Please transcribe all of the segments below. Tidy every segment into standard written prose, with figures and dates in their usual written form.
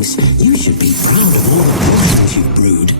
drinks. You should be proud of all the potions you've brewed.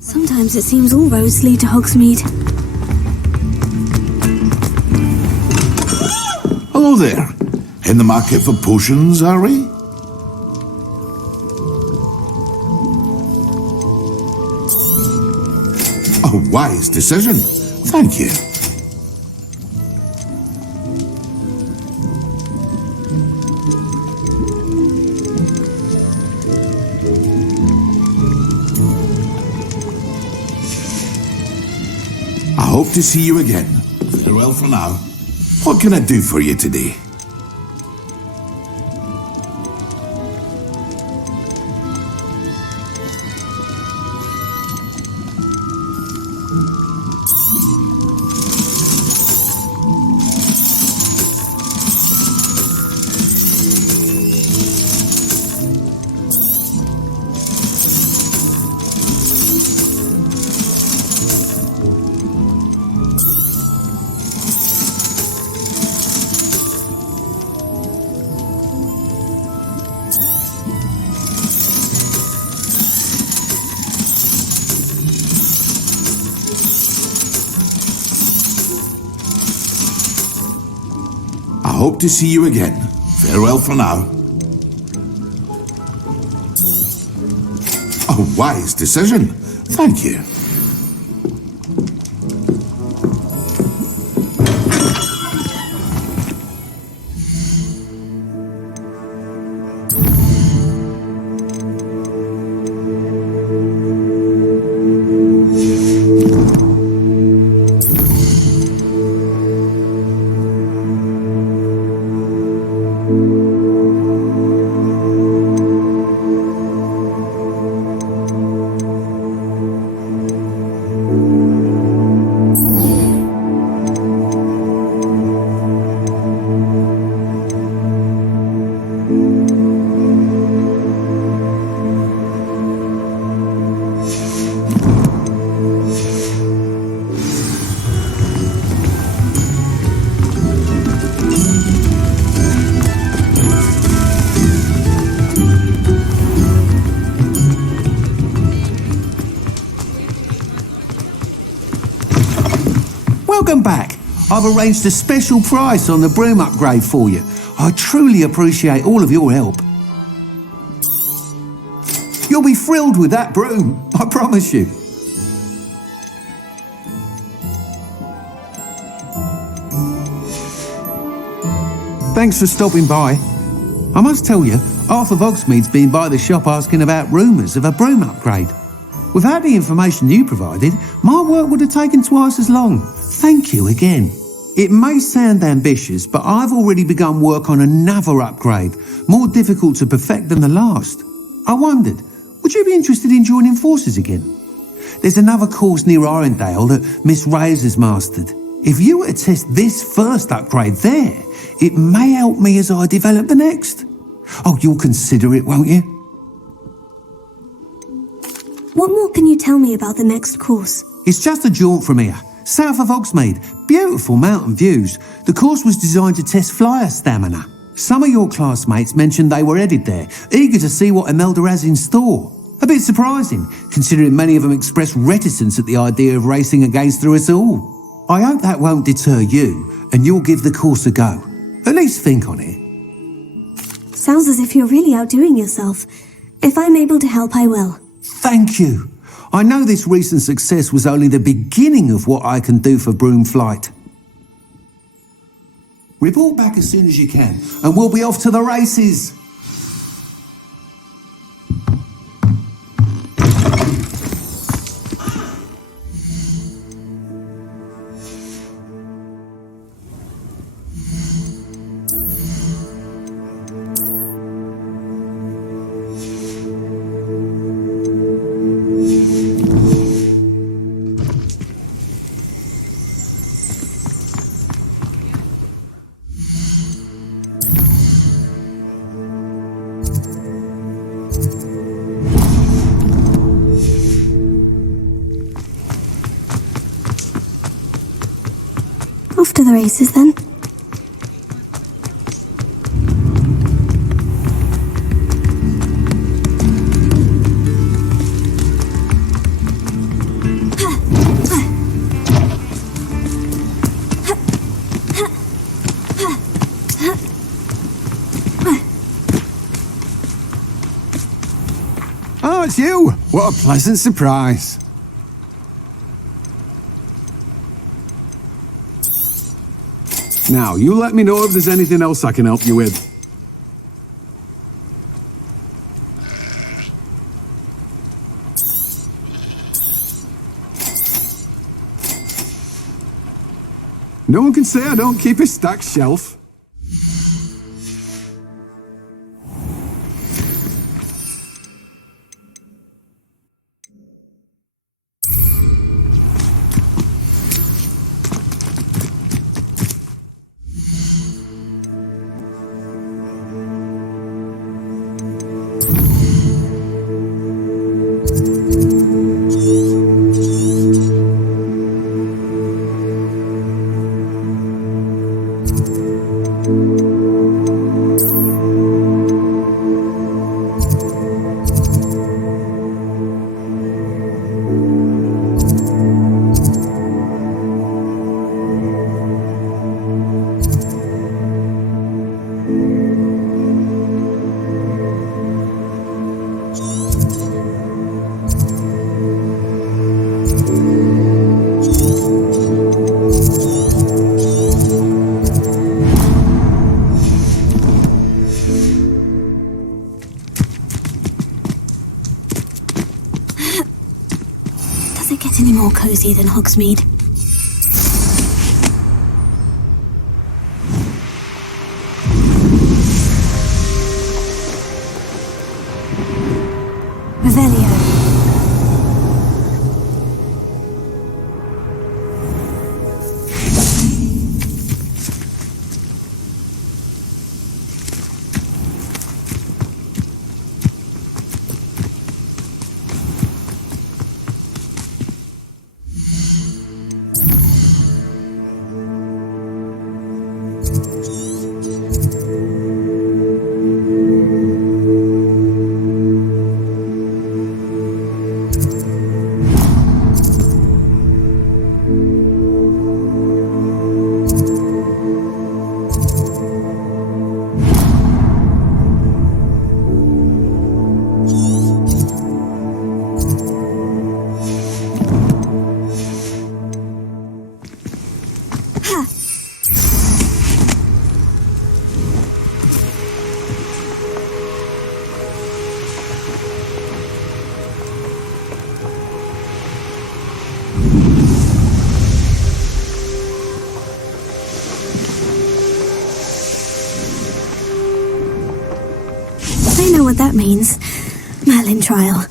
Sometimes it seems all roads lead to Hogsmeade. Hello there. In the market for potions, are we? A wise decision. Thank you. I hope to see you again. Farewell for now. What can I do for you today? I hope to see you again. Farewell for now. A wise decision. Thank you. Welcome back. I've arranged a special price on the broom upgrade for you. I truly appreciate all of your help. You'll be thrilled with that broom, I promise you. Thanks for stopping by. I must tell you, half of Hogsmeade's been by the shop asking about rumours of a broom upgrade. Without the information you provided, my work would have taken twice as long. Thank you again. It may sound ambitious, but I've already begun work on another upgrade, more difficult to perfect than the last. I wondered, would you be interested in joining forces again? There's another course near Irondale that Miss Reyes has mastered. If you were to test this first upgrade there, it may help me as I develop the next. Oh, you'll consider it, won't you? What more can you tell me about the next course? It's just a jaunt from here, south of Hogsmeade. Beautiful mountain views. The course was designed to test flyer stamina. Some of your classmates mentioned they were headed there, eager to see what Imelda has in store. A bit surprising, considering many of them expressed reticence at the idea of racing against us all. I hope that won't deter you, and you'll give the course a go. At least think on it. Sounds as if you're really outdoing yourself. If I'm able to help, I will. Thank you. I know this recent success was only the beginning of what I can do for Broomflight. Report back as soon as you can, and we'll be off to the races. Off to the races then. Oh, it's you! What a pleasant surprise. Now, you let me know if there's anything else I can help you with. No one can say I don't keep a stacked shelf. Does it get any more cozy than Hogsmeade? Revelio. I know what that means. Merlin trial.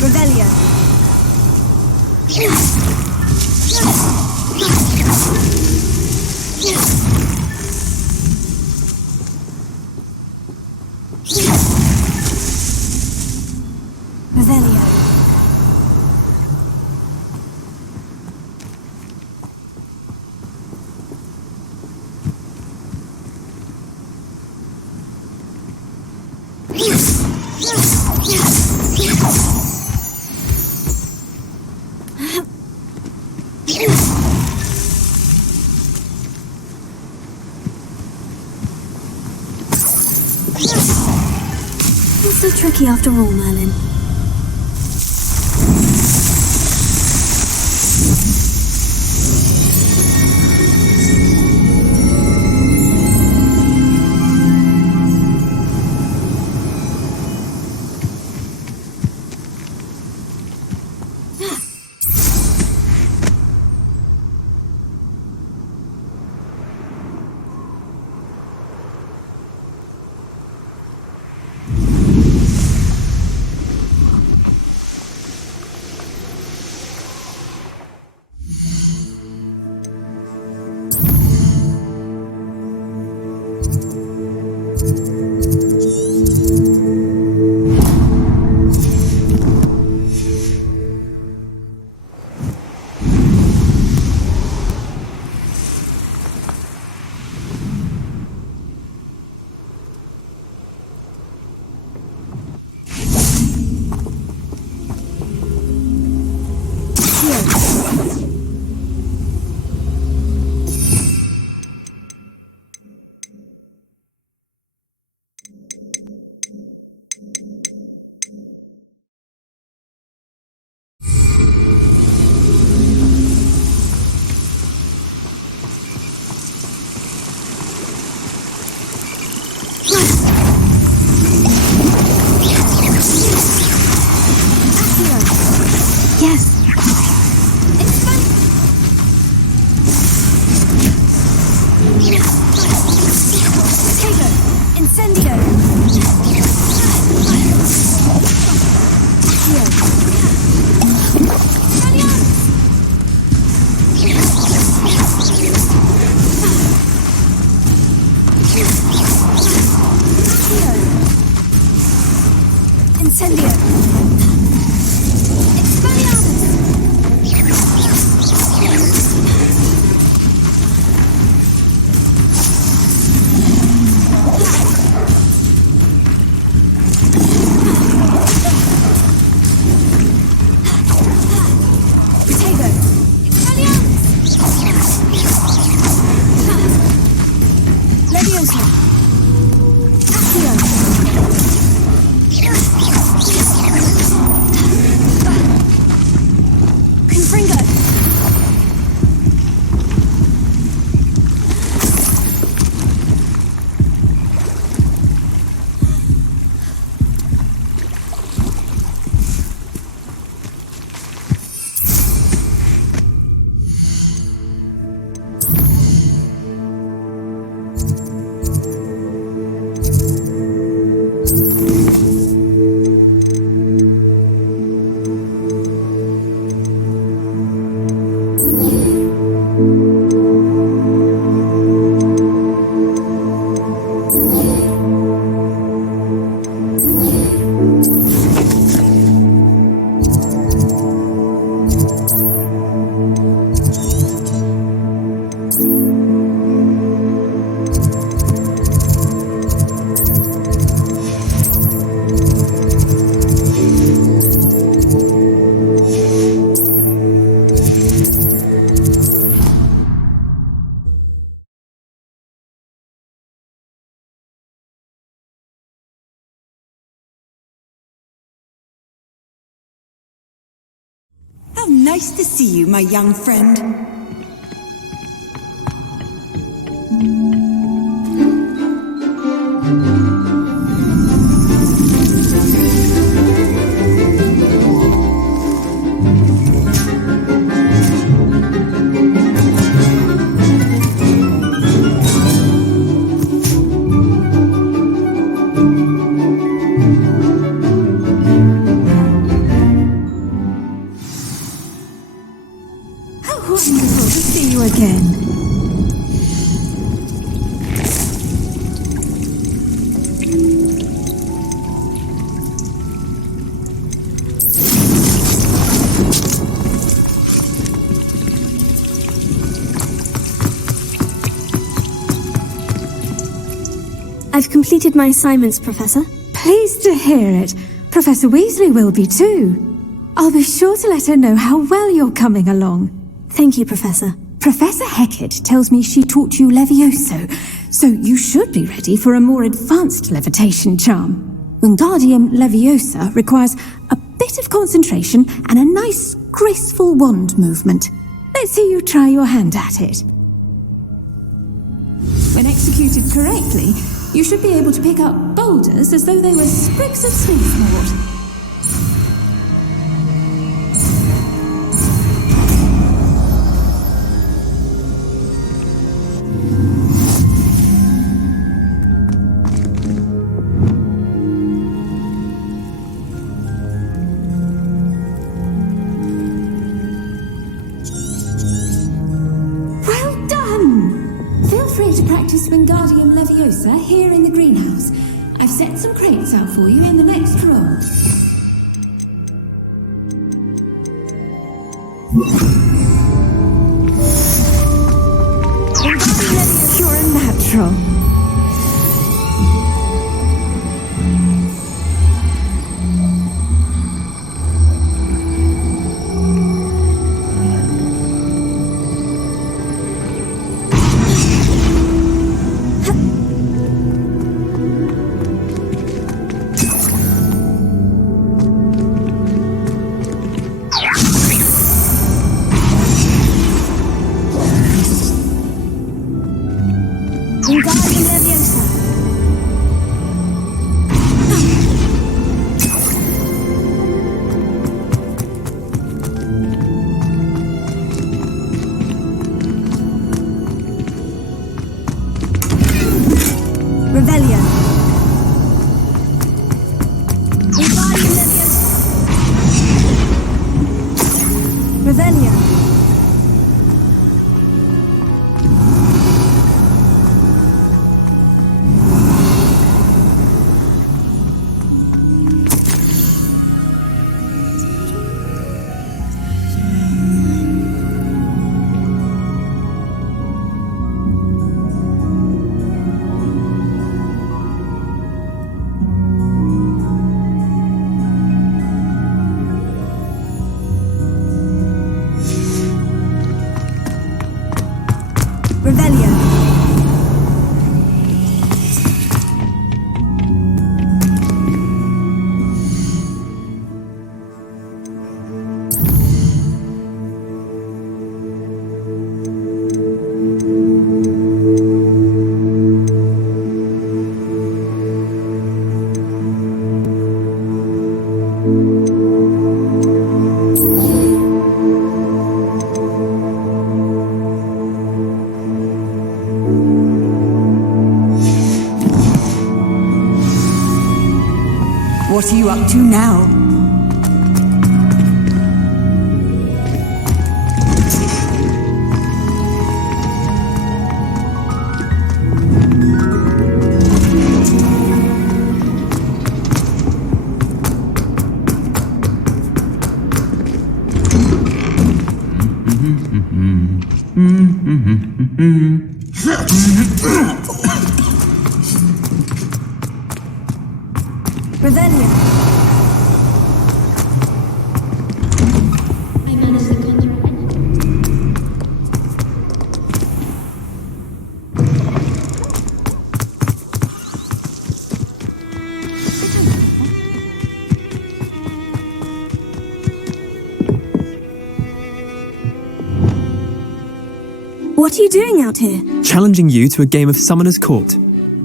Revelio. Revelio. Not so tricky after all, Merlin. How nice to see you, my young friend. you again. I've completed my assignments, Professor. Pleased to hear it. Professor Weasley will be too. I'll be sure to let her know how well you're coming along. Thank you, Professor. Professor Hecat tells me she taught you Levioso, so you should be ready for a more advanced levitation charm. Wingardium Leviosa requires a bit of concentration and a nice, graceful wand movement. Let's see you try your hand at it. When executed correctly, you should be able to pick up boulders as though they were sprigs of sweetmort. Wingardium Leviosa here in the greenhouse. I've set some crates out for you in the next row. Wingardium Leviosa, you're a natural. Wingardium Leviosa. Revelio. Wingardium Leviosa. Revelio. Revelio. What are you up to now? Revelio. What are you doing out here? Challenging you to a game of Summoner's Court.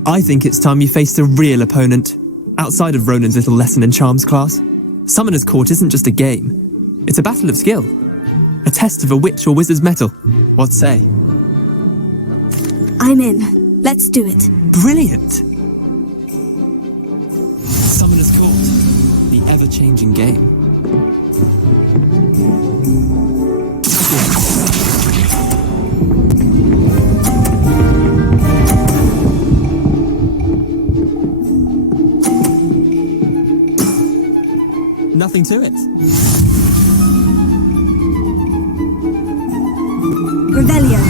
I think it's time you faced a real opponent, outside of Ronan's little lesson in Charms class. Summoner's Court isn't just a game. It's a battle of skill. A test of a witch or wizard's mettle. What say? I'm in. Let's do it. Brilliant! Summoner's Court. The ever-changing game. Nothing to it. Revelio.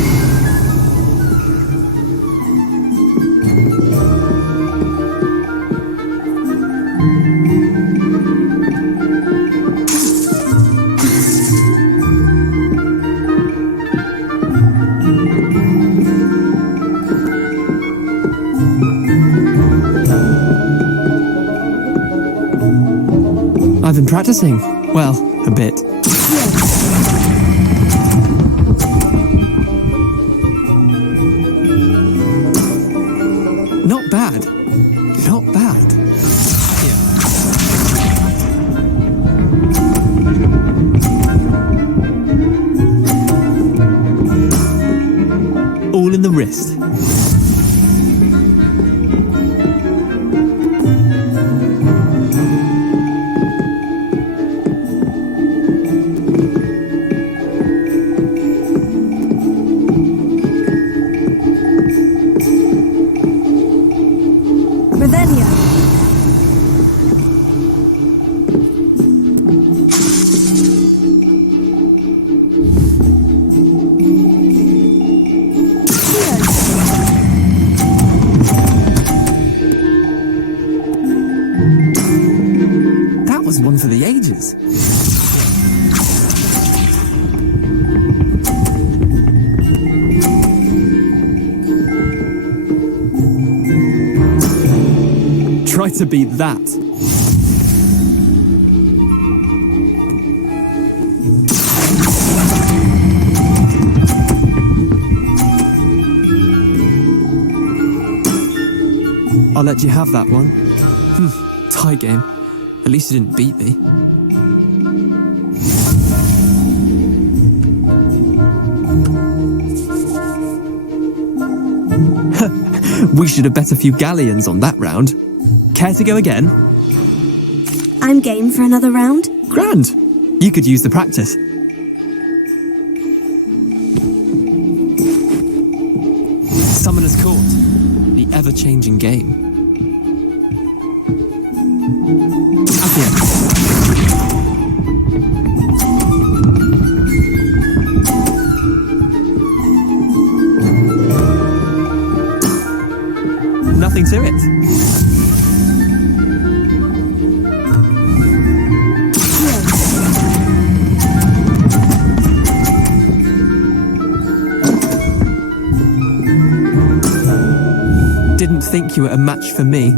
I've been practicing. Well, a bit. Not bad. Not bad. All in the wrist. Revelio. That was one for the ages. Try to beat that. I'll let you have that one. Tie game. At least you didn't beat me. We should have bet a few galleons on that round. Care to go again? I'm game for another round. Grand. You could use the practice. Summoner's Court. The ever-changing game. Accio. Nothing to it. Didn't think you were a match for me.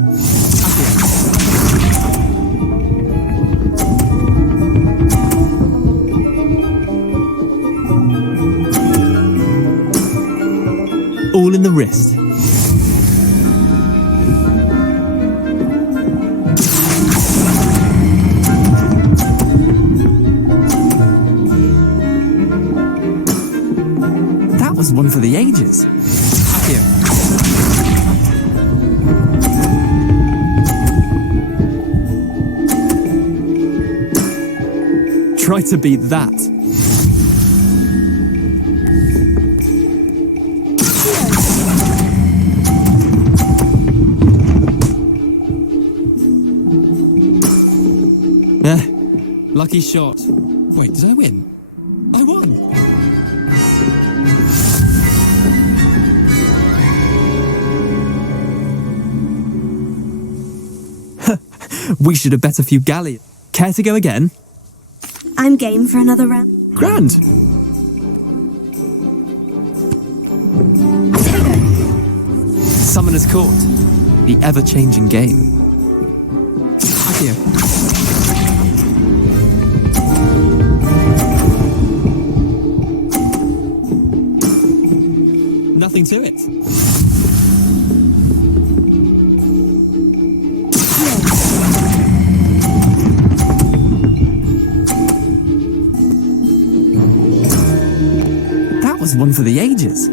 All in the wrist. That was one for the ages. Accio. Try to beat that. Lucky shot. Wait, did I win? I won! We should have bet a few galleons. Care to go again? I'm game for another round. Grand! Summoner's Court. The ever-changing game. Accio. Nothing to it. That was one for the ages.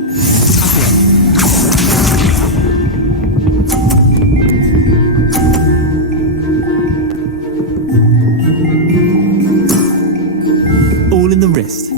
All in the wrist.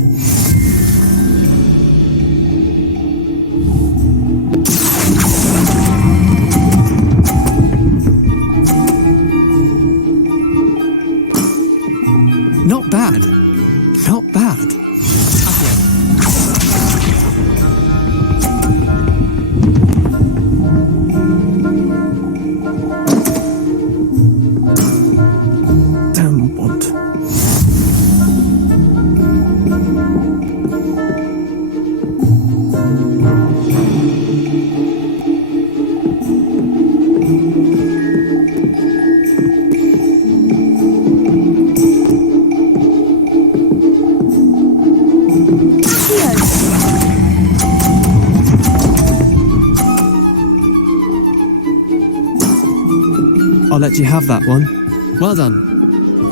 I'll let you have that one. Well done.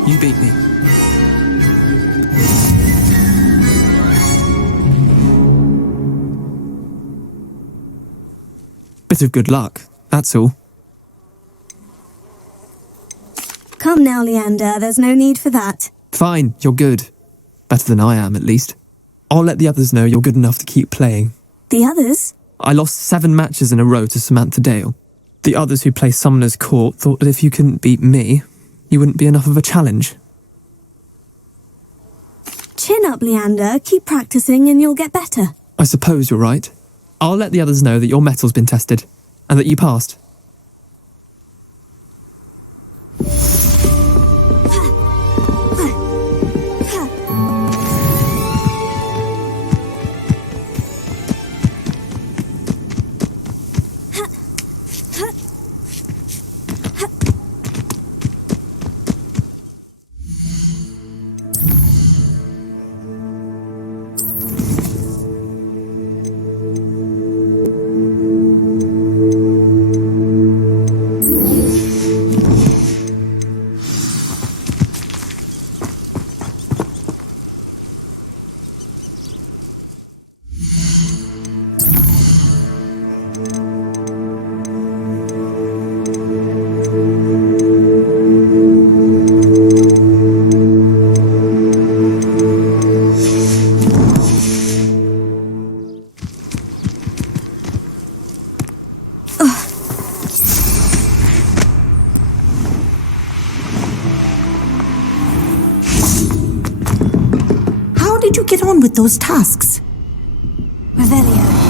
You beat me. Bit of good luck, that's all. Come now, Leander, there's no need for that. Fine, you're good. Better than I am, at least. I'll let the others know you're good enough to keep playing. The others? I lost 7 matches in a row to Samantha Dale. The others who play Summoner's Court thought that if you couldn't beat me, you wouldn't be enough of a challenge. Chin up, Leander. Keep practicing and you'll get better. I suppose you're right. I'll let the others know that your metal's been tested, and that you passed. With those tasks. Revelio.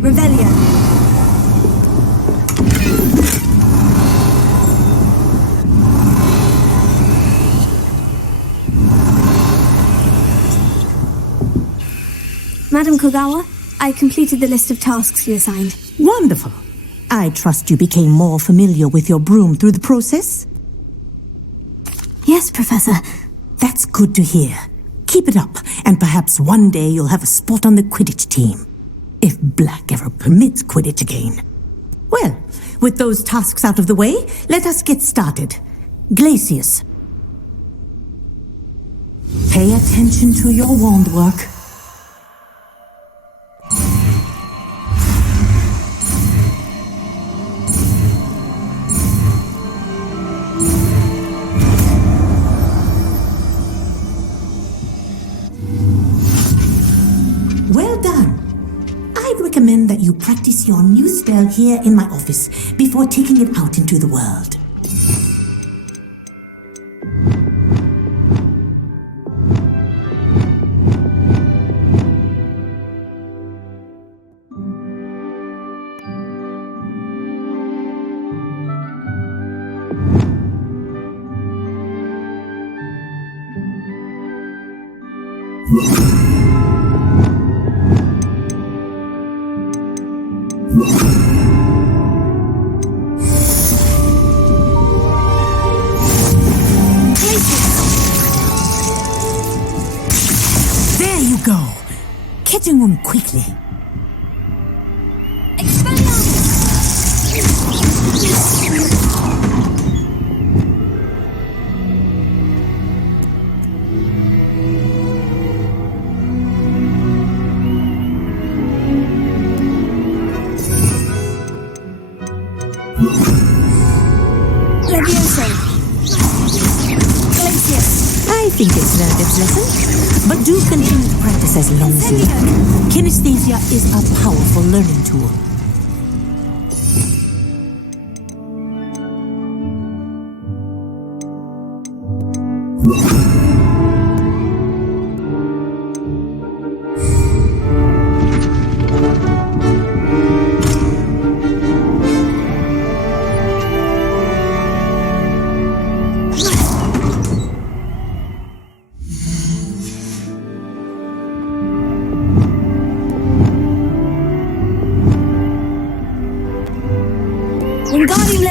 Revelio. Madam Kogawa, I completed the list of tasks you assigned. Wonderful. I trust you became more familiar with your broom through the process? Yes, Professor. That's good to hear. Keep it up, and perhaps one day you'll have a spot on the Quidditch team. If Black ever permits Quidditch again. Well, with those tasks out of the way, let us get started. Glacius. Pay attention to your wand work. Well done. I'd recommend that you practice your new spell here in my office before taking it out into the world. There you go. Catching them quickly. I think it's learned its lesson, but do continue to practice as long as you like. Kinesthesia is a powerful learning tool.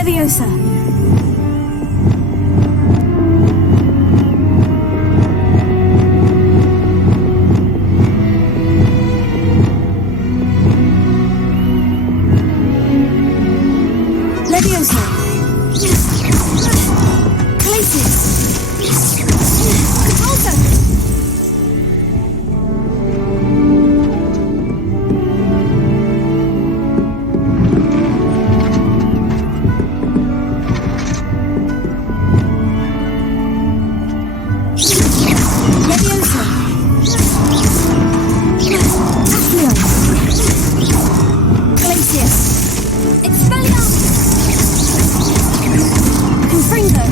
Leviosa! Leviosa! Places! Controlta! Leviosa! Accio! Glacius! Expelliarmus! Confringo!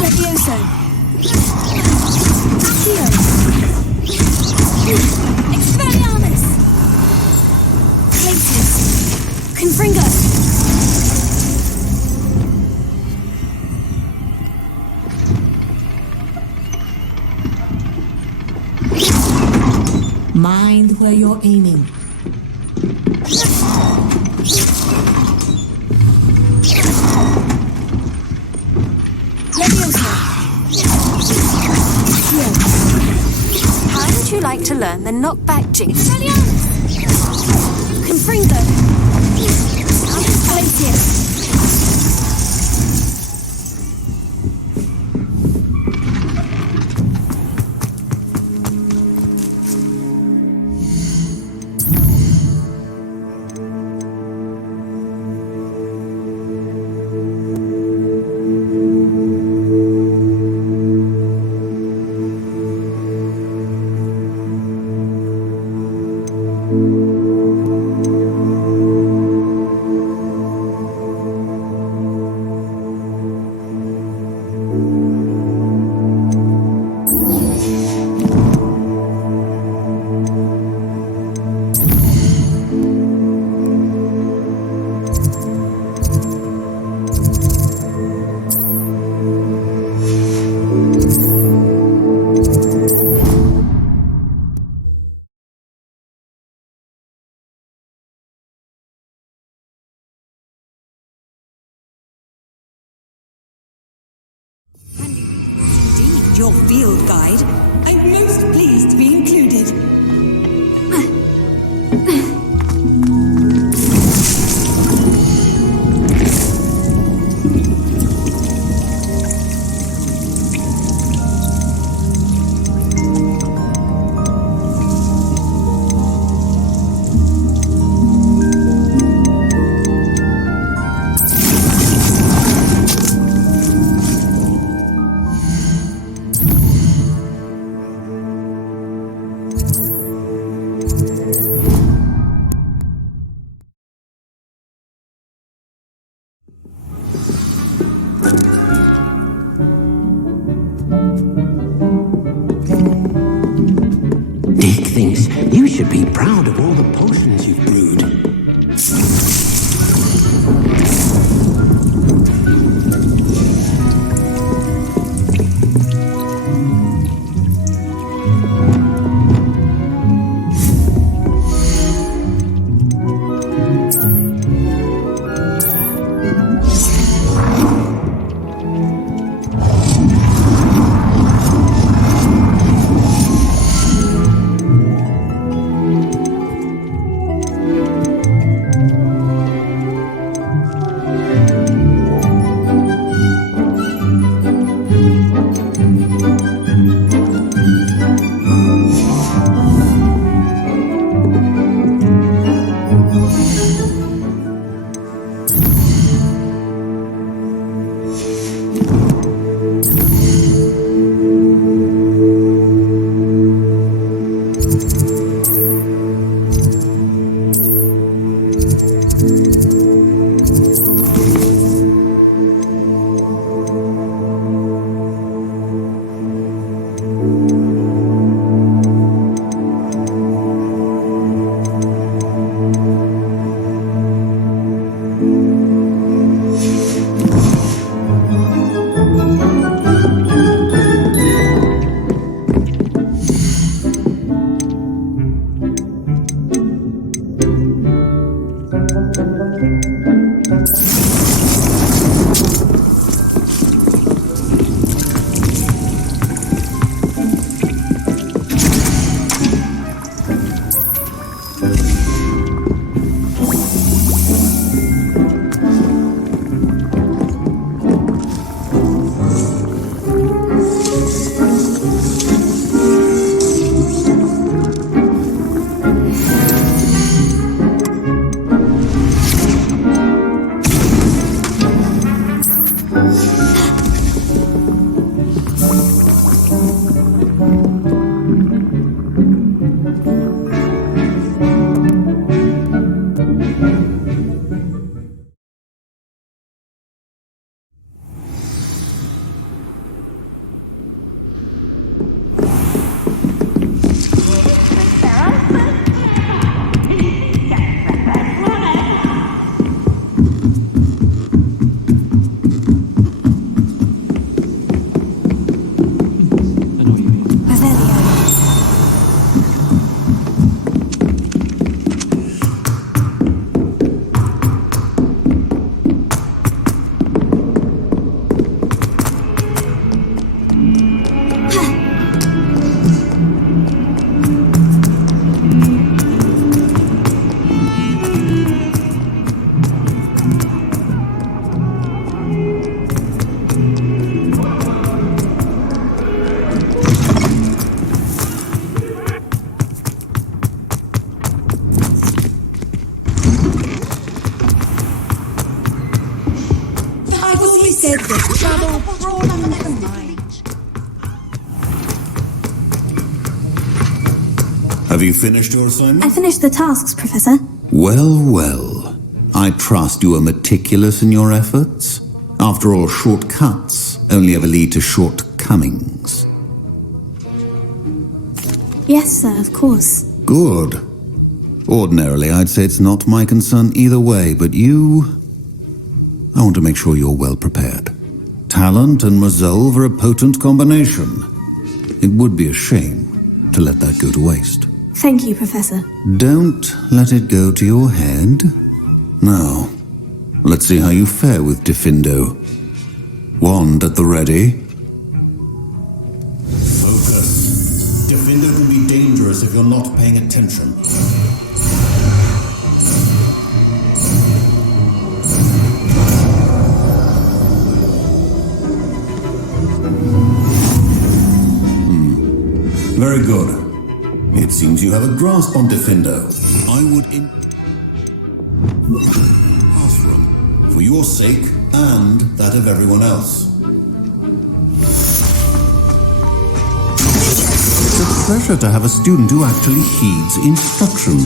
Levioso! Accio! Expelliarmus! Glacius! Confringo! Mind where you're aiming. Leviosa! Accio! How would you like to learn the knockback jig? Expelliarmus! Confringo! Glacius! Your field guide. I'm most pleased to be included. Dick thinks you should be proud of all the potions you've brewed. said that travel broadens the mind. Have you finished your assignment? I finished the tasks, Professor. Well, well. I trust you are meticulous in your efforts. After all, shortcuts only ever lead to shortcomings. Yes, sir, of course. Good. Ordinarily, I'd say it's not my concern either way, but I want to make sure you're well prepared. Talent and resolve are a potent combination. It would be a shame to let that go to waste. Thank you, Professor. Don't let it go to your head. Now, let's see how you fare with Diffindo. Wand at the ready. Focus. Diffindo can be dangerous if you're not paying attention. Very good. It seems you have a grasp on Diffindo. I would classroom, for your sake and that of everyone else. It's a pleasure to have a student who actually heeds instruction.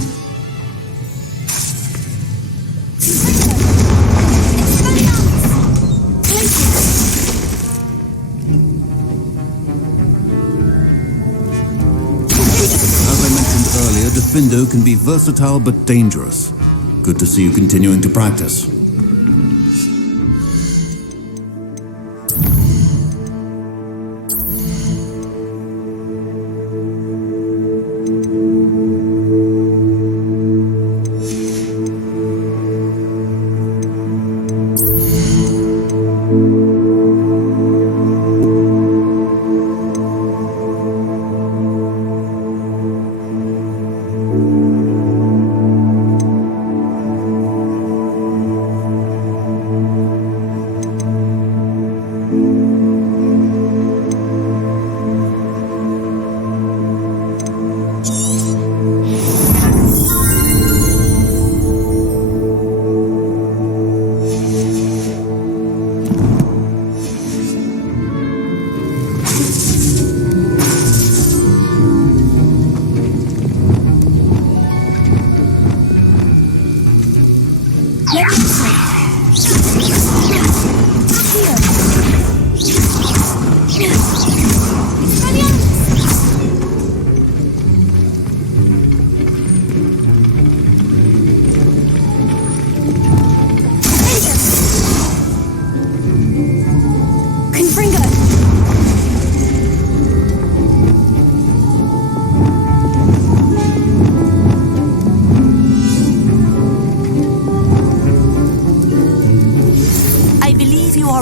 Diffindo can be versatile but dangerous. Good to see you continuing to practice.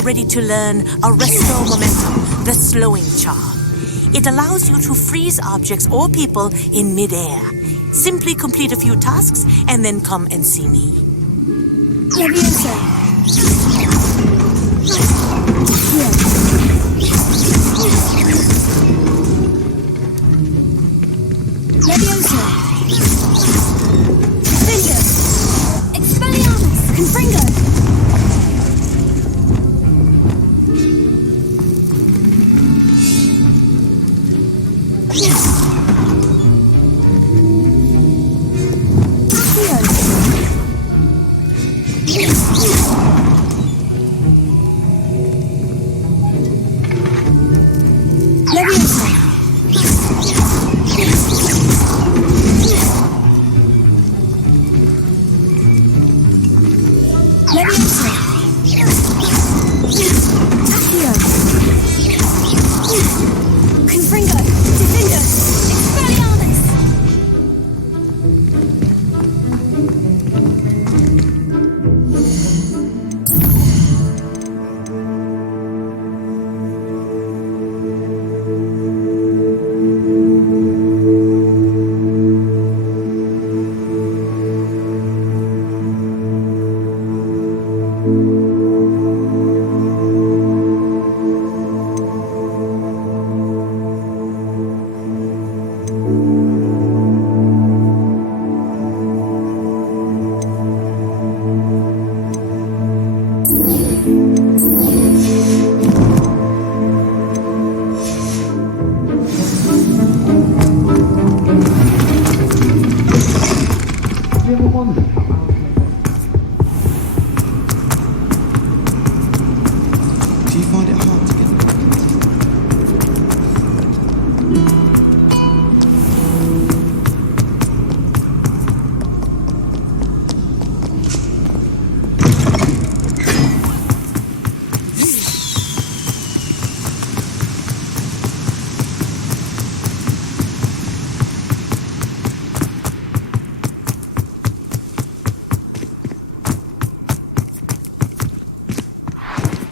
Ready to learn Arresto Momentum, the slowing charm. It allows you to freeze objects or people in midair. Simply complete a few tasks and then come and see me.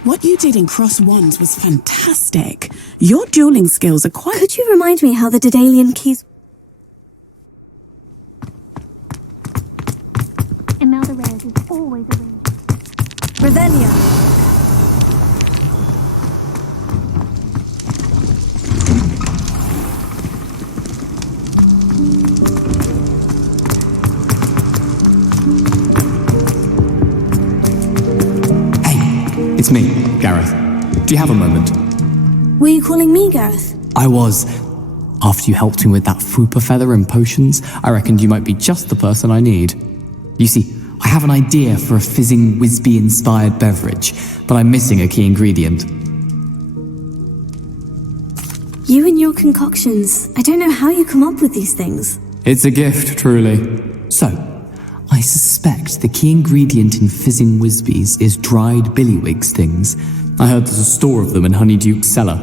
What you did in Cross Wands was fantastic. Your dueling skills are quite... Could you remind me how the Daedalian keys... Imelda Reyes is always a ring. Revelio. It's me, Gareth. Do you have a moment? Were you calling me Gareth? I was. After you helped me with that Fupa feather and potions, I reckoned you might be just the person I need. You see, I have an idea for a fizzing Whizbee-inspired beverage, but I'm missing a key ingredient. You and your concoctions. I don't know how you come up with these things. It's a gift, truly. So, I suspect the key ingredient in fizzing Whizbees is dried billywigs stings. I heard there's a store of them in Honeyduke's cellar.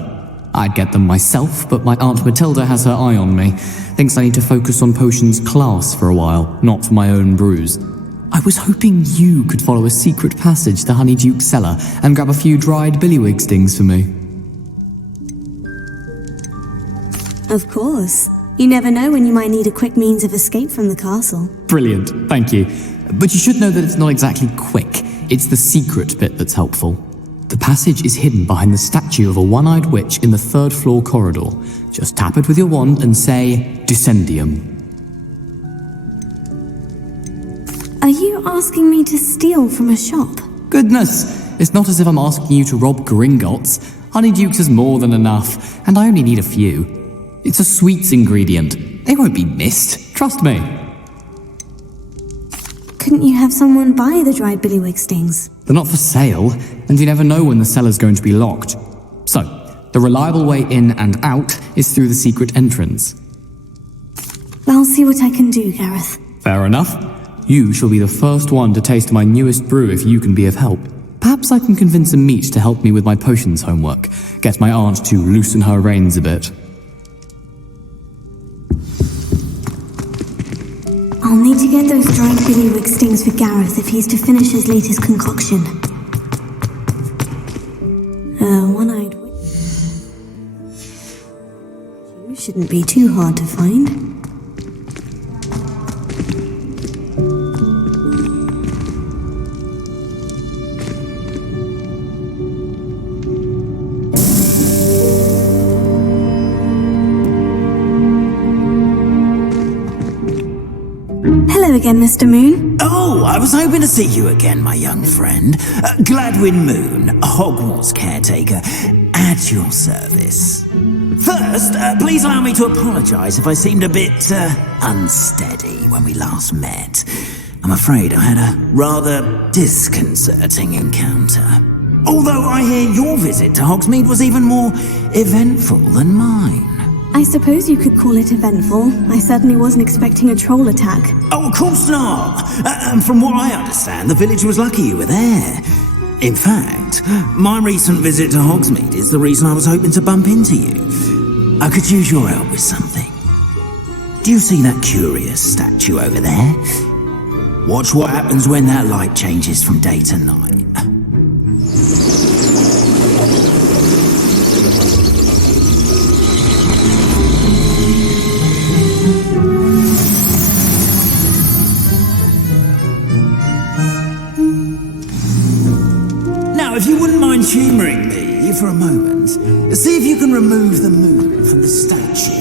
I'd get them myself, but my Aunt Matilda has her eye on me. Thinks I need to focus on potions class for a while, not for my own brews. I was hoping you could follow a secret passage to Honeyduke's cellar and grab a few dried billywig stings for me. Of course. You never know when you might need a quick means of escape from the castle. Brilliant, thank you. But you should know that it's not exactly quick. It's the secret bit that's helpful. The passage is hidden behind the statue of a one-eyed witch in the third-floor corridor. Just tap it with your wand and say, Dissendium. Are you asking me to steal from a shop? Goodness, it's not as if I'm asking you to rob Gringotts. Honeyduke's is more than enough, and I only need a few. It's a sweets ingredient. They won't be missed, trust me. Couldn't you have someone buy the dried billywig stings? They're not for sale, and you never know when the cellar's going to be locked. So, the reliable way in and out is through the secret entrance. I'll see what I can do, Gareth. Fair enough. You shall be the first one to taste my newest brew if you can be of help. Perhaps I can convince a meat to help me with my potions homework. Get my aunt to loosen her reins a bit. I'll need to get those dried billywig stings for Gareth if he's to finish his latest concoction. One-eyed witch. You shouldn't be too hard to find. Hello again, Mr. Moon. Oh, I was hoping to see you again, my young friend. Gladwin Moon, Hogwarts Caretaker, at your service. First, please allow me to apologise if I seemed a bit unsteady when we last met. I'm afraid I had a rather disconcerting encounter. Although I hear your visit to Hogsmeade was even more eventful than mine. I suppose you could call it eventful. I certainly wasn't expecting a troll attack. Oh, of course not. And from what I understand, the village was lucky you were there. In fact, my recent visit to Hogsmeade is the reason I was hoping to bump into you. I could use your help with something. Do you see that curious statue over there? Watch what happens when that light changes from day to night. If you wouldn't mind humouring me for a moment, see if you can remove the moon from the statue.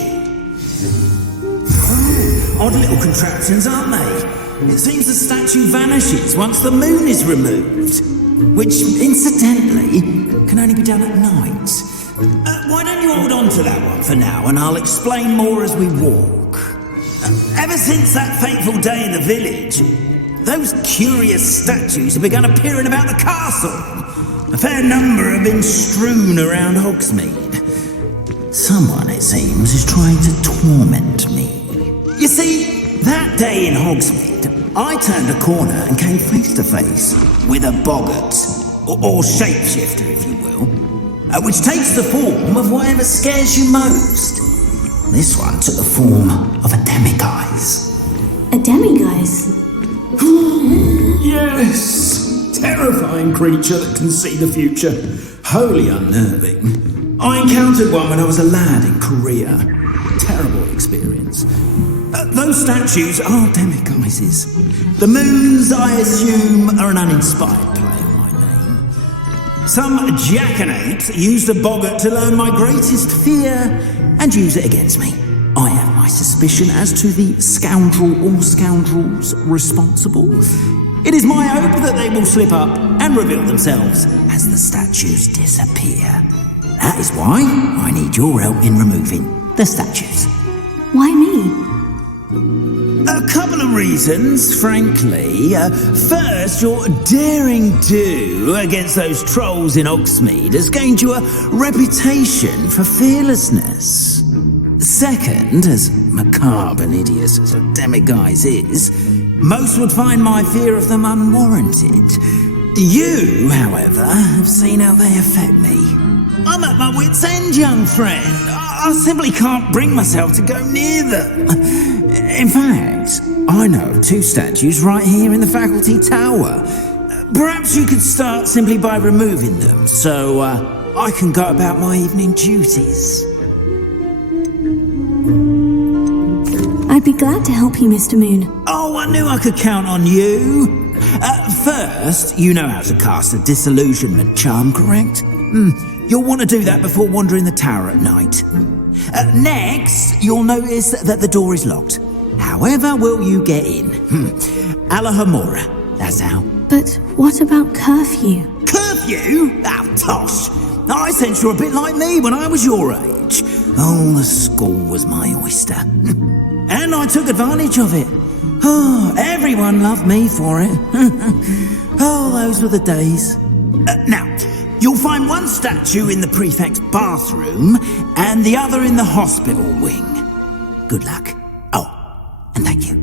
Odd little contraptions, aren't they? It seems the statue vanishes once the moon is removed, which, incidentally, can only be done at night. Why don't you hold on to that one for now, and I'll explain more as we walk. Ever since that fateful day in the village, those curious statues have begun appearing about the castle. A fair number have been strewn around Hogsmeade. Someone, it seems, is trying to torment me. You see, that day in Hogsmeade, I turned a corner and came face to face with a boggart, or shapeshifter, if you will, which takes the form of whatever scares you most. This one took the form of a demiguise. A demiguise? Yes! Terrifying creature that can see the future. Wholly unnerving. I encountered one when I was a lad in Korea. Terrible experience. Those statues are demiguises. The moons, I assume, are an uninspired play on my name. Some jackanapes used a boggart to learn my greatest fear and use it against me. I have my suspicion as to the scoundrel or scoundrels responsible. It is my hope that they will slip up and reveal themselves as the statues disappear. That is why I need your help in removing the statues. Why me? A couple of reasons, frankly. First, your daring do against those trolls in Hogsmeade has gained you a reputation for fearlessness. Second, as macabre and hideous as a demiguise is, most would find my fear of them unwarranted. You, however, have seen how they affect me. I'm at my wit's end, young friend. I simply can't bring myself to go near them. In fact, I know of 2 statues right here in the faculty tower. Perhaps you could start simply by removing them, so I can go about my evening duties. I'd be glad to help you, Mr. Moon. Oh, I knew I could count on you. First, you know how to cast a disillusionment charm, correct? You'll want to do that before wandering the tower at night. Next, you'll notice that the door is locked. However will you get in? Alahomora, that's how. But what about curfew? Curfew? Oh, tosh. I sense you're a bit like me when I was your age. Oh, the school was my oyster. And I took advantage of it. Oh, everyone loved me for it. Oh, those were the days. Now, you'll find one statue in the prefect's bathroom and the other in the hospital wing. Good luck. Oh, and thank you.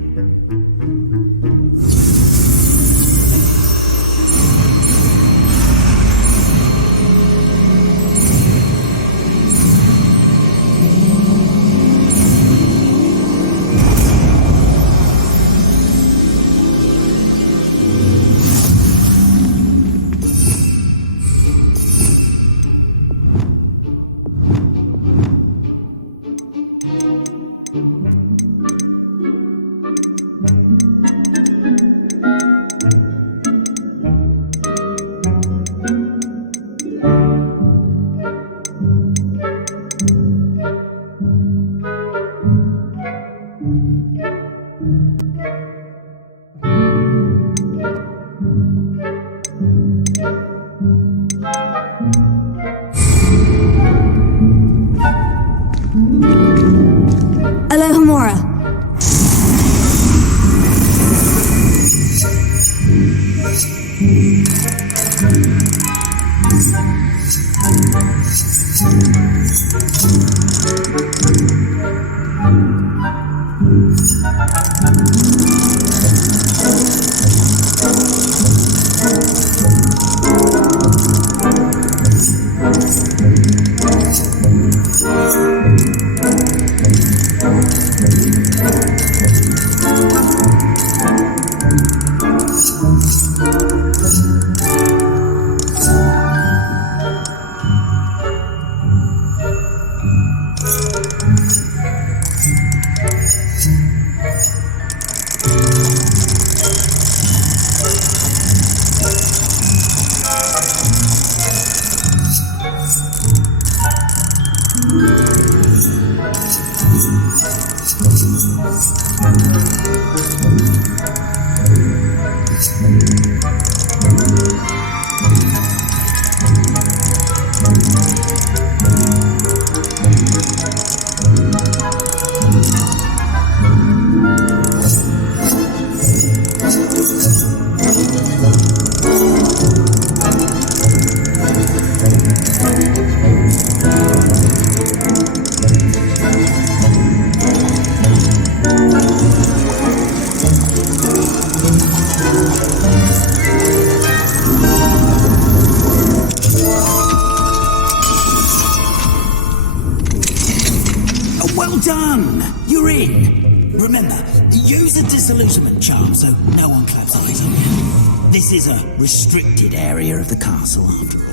Remember, use a disillusionment charm so no one claps eyes on you. This is a restricted area of the castle, after all.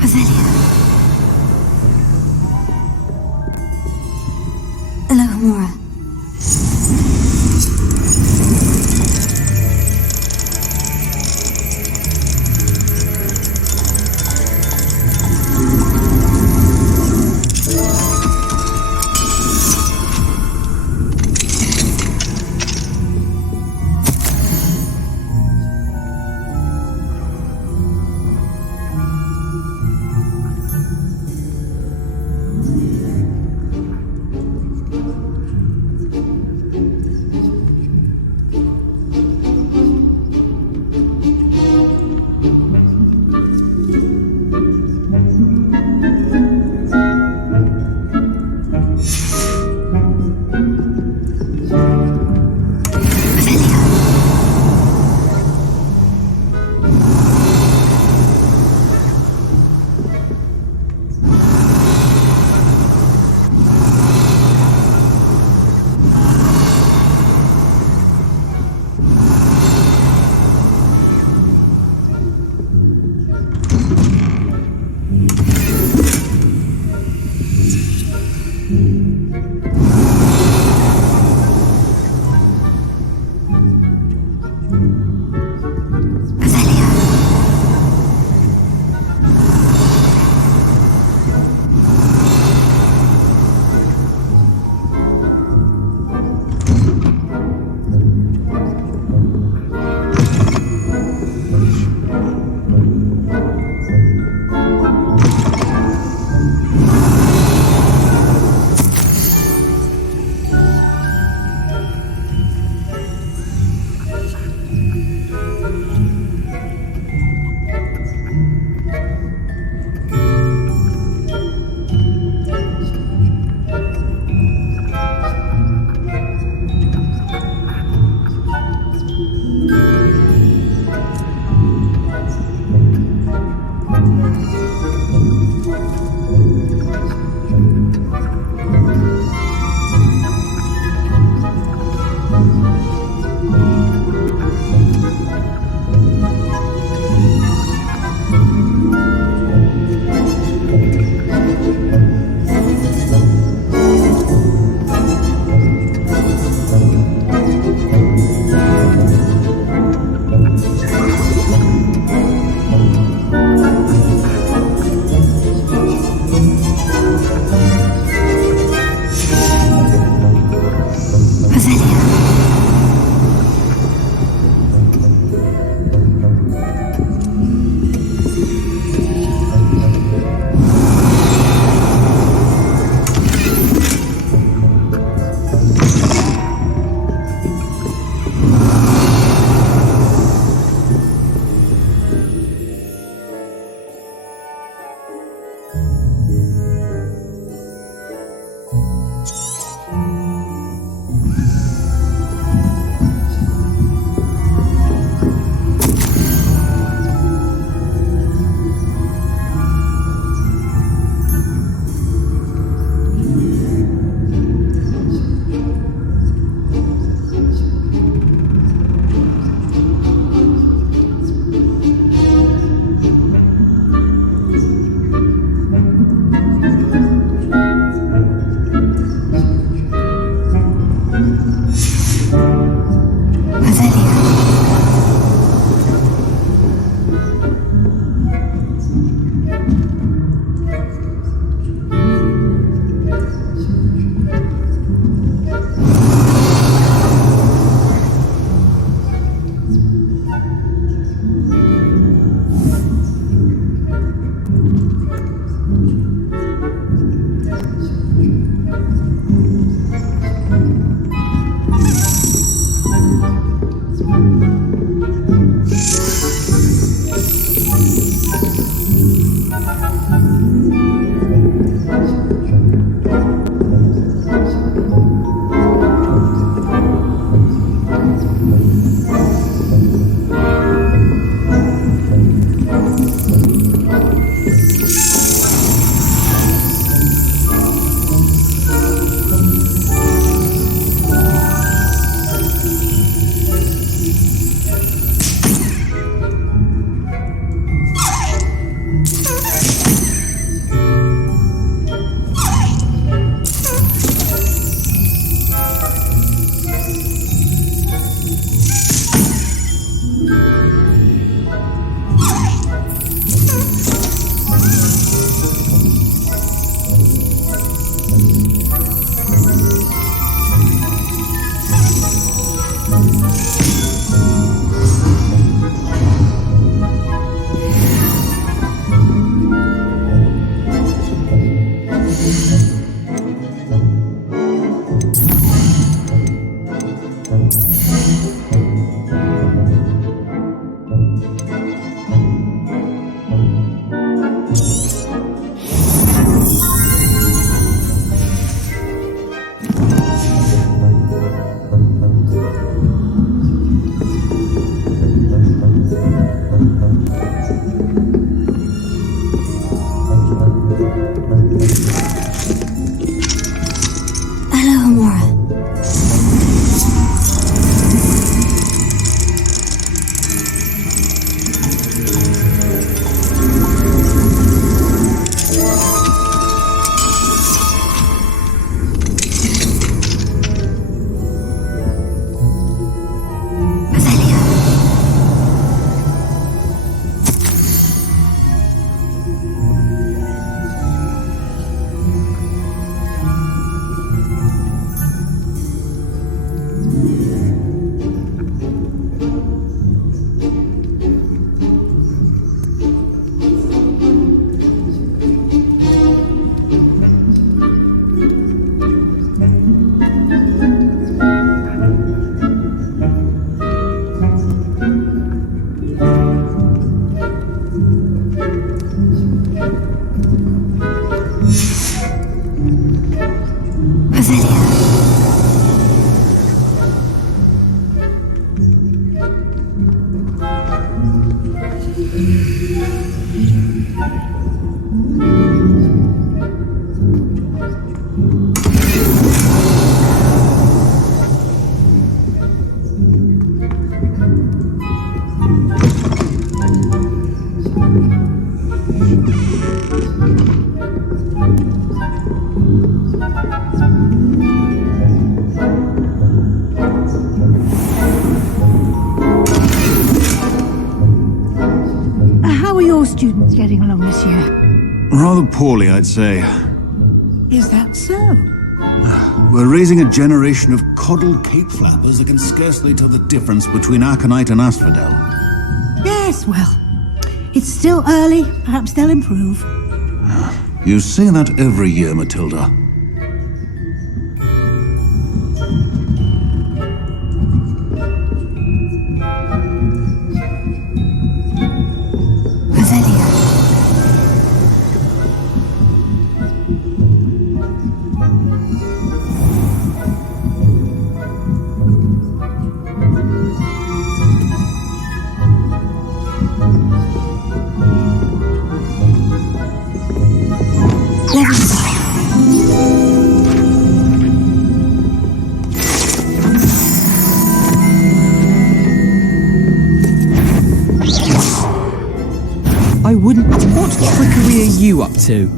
Revelio. Alohomora. Students getting along this year? Rather poorly, I'd say. Is that so? We're raising a generation of coddled cape flappers that can scarcely tell the difference between aconite and asphodel. Yes, well, it's still early. Perhaps they'll improve. You say that every year, Matilda. I wouldn't. What trickery are you up to?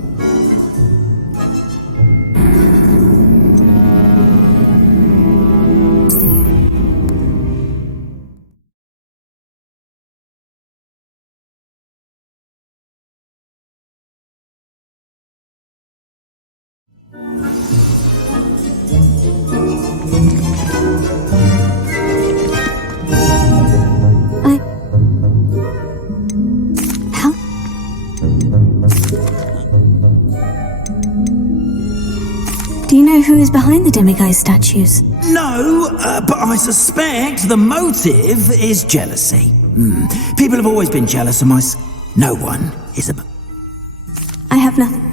Do you know who is behind the demiguise statues? No, but I suspect the motive is jealousy. People have always been jealous of my... No one is a... I have nothing.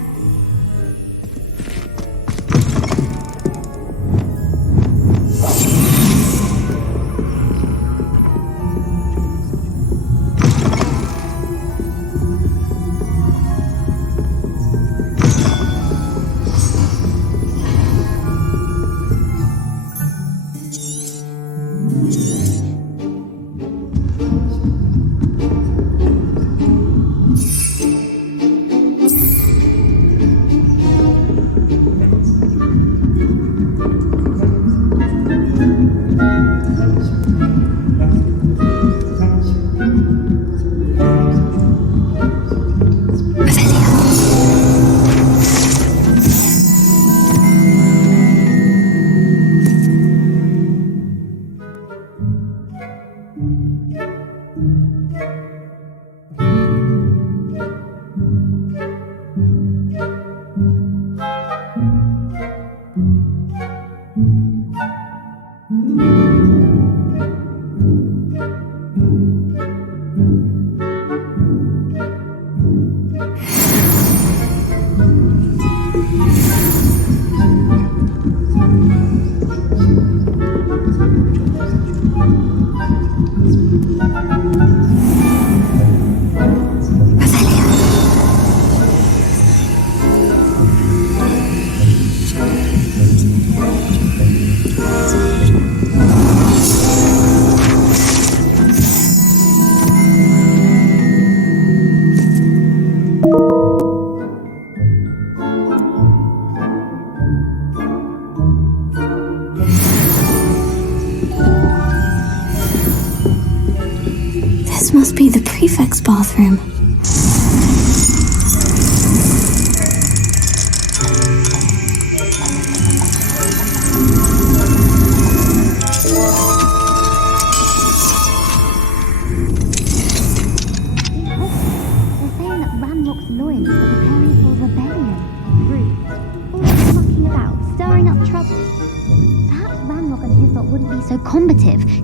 This must be the prefect's bathroom.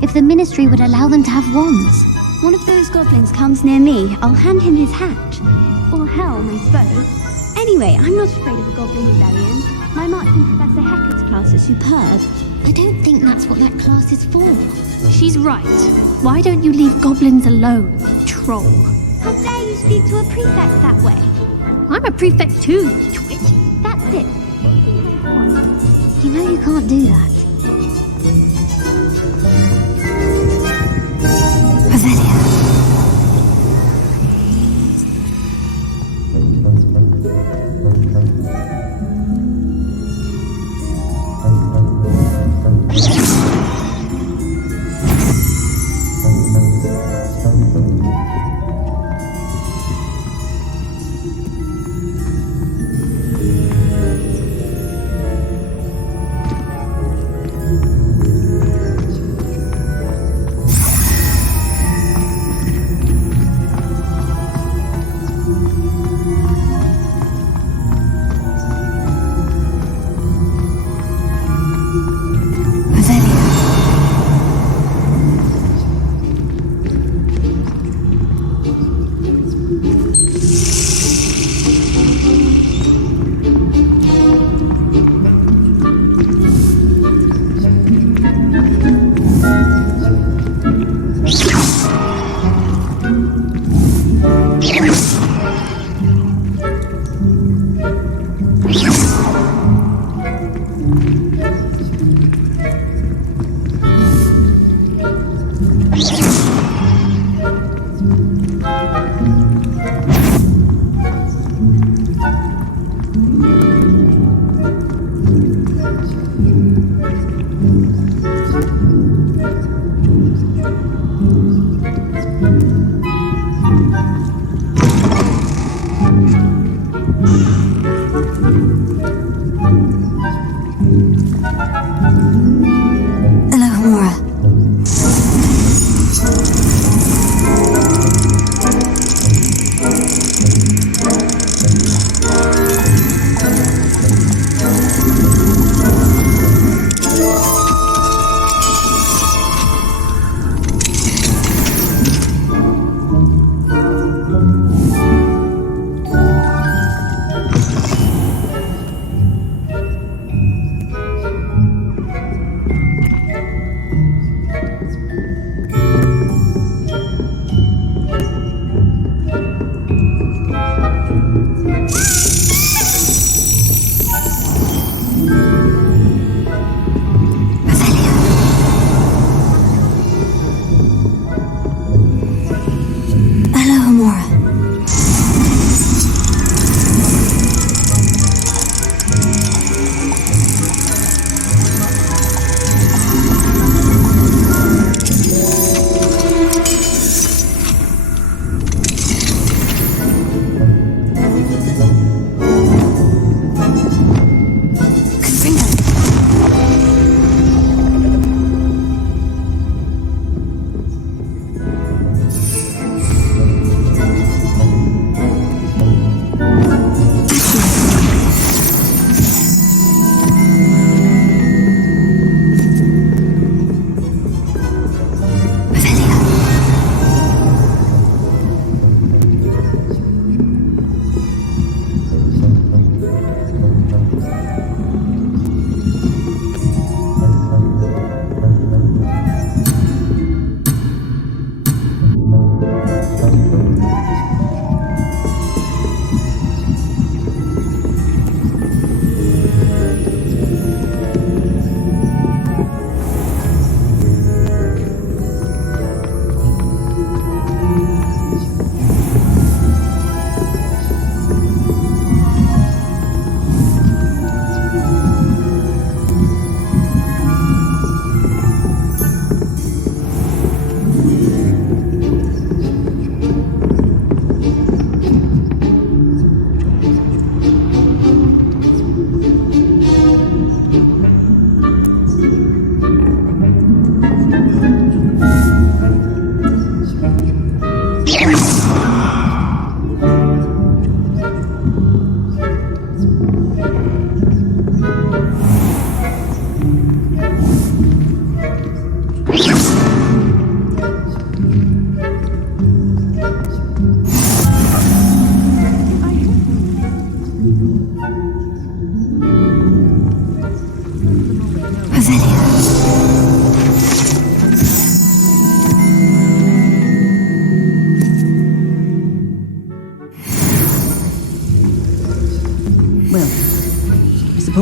If the Ministry would allow them to have wands. One of those goblins comes near me, I'll hand him his hat. Or Helm, I suppose. Anyway, I'm not afraid of the Goblin Rebellion. My marching Professor Hecat's class is superb. I don't think that's what that class is for. She's right. Why don't you leave goblins alone, troll? How dare you speak to a prefect that way? I'm a prefect too, you twit. That's it. You know you can't do that.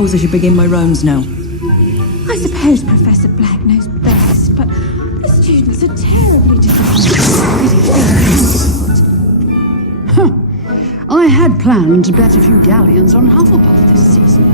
suppose I should begin my rounds now. I suppose Professor Black knows best, but the students are terribly disappointed. I had planned to bet a few galleons on Hufflepuff this season.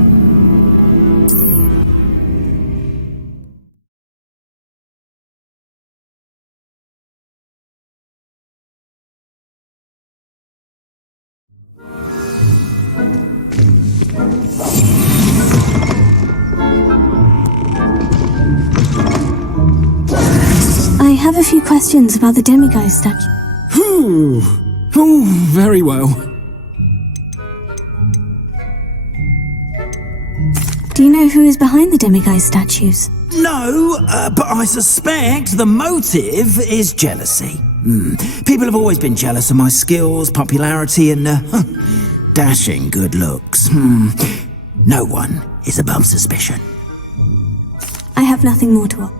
I have a few questions about the demiguise statue. Oh, very well. Do you know who is behind the demiguise statues? No, but I suspect the motive is jealousy. People have always been jealous of my skills, popularity, and dashing good looks. No one is above suspicion. I have nothing more to offer.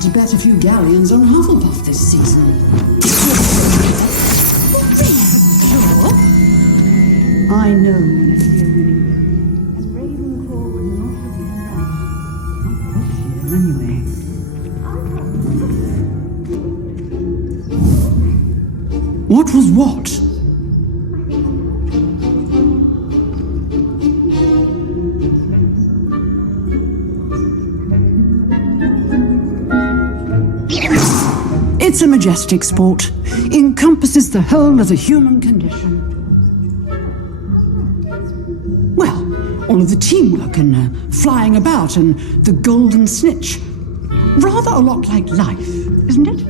To bet a few galleons on Hufflepuff this season. I know when it's your winning. As Ravenclaw would not have been done. Not this year, anyway. What was what? It's a majestic sport. Encompasses the whole of the human condition. Well, all of the teamwork and flying about and the golden snitch. Rather a lot like life, isn't it?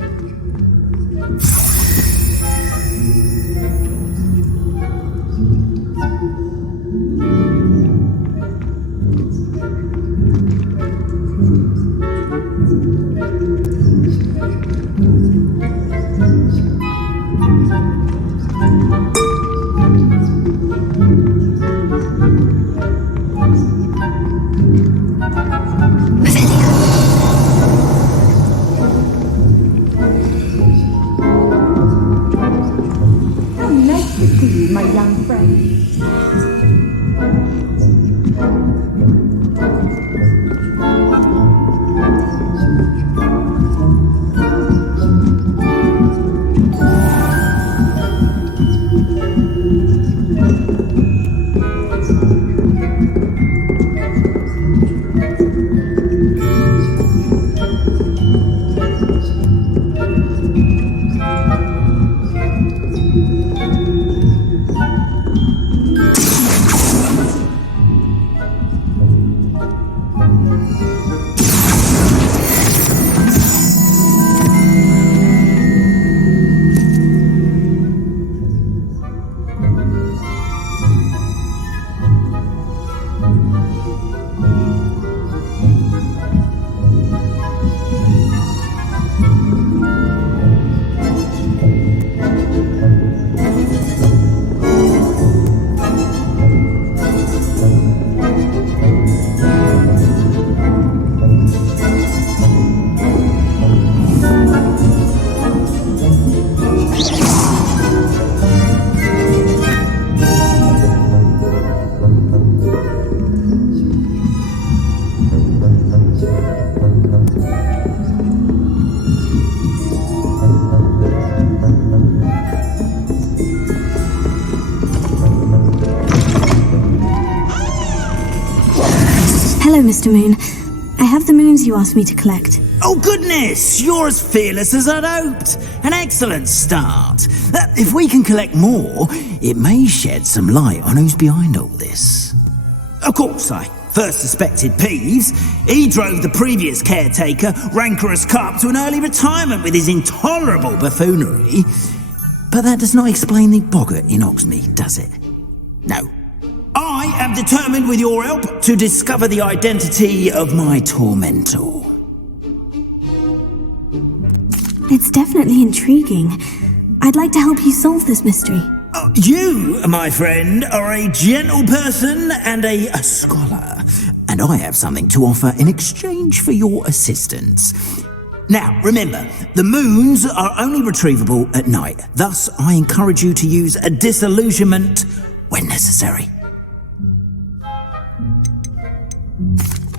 Hello, Mr. Moon. I have the moons you asked me to collect. Oh, goodness! You're as fearless as I'd hoped. An excellent start. If we can collect more, it may shed some light on who's behind all this. Of course, I first suspected Peeves. He drove the previous caretaker, rancorous Carp, to an early retirement with his intolerable buffoonery. But that does not explain the boggart in Hogsmeade, does it? No. I am determined, with your help, to discover the identity of my tormentor. It's definitely intriguing. I'd like to help you solve this mystery. You, my friend, are a gentle person and a scholar, and I have something to offer in exchange for your assistance. Now, remember, the moons are only retrievable at night. Thus, I encourage you to use a disillusionment when necessary.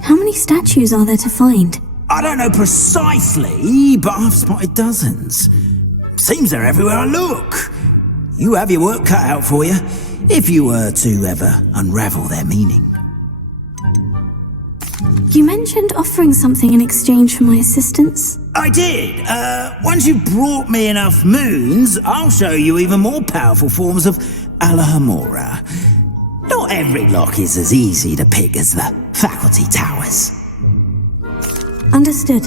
How many statues are there to find? I don't know precisely, but I've spotted dozens. Seems they're everywhere I look. You have your work cut out for you, if you were to ever unravel their meaning. You mentioned offering something in exchange for my assistance. I did. Once you've brought me enough moons, I'll show you even more powerful forms of Alahamora. Not every lock is as easy to pick as the faculty towers. Understood.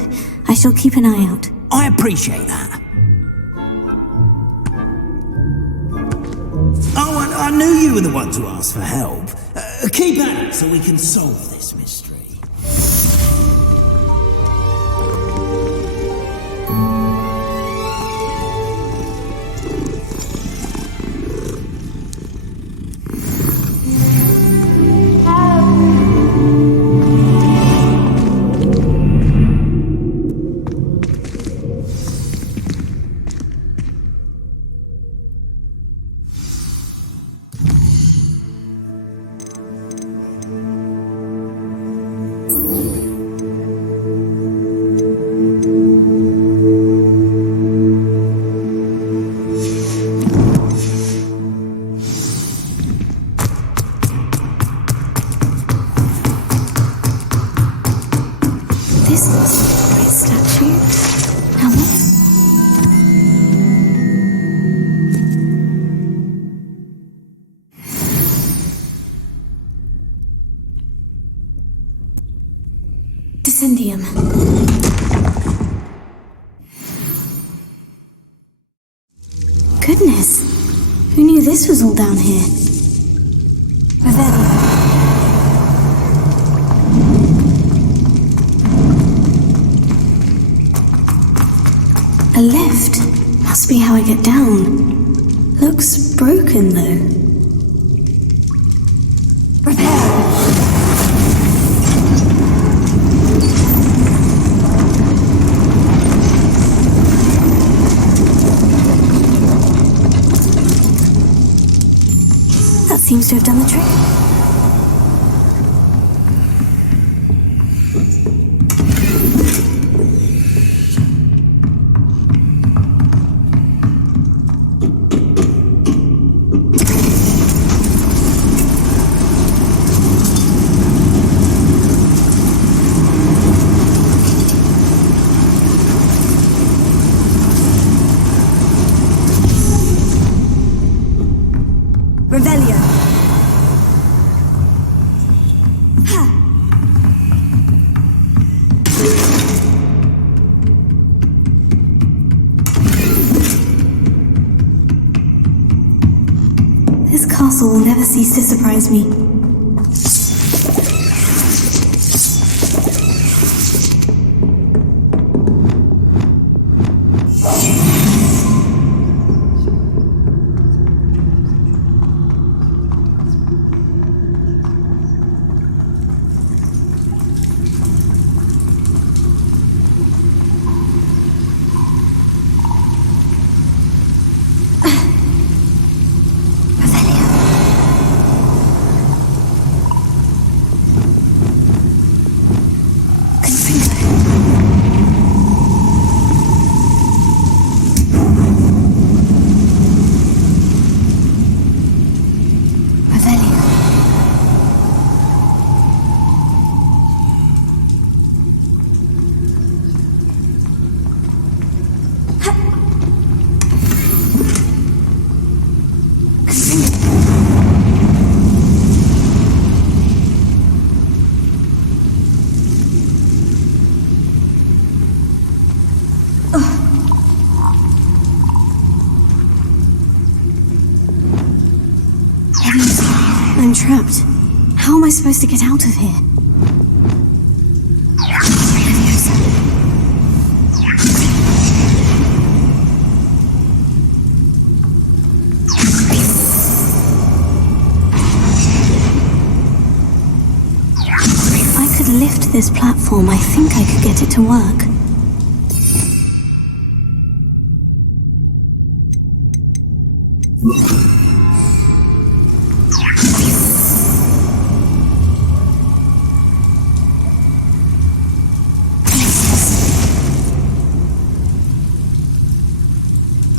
I shall keep an eye out. I appreciate that. Oh, and I knew you were the one to ask for help. Keep at it so we can solve this mystery. This is a great statue. How much? Dissending. Goodness, who knew this was all down here? Revelio. A lift. Must be how I get down. Looks broken, though. Repair. That seems to have done the trick. Revelio. Ha! This castle will never cease to surprise me. trapped. How am I supposed to get out of here? If I could lift this platform, I think I could get it to work.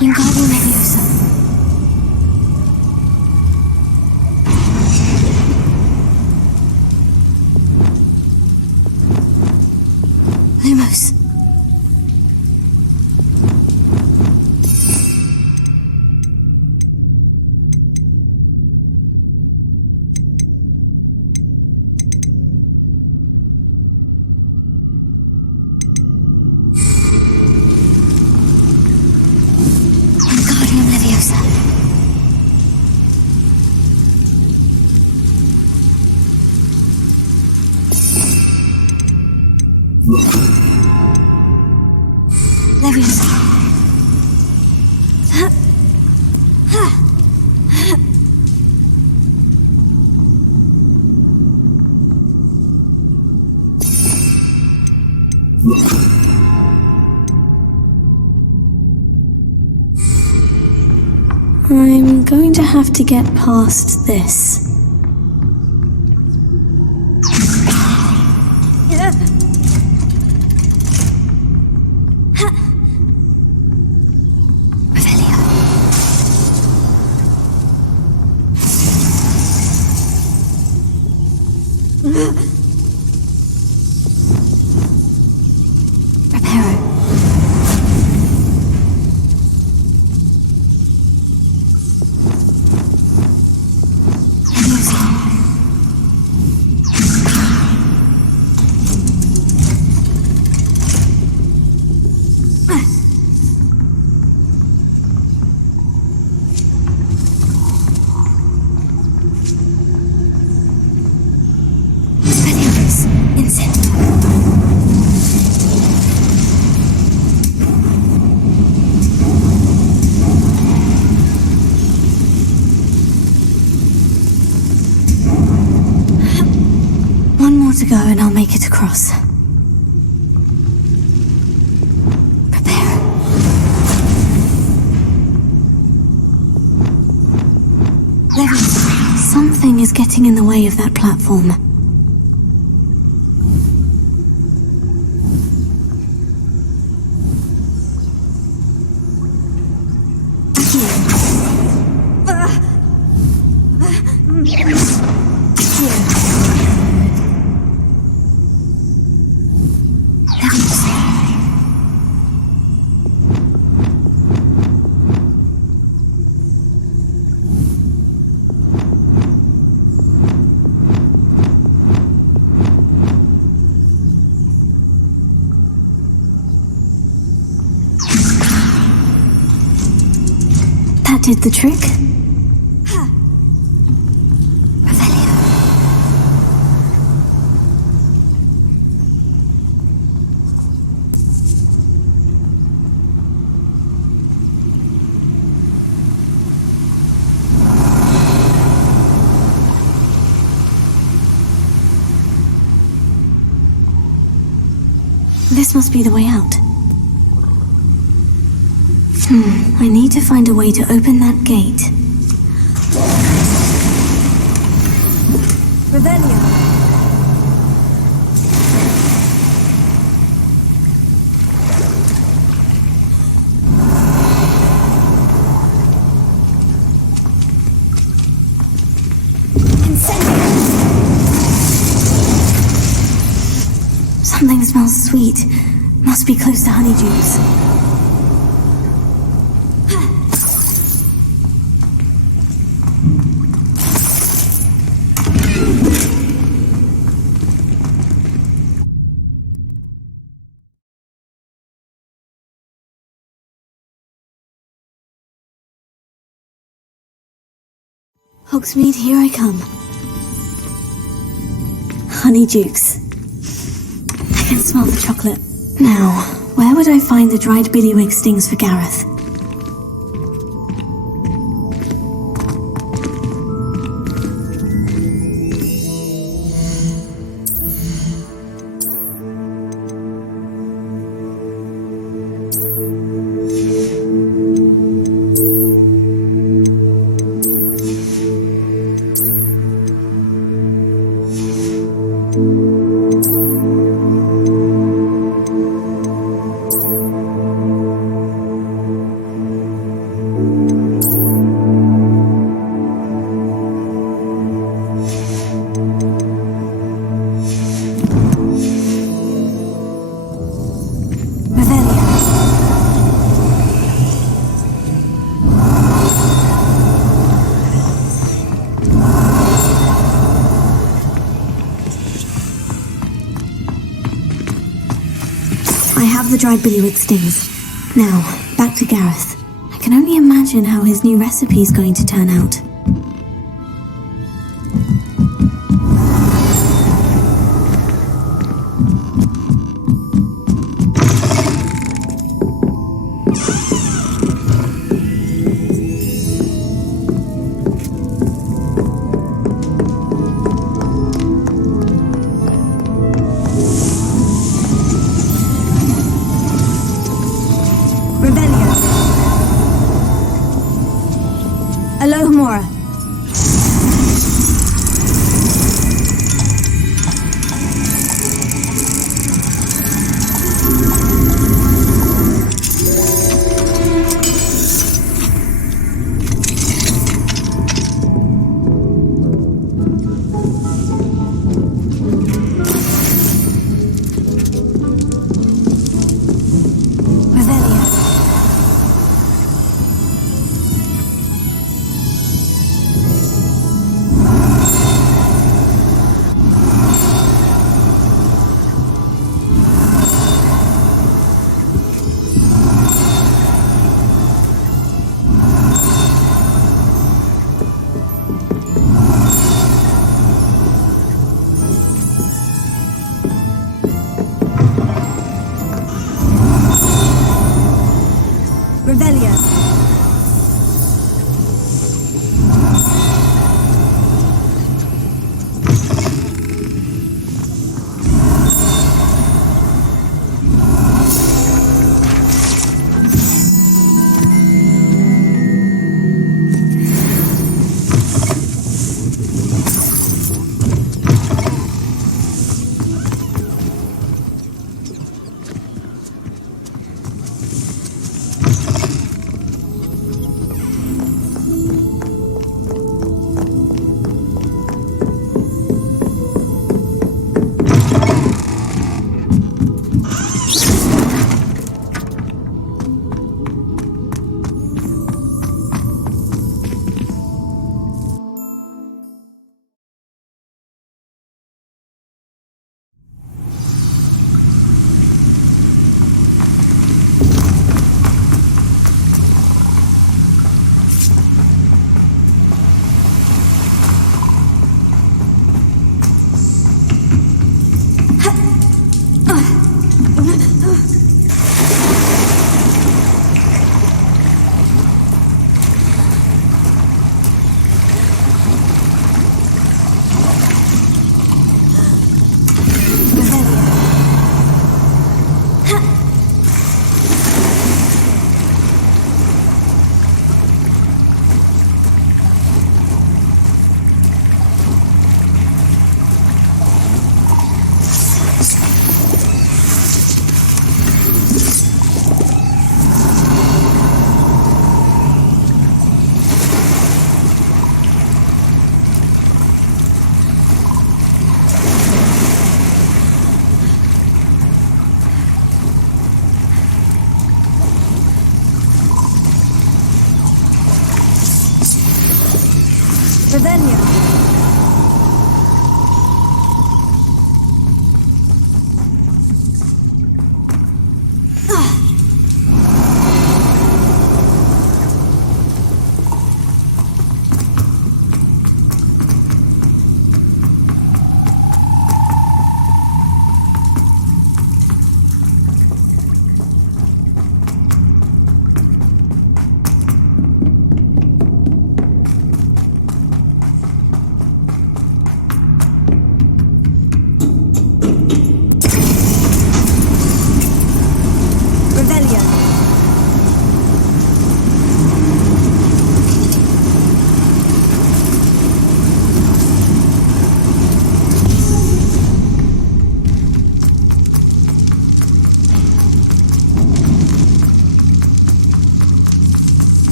Wingardium Leviosa. Lumos. Wingardium Leviosa. Leviosa. I'm going to have to get past this. One more to go and I'll make it across. Prepare. Leviosa, something is getting in the way of that platform. That did the trick. This must be the way out. I need to find a way to open that gate. Revelio. Something smells sweet. Must be close to honeydews. Hogsmeade, here I come. honeydukes. I can smell the chocolate. Now, where would I find the dried billywig stings for Gareth? The dried billywig stings. Now, back to Gareth. I can only imagine how his new recipe's going to turn out. Alohomora.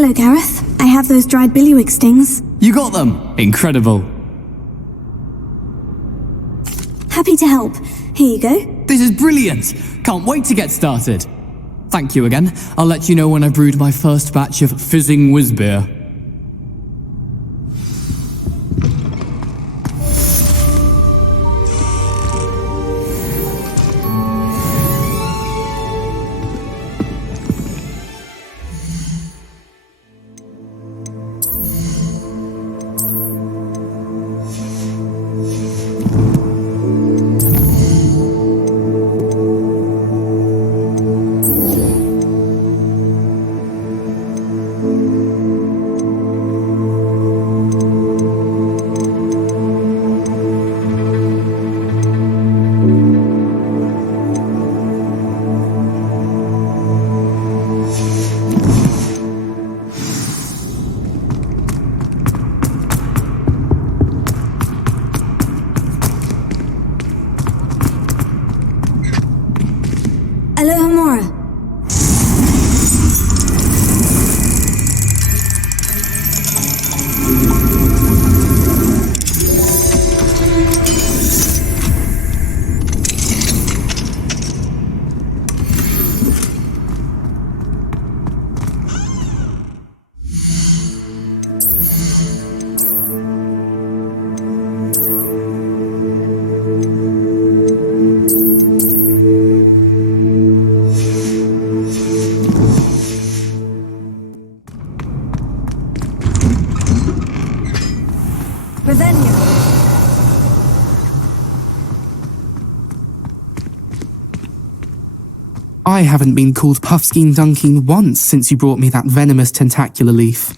Hello, Gareth. I have those dried billywig stings. You got them! Incredible. Happy to help. Here you go. This is brilliant! Can't wait to get started. Thank you again. I'll let you know when I brewed my first batch of fizzing whizbeer. I haven't been called Puffskein Dunking once since you brought me that venomous tentacular leaf.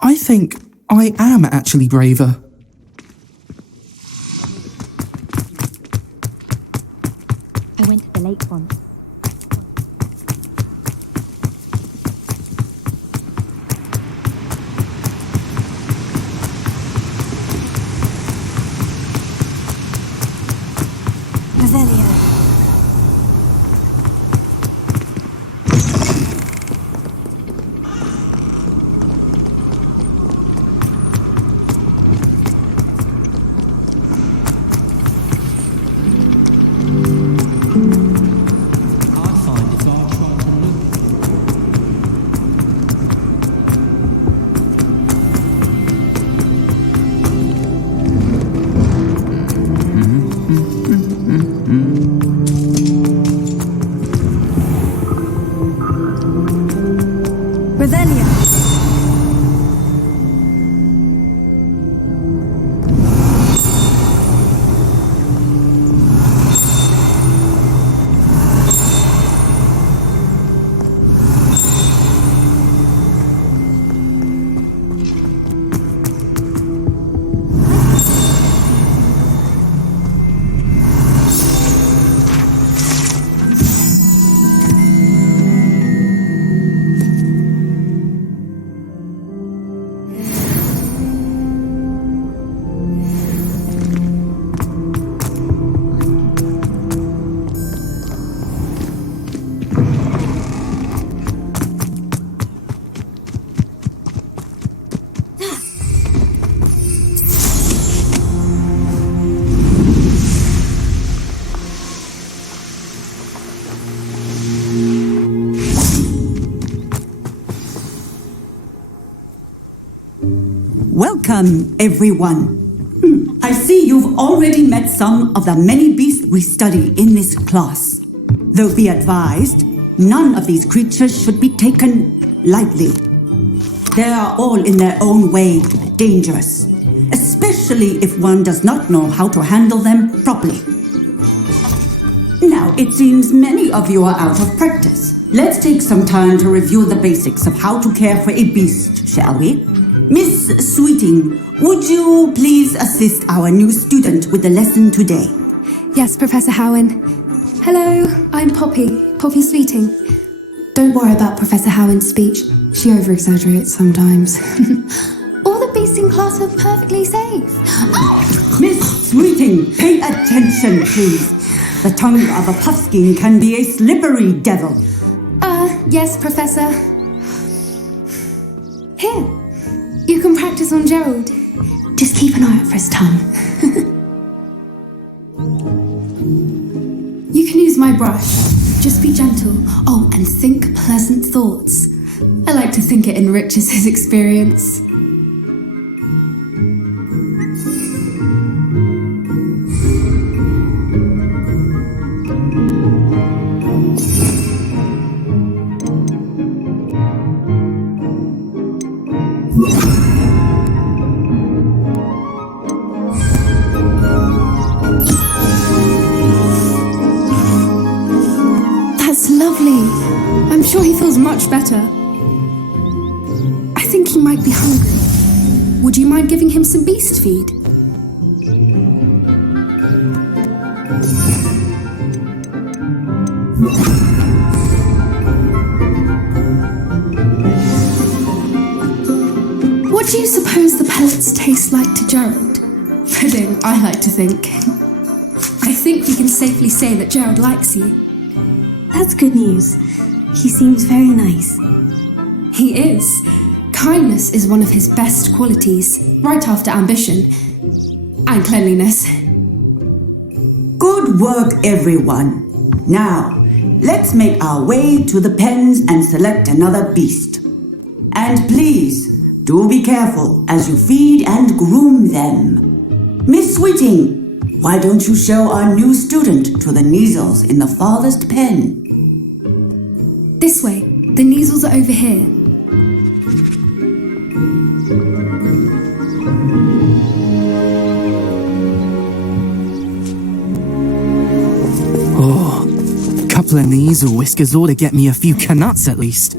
I think I am actually braver. I went to the lake once. Welcome, everyone. I see you've already met some of the many beasts we study in this class. Though be advised, none of these creatures should be taken lightly. They are all in their own way dangerous, especially if one does not know how to handle them properly. Now, it seems many of you are out of practice. Let's take some time to review the basics of how to care for a beast, shall we? Miss Sweeting, would you please assist our new student with the lesson today? Yes, Professor Howen. Hello, I'm Poppy Sweeting. Don't worry about Professor Howen's speech. She over-exaggerates sometimes. All the beasts in class are perfectly safe. Oh! Miss Sweeting, pay attention, please. The tongue of a puffskein can be a slippery devil. Yes, Professor. Here, you can practice on Gerald. Just keep an eye out for his tongue. You can use my brush. Just be gentle. Oh, and think pleasant thoughts. I like to think it enriches his experience. I'm sure he feels much better. I think he might be hungry. Would you mind giving him some beast feed? What do you suppose the pellets taste like to Gerald? Pudding, I like to think. I think we can safely say that Gerald likes you. That's good news. He seems very nice. He is. Kindness is one of his best qualities, right after ambition and cleanliness. Good work, everyone. Now, let's make our way to the pens and select another beast. And please, do be careful as you feed and groom them. Miss Sweeting, why don't you show our new student to the Neasels in the farthest pen? This way. The Neasels are over here. Oh, a couple of Neasel whiskers ought to get me a few canuts at least.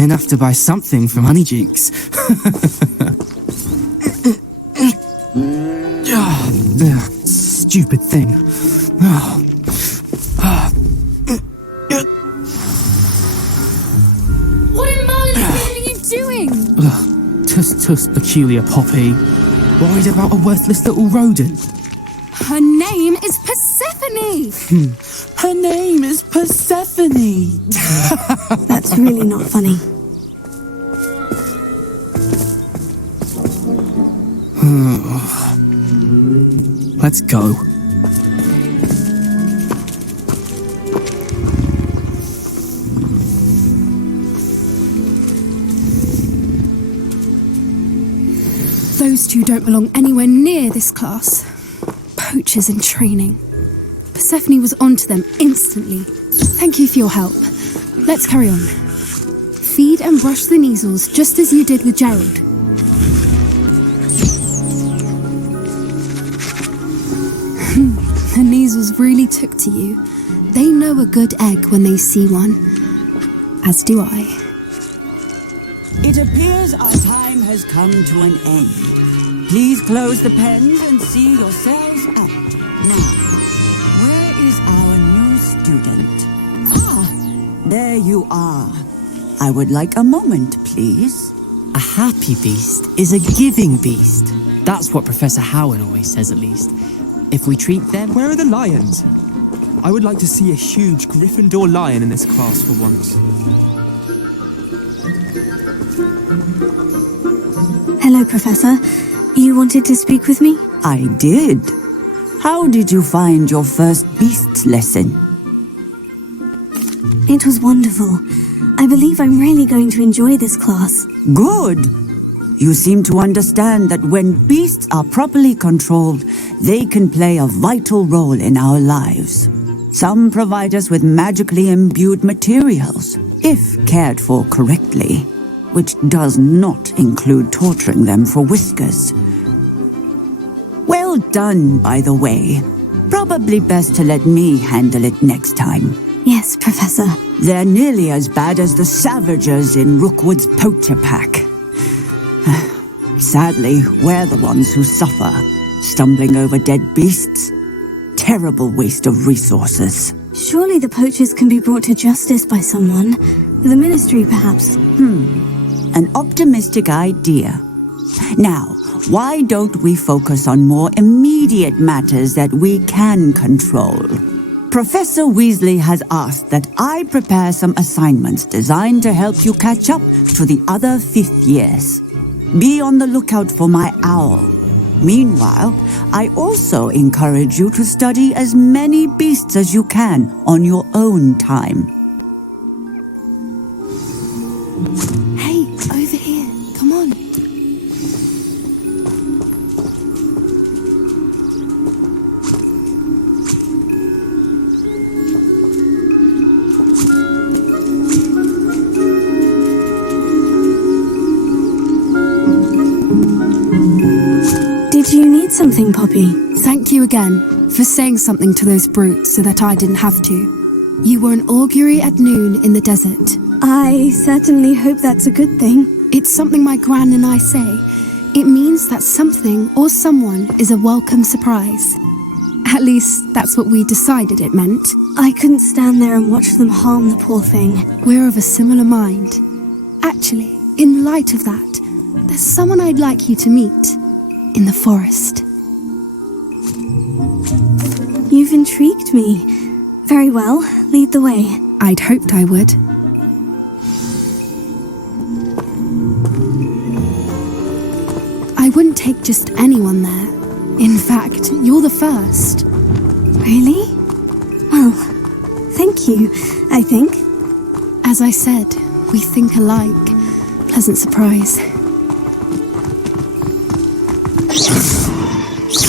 Enough to buy something from Honeydukes. Stupid thing. Tuss, peculiar Poppy. Worried about a worthless little rodent. Her name is Persephone! Her name is Persephone! That's really not funny. Let's go. Those two don't belong anywhere near this class. Poachers in training. Persephone was onto them instantly. Thank you for your help. Let's carry on. Feed and brush the Neasels just as you did with Gerald. The Neasels really took to you. They know a good egg when they see one. As do I. It appears our time has come to an end. Please close the pens and see yourselves out. Now, where is our new student? Ah, there you are. I would like a moment, please. A happy beast is a giving beast. That's what Professor Howard always says, at least. If we treat them... Where are the lions? I would like to see a huge Gryffindor lion in this class for once. Hello, Professor. You wanted to speak with me? I did. How did you find your first beast lesson? It was wonderful. I believe I'm really going to enjoy this class. Good. You seem to understand that when beasts are properly controlled, they can play a vital role in our lives. Some provide us with magically imbued materials, if cared for correctly, which does not include torturing them for whiskers. Well done, by the way. Probably best to let me handle it next time. Yes, Professor. They're nearly as bad as the Savagers in Rookwood's poacher pack. Sadly, we're the ones who suffer, stumbling over dead beasts. Terrible waste of resources. Surely the poachers can be brought to justice by someone. The Ministry, perhaps. An optimistic idea. Now, why don't we focus on more immediate matters that we can control? Professor Weasley has asked that I prepare some assignments designed to help you catch up to the other 5th years. Be on the lookout for my owl. Meanwhile, I also encourage you to study as many beasts as you can on your own time. Hey, over here. Come on. Did you need something, Poppy? Thank you again for saying something to those brutes so that I didn't have to. You were an augury at noon in the desert. I certainly hope that's a good thing. It's something my gran and I say. It means that something or someone is a welcome surprise. At least, that's what we decided it meant. I couldn't stand there and watch them harm the poor thing. We're of a similar mind. Actually, in light of that, there's someone I'd like you to meet. In the forest. You've intrigued me. Very well, lead the way. I'd hoped I would. I wouldn't take just anyone there. In fact, you're the first. Really? Well, thank you, I think. As I said, we think alike. Pleasant surprise.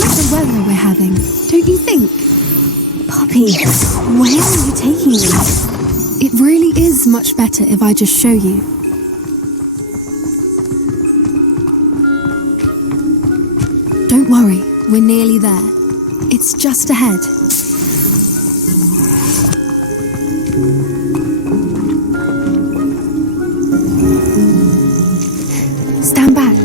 Like the weather we're having, don't you think? Poppy, where are you taking me? It really is much better if I just show you. Don't worry, we're nearly there. It's just ahead. Stand back.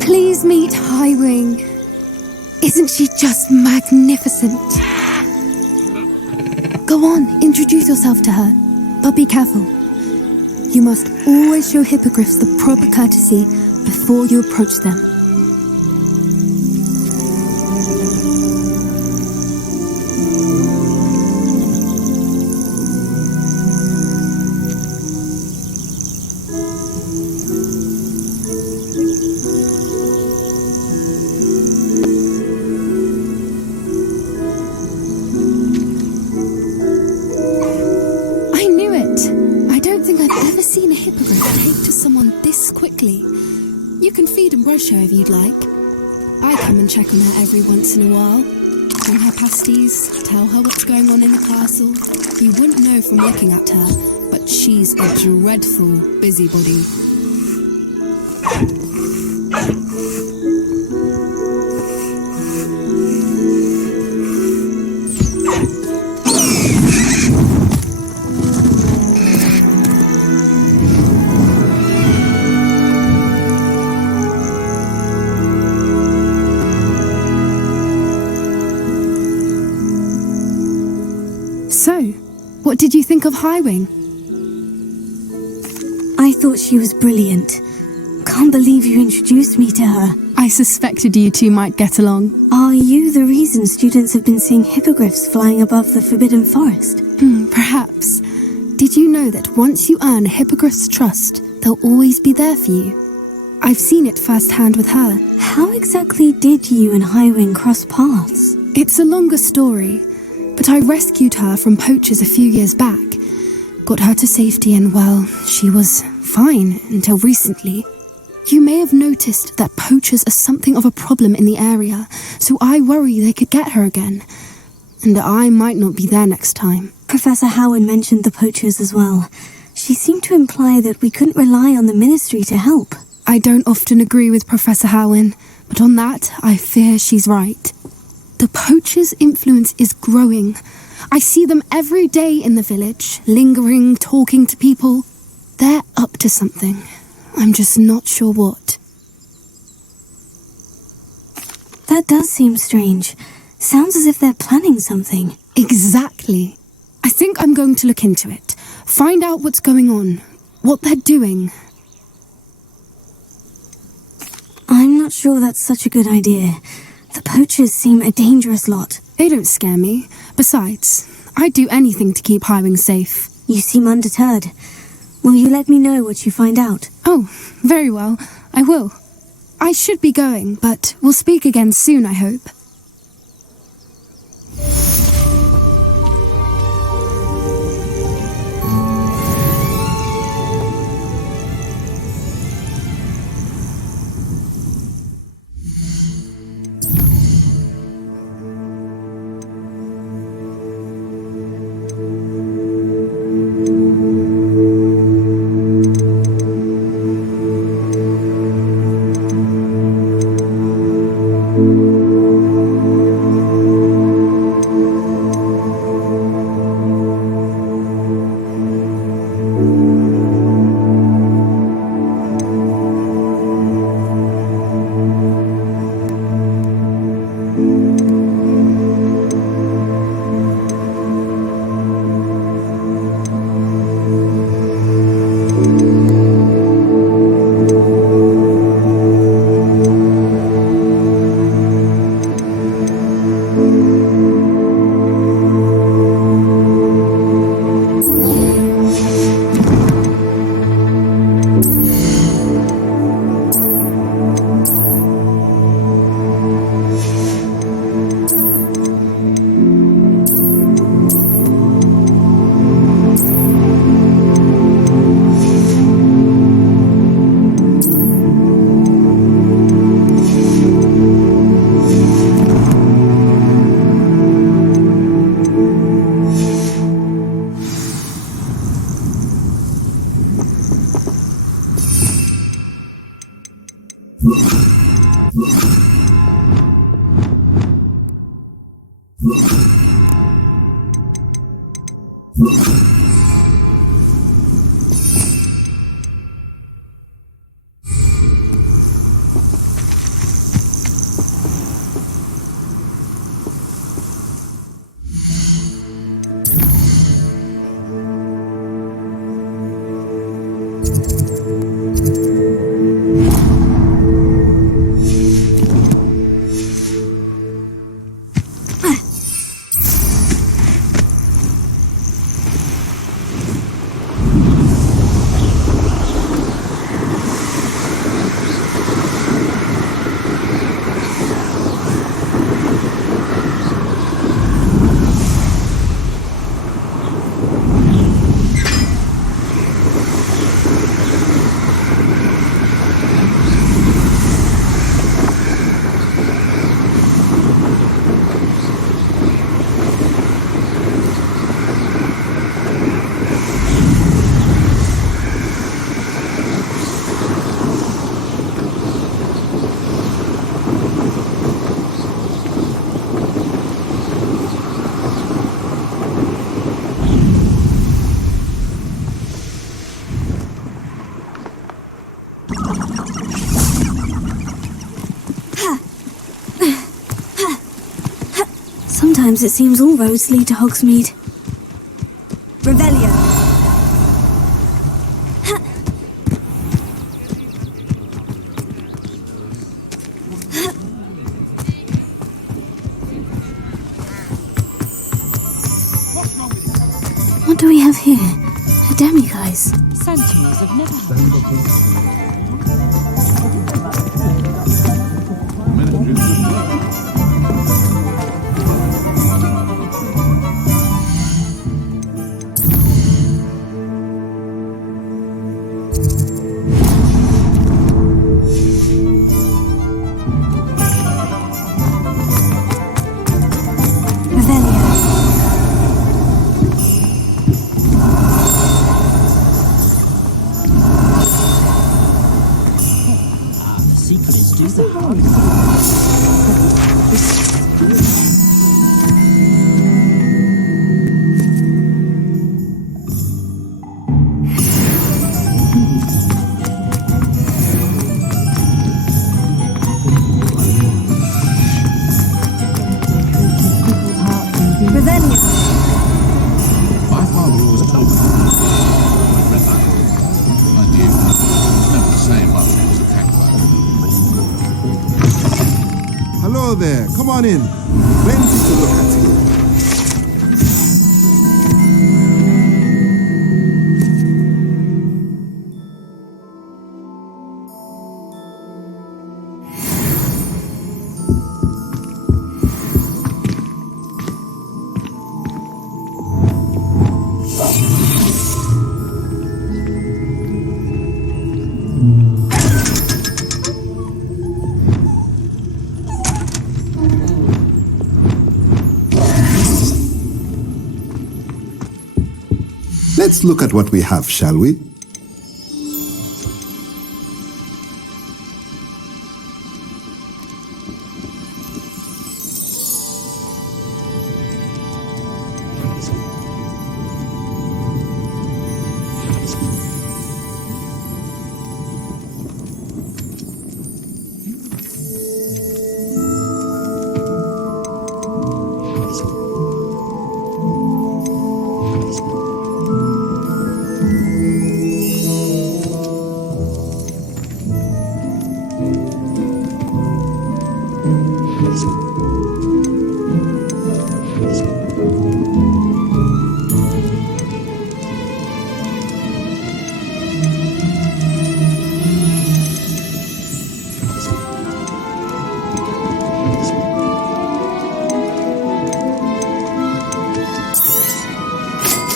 Please meet Highwing. Isn't she just magnificent? Go on, introduce yourself to her. But be careful. You must always show hippogriffs the proper courtesy before you approach them. You can feed and brush her if you'd like. I come and check on her every once in a while. Bring her pasties, tell her what's going on in the castle. You wouldn't know from looking at her, but she's a dreadful busybody. So, what did you think of Highwing? I thought she was brilliant. Can't believe you introduced me to her. I suspected you two might get along. Are you the reason students have been seeing hippogriffs flying above the Forbidden Forest? Perhaps. Did you know that once you earn a hippogriff's trust, they'll always be there for you? I've seen it firsthand with her. How exactly did you and Highwing cross paths? It's a longer story, but I rescued her from poachers a few years back. Got her to safety and, well, she was fine until recently. You may have noticed that poachers are something of a problem in the area, so I worry they could get her again. And I might not be there next time. Professor Howard mentioned the poachers as well. She seemed to imply that we couldn't rely on the Ministry to help. I don't often agree with Professor Howin, but on that, I fear she's right. The poachers' influence is growing. I see them every day in the village, lingering, talking to people. They're up to something. I'm just not sure what. That does seem strange. Sounds as if they're planning something. Exactly. I think I'm going to look into it. Find out what's going on. What they're doing. I'm not sure that's such a good idea. The poachers seem a dangerous lot. They don't scare me. Besides, I'd do anything to keep Highwing safe. You seem undeterred. Will you let me know what you find out? Oh, very well. I will. I should be going, but we'll speak again soon, I hope. Sometimes it seems all roads lead to Hogsmeade. Revelio. What do we have here? A demiguise. Sentinels have never... there. Come on in. Plenty to look at here. Let's look at what we have, shall we?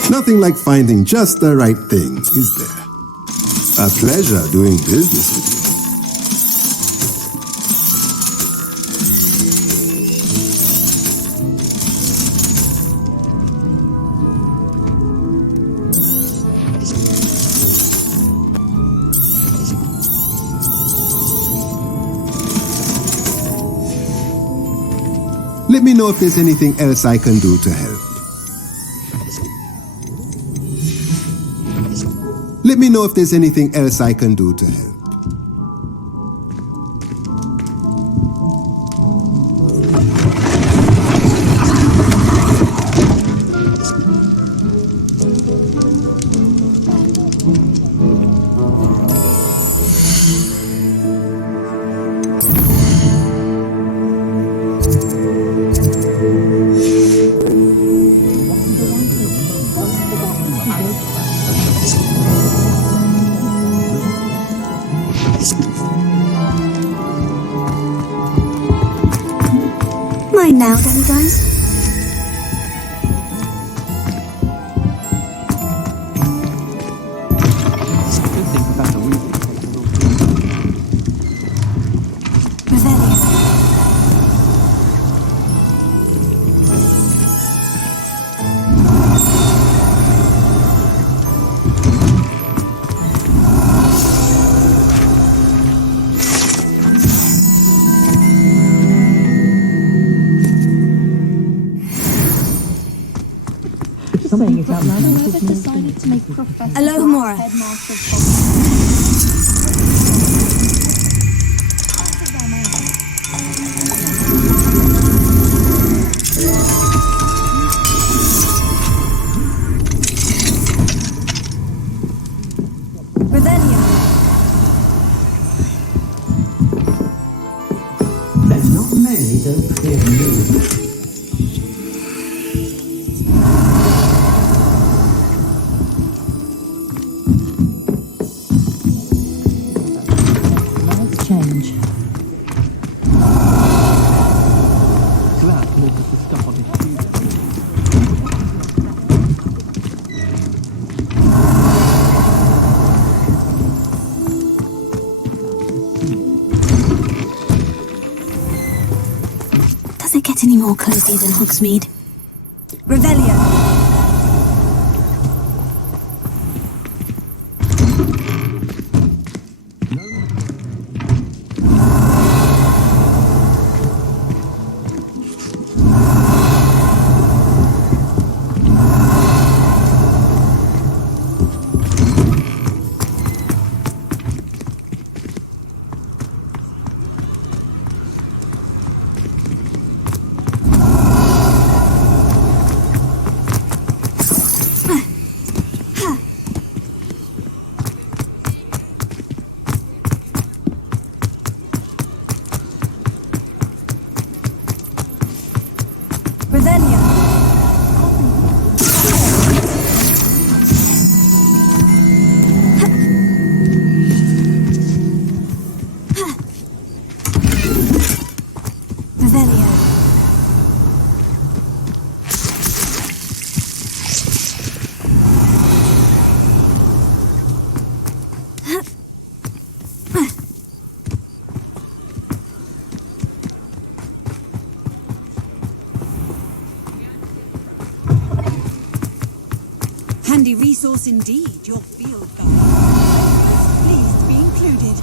Nothing like finding just the right thing, is there? A pleasure doing business with you. Let me know if there's anything else I can do to help. Let me know if there's anything else I can do to help. Mine now, demiguise. Alohomora. There's not many don't fear me. Does it get any more cozy than Hogsmeade? Revelio. Handy resource indeed, your field guide. Pleased to be included.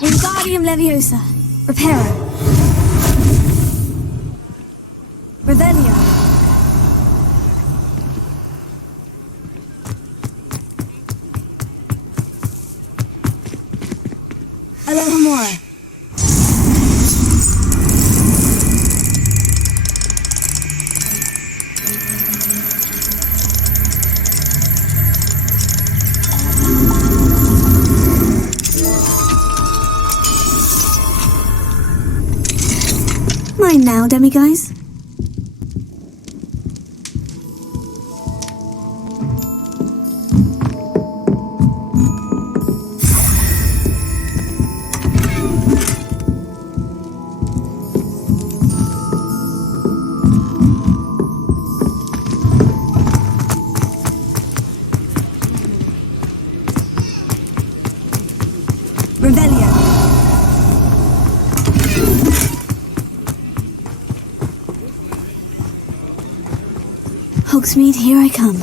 Wingardium Leviosa. Reparo. Revelio. Alohomora. Mine now, demiguise. Revelio. Hogsmeade, here I come.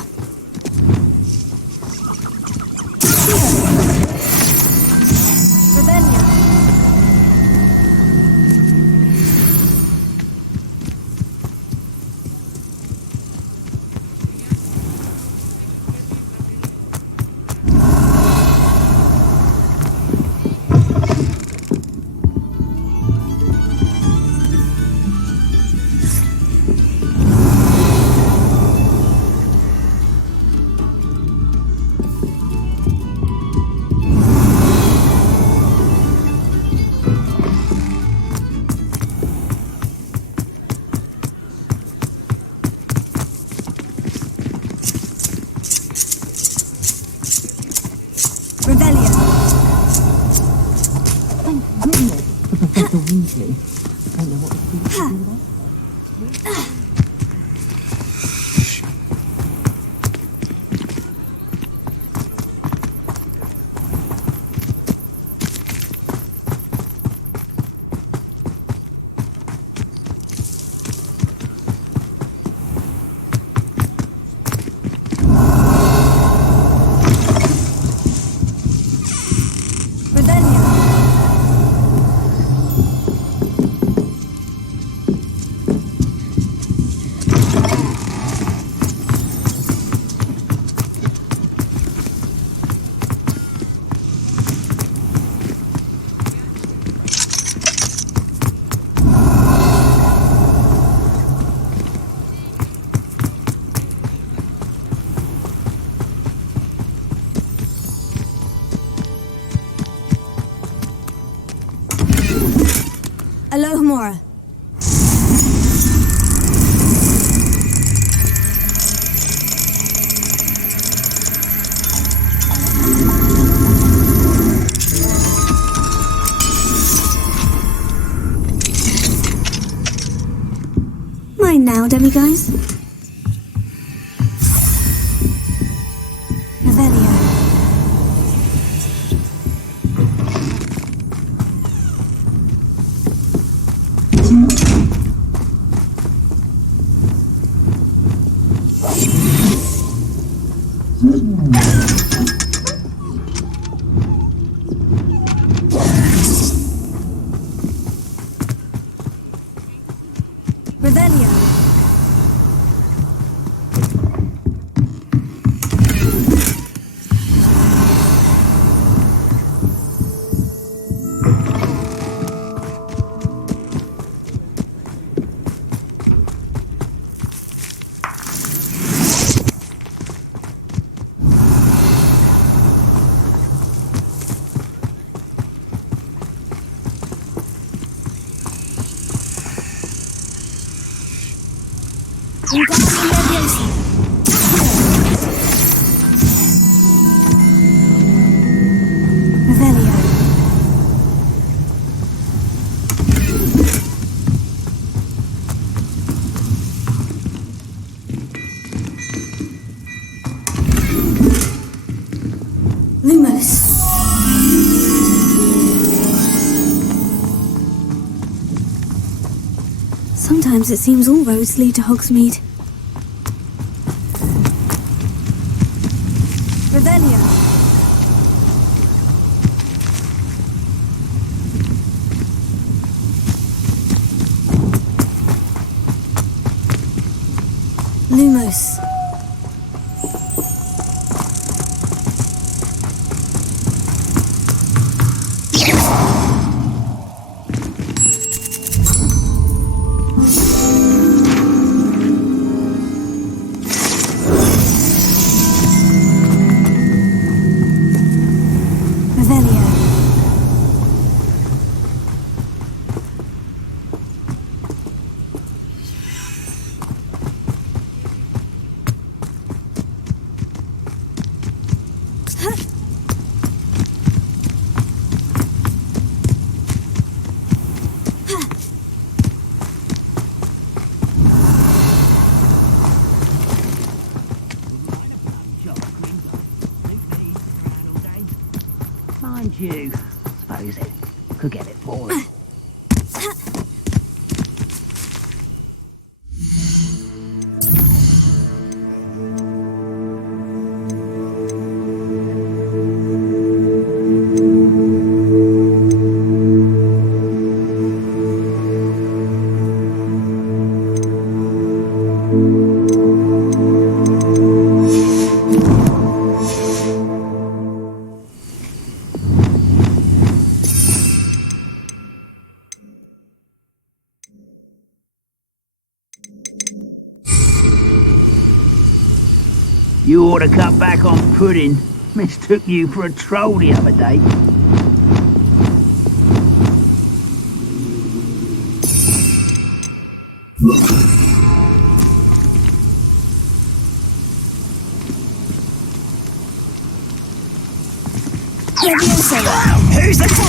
Revelio. Professor Weasley. I don't know what the freak would do that. Alohomora. Mine now, demiguise. Revelio. Revelio. Wingardium Leviosa. Revelio. Lumos. Sometimes it seems all roads lead to Hogsmeade. Revelio. Lumos. Mind you, suppose it could get it boring. You ought to cut back on pudding. Mistook you for a troll the other day. Who's the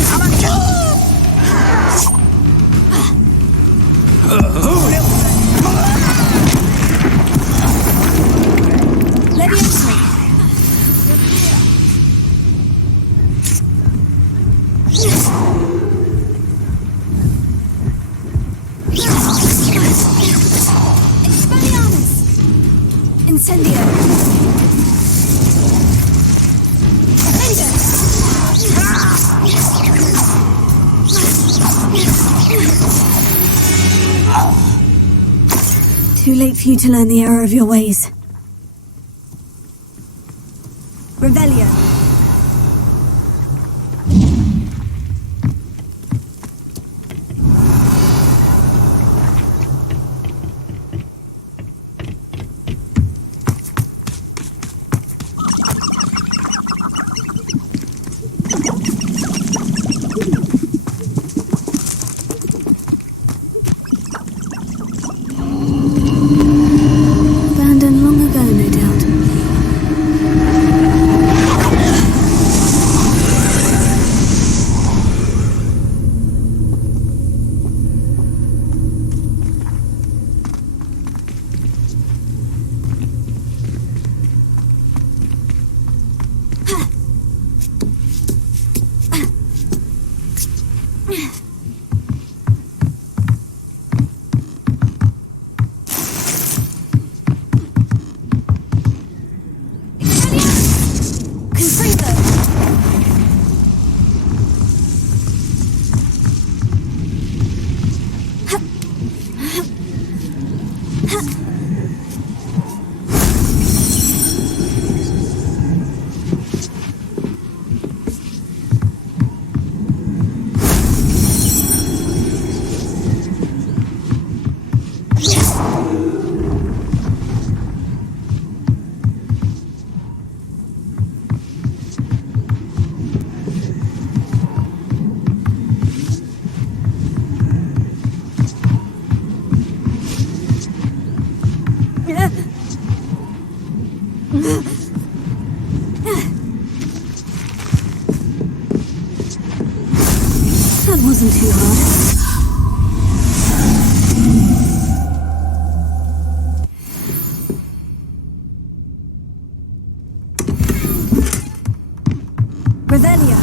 Too late for you to learn the error of your ways. Revelio. Abandoned long ago, no doubt. wasn't too hard. Revelia.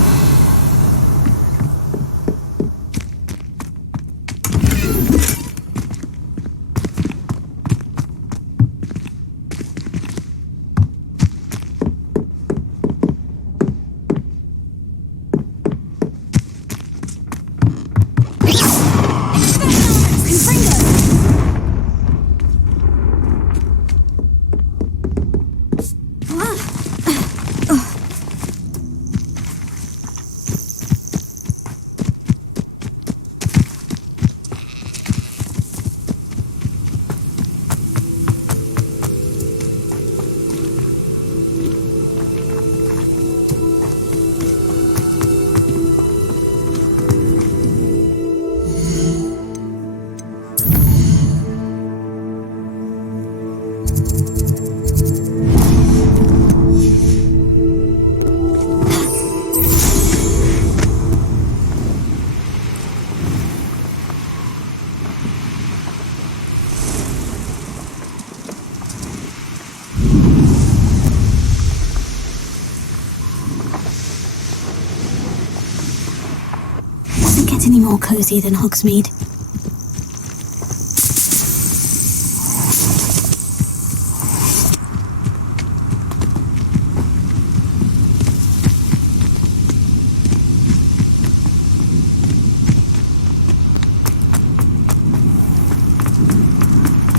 Any more cozy than Hogsmeade.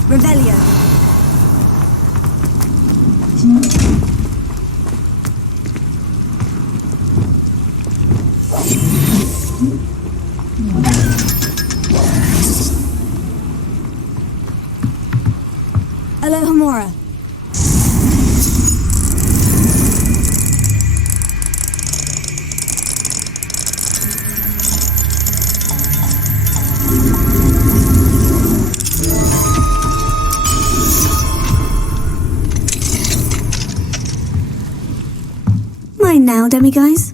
Revelio. Alohomora. Mine now, demiguise.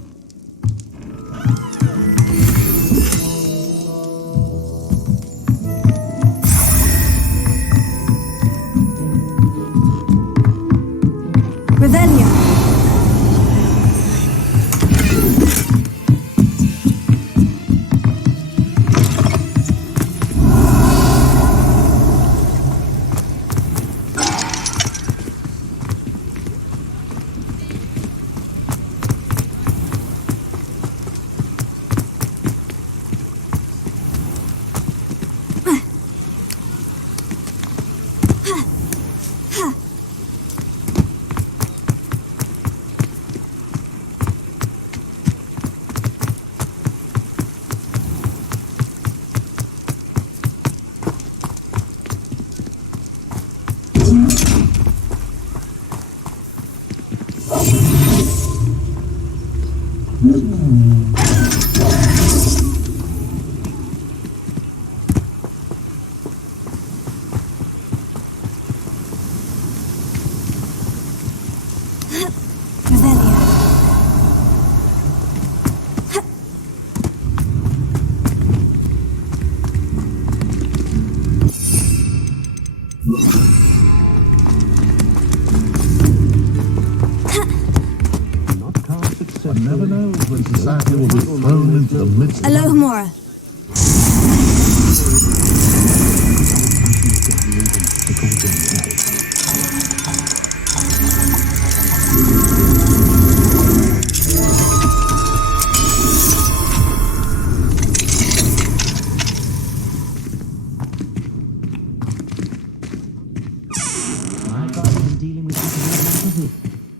Alohomora.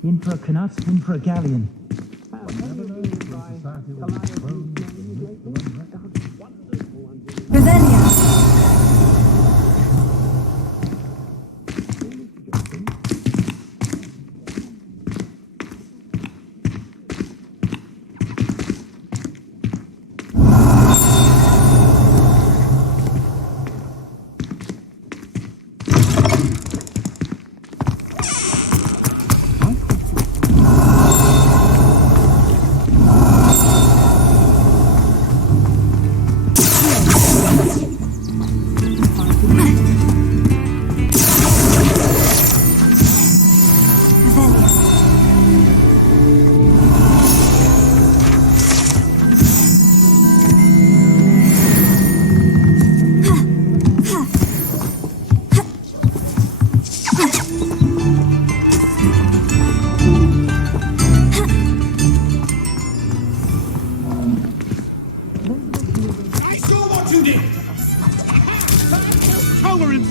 In for a canut, in for a galleon.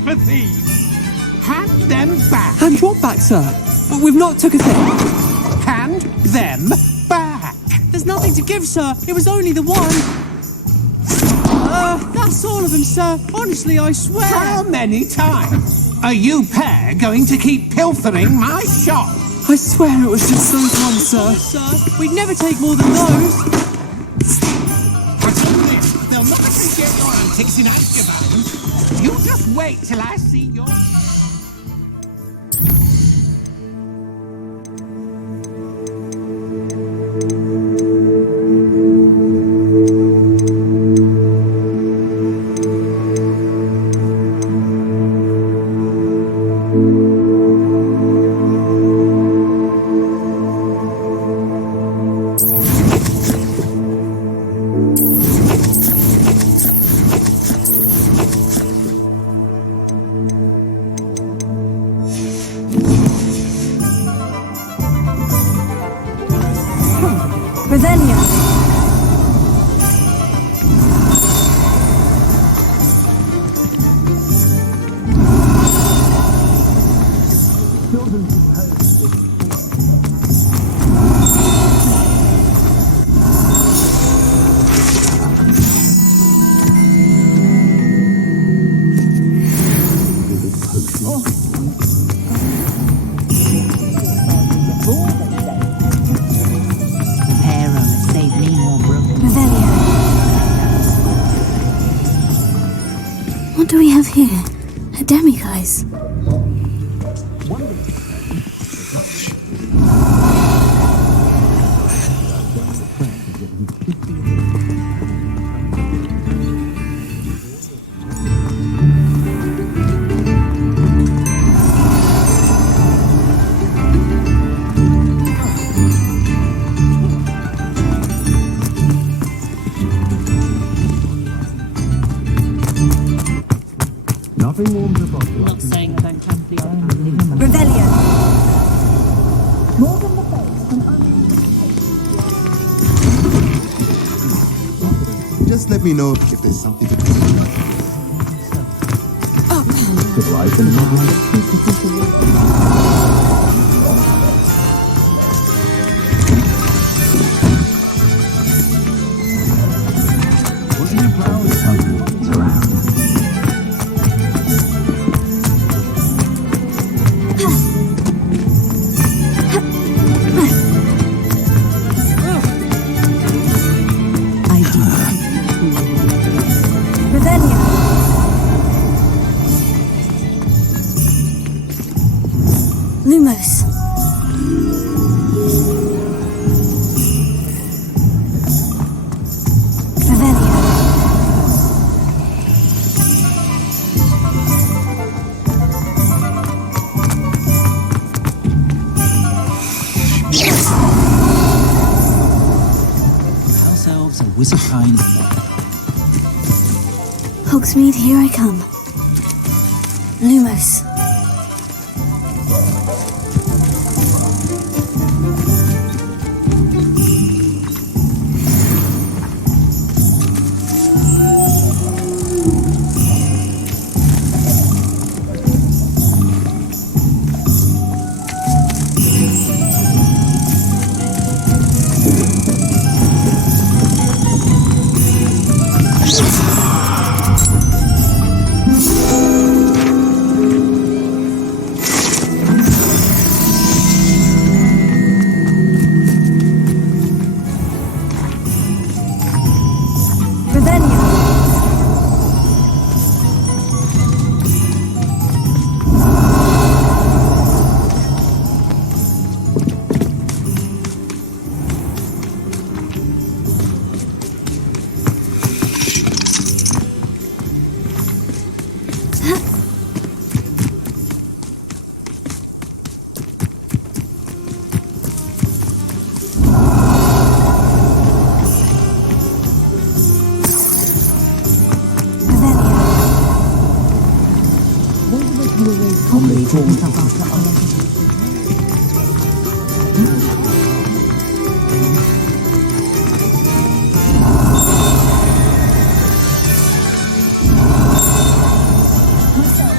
sympathy. Hand them back. Hand what back, sir? We've not took a thing. Hand them back. There's nothing to give, sir. It was only the one. That's all of them, sir. Honestly, I swear. How many times are you pair going to keep pilfering my shop? I swear it was just those ones, sir. Sir, we'd never take more than those. They'll not appreciate your antics in Azkaban. You just wait till I see your... What do we have here? A demiguise. Nothing warms a body. Not saying I don't have the Revelio. More than the face can only... Just let me know if there's something to do. Good life and wasn't you proud of something around? Lumos. Revelio. House elves are wizard kind. Hogsmeade, here I come. Lumos.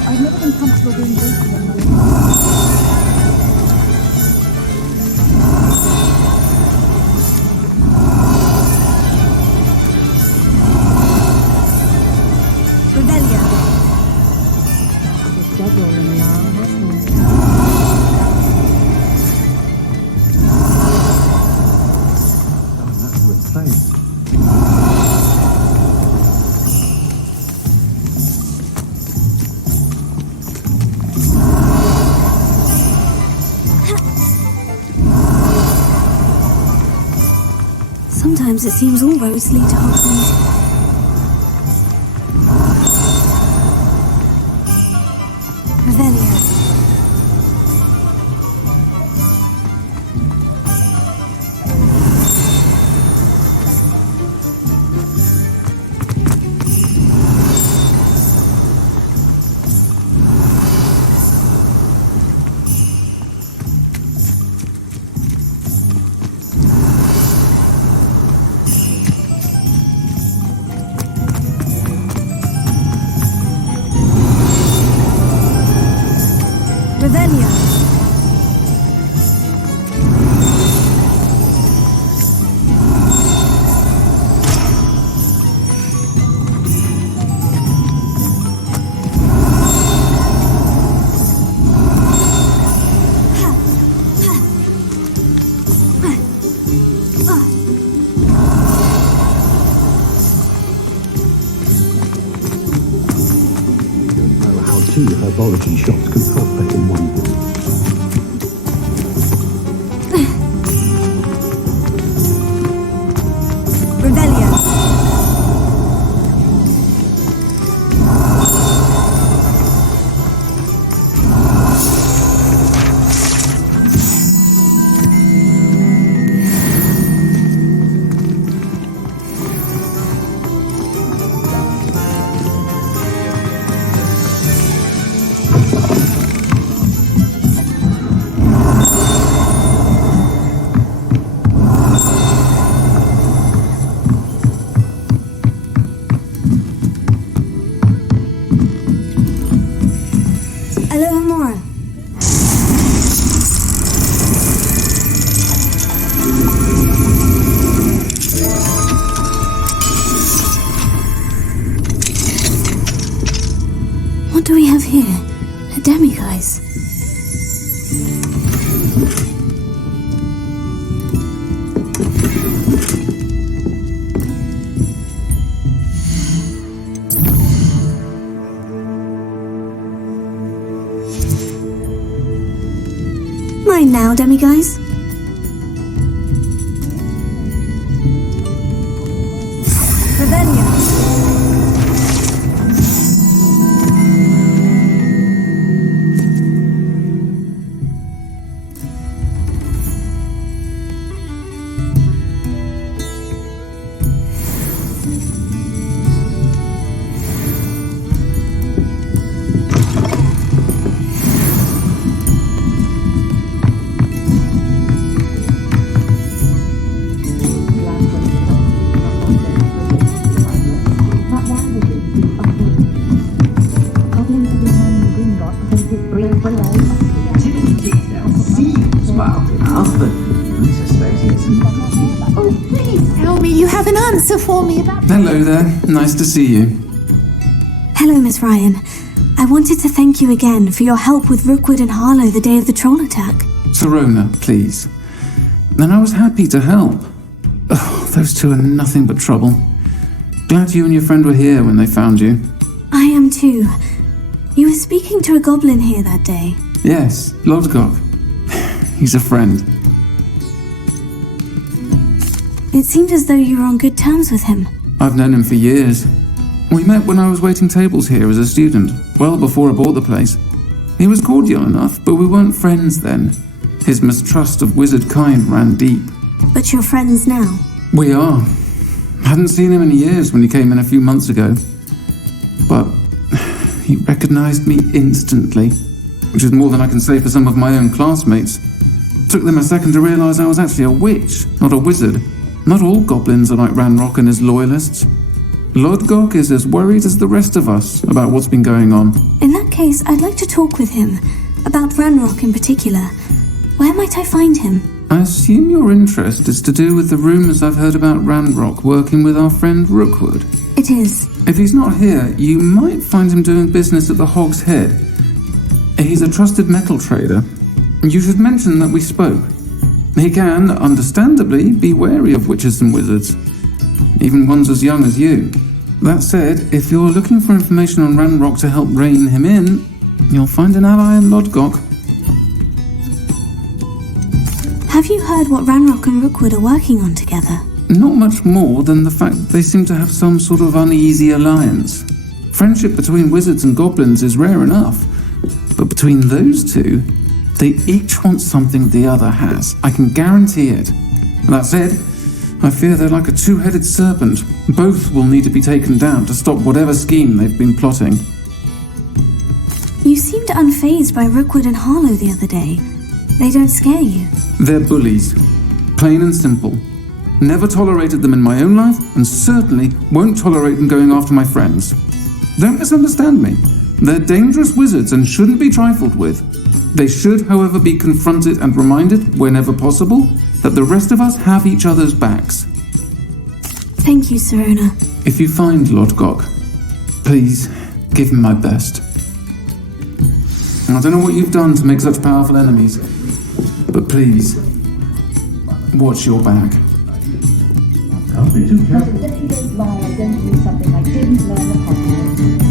I've Sometimes it seems all roads lead to Hogsmeade. Revelio. Two herbology shops can profit in one day. Revelio. What do we have here? A demiguise. Mine now, demiguise. Revelio. Oh, please tell me you have an answer for me about... Hello there. Nice to see you. Hello, Miss Ryan. I wanted to thank you again for your help with Rookwood and Harlow the day of the troll attack. Serona, please. And I was happy to help. Oh, those two are nothing but trouble. Glad you and your friend were here when they found you. I am too. You were speaking to a goblin here that day. Yes, Lodgok. He's a friend. It seemed as though you were on good terms with him. I've known him for years. We met when I was waiting tables here as a student, well before I bought the place. He was cordial enough, but we weren't friends then. His mistrust of wizard kind ran deep. But you're friends now? We are. Hadn't seen him in years when he came in a few months ago. But he recognized me instantly, which is more than I can say for some of my own classmates. Took them a second to realize I was actually a witch, not a wizard. Not all goblins are like Ranrock and his loyalists. Lodgok is as worried as the rest of us about what's been going on. In that case, I'd like to talk with him. About Ranrock in particular. Where might I find him? I assume your interest is to do with the rumors I've heard about Ranrock working with our friend Rookwood. It is. If he's not here, you might find him doing business at the Hog's Head. He's a trusted metal trader. You should mention that we spoke. He can, understandably, be wary of witches and wizards. even ones as young as you. That said, if you're looking for information on Ranrock to help rein him in, you'll find an ally in Lodgok. Have you heard what Ranrock and Rookwood are working on together? Not much more than the fact that they seem to have some sort of uneasy alliance. Friendship between wizards and goblins is rare enough, but between those two, they each want something the other has. I can guarantee it. That said, I fear they're like a two-headed serpent. Both will need to be taken down to stop whatever scheme they've been plotting. You seemed unfazed by Rookwood and Harlow the other day. They don't scare you. They're bullies. Plain and simple. Never tolerated them in my own life, and certainly won't tolerate them going after my friends. Don't misunderstand me. They're dangerous wizards and shouldn't be trifled with. They should, however, be confronted and reminded, whenever possible, that the rest of us have each other's backs. Thank you, Sirona. If you find Lodgok, please give him my best. I don't know what you've done to make such powerful enemies, but please, watch your back. Can't be too careful. If you don't lie, I don't do something I didn't learn the concept.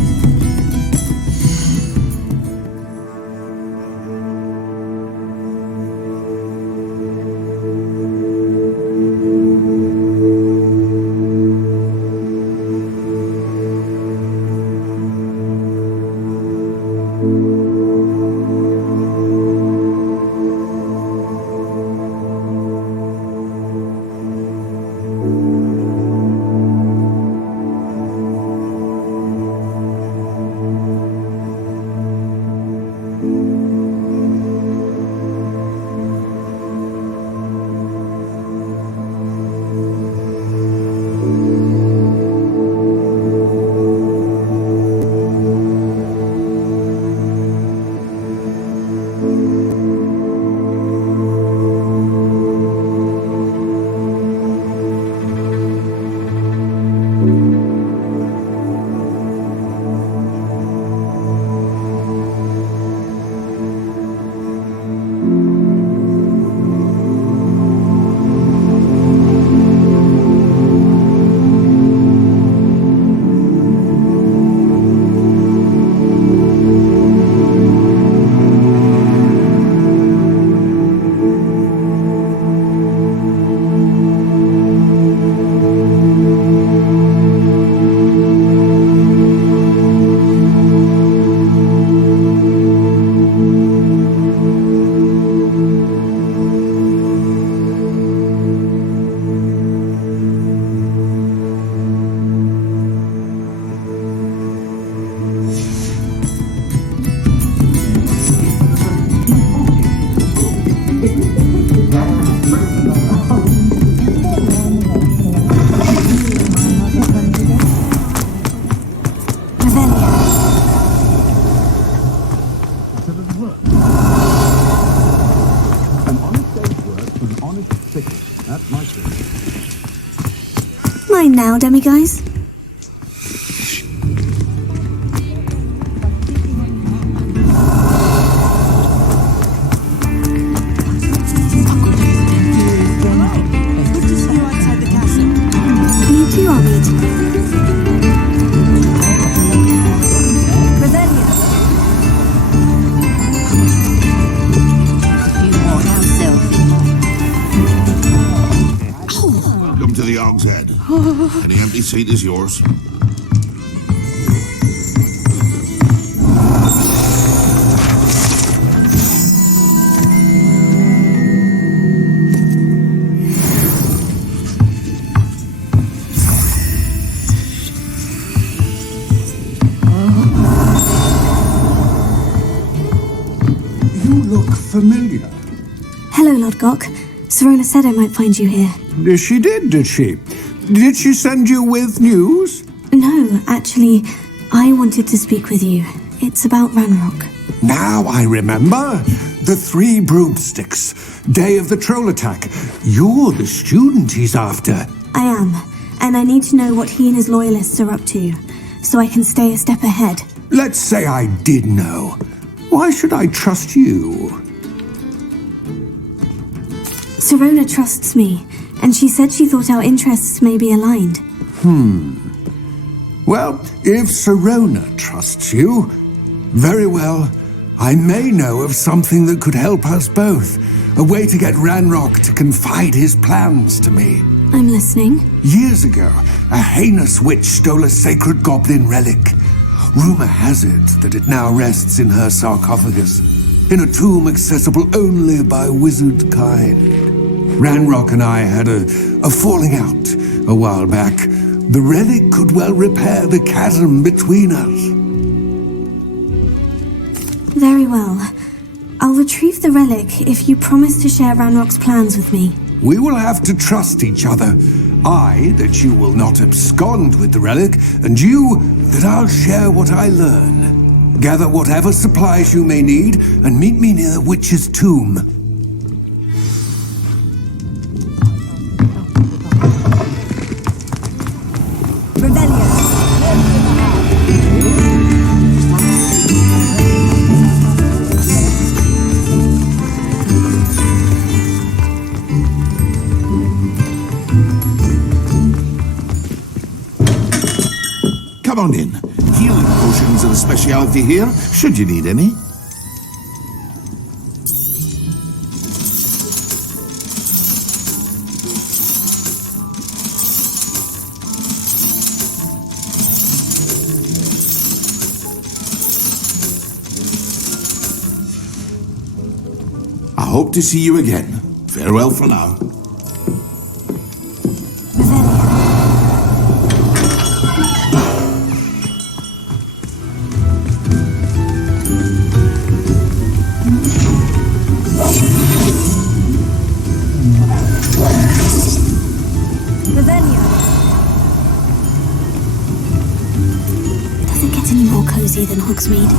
Mine now, demiguise. You too, Omid. Welcome to the Og's Head. Any empty seat is yours. You look familiar. Hello, Lodgok. Sirona said I might find you here. She did she? Did she send you with news? No, actually, I wanted to speak with you. It's about Ranrock. Now I remember. The 3 broomsticks. Day of the troll attack. You're the student he's after. I am, and I need to know what he and his loyalists are up to, so I can stay a step ahead. Let's say I did know. Why should I trust you? Sirona trusts me, and she said she thought our interests may be aligned. Well, if Sirona trusts you, very well. I may know of something that could help us both. A way to get Ranrock to confide his plans to me. I'm listening. Years ago, a heinous witch stole a sacred goblin relic. Rumor has it that it now rests in her sarcophagus, in a tomb accessible only by wizard kind. Ranrock and I had a falling out a while back. The relic could well repair the chasm between us. Very well. I'll retrieve the relic if you promise to share Ranrock's plans with me. We will have to trust each other. I, that you will not abscond with the relic, and you, that I'll share what I learn. Gather whatever supplies you may need, and meet me near the witch's tomb. Come on in. Healing potions are a specialty here, should you need any. I hope to see you again. Farewell for now. Does it get any more cozy than Hogsmeade?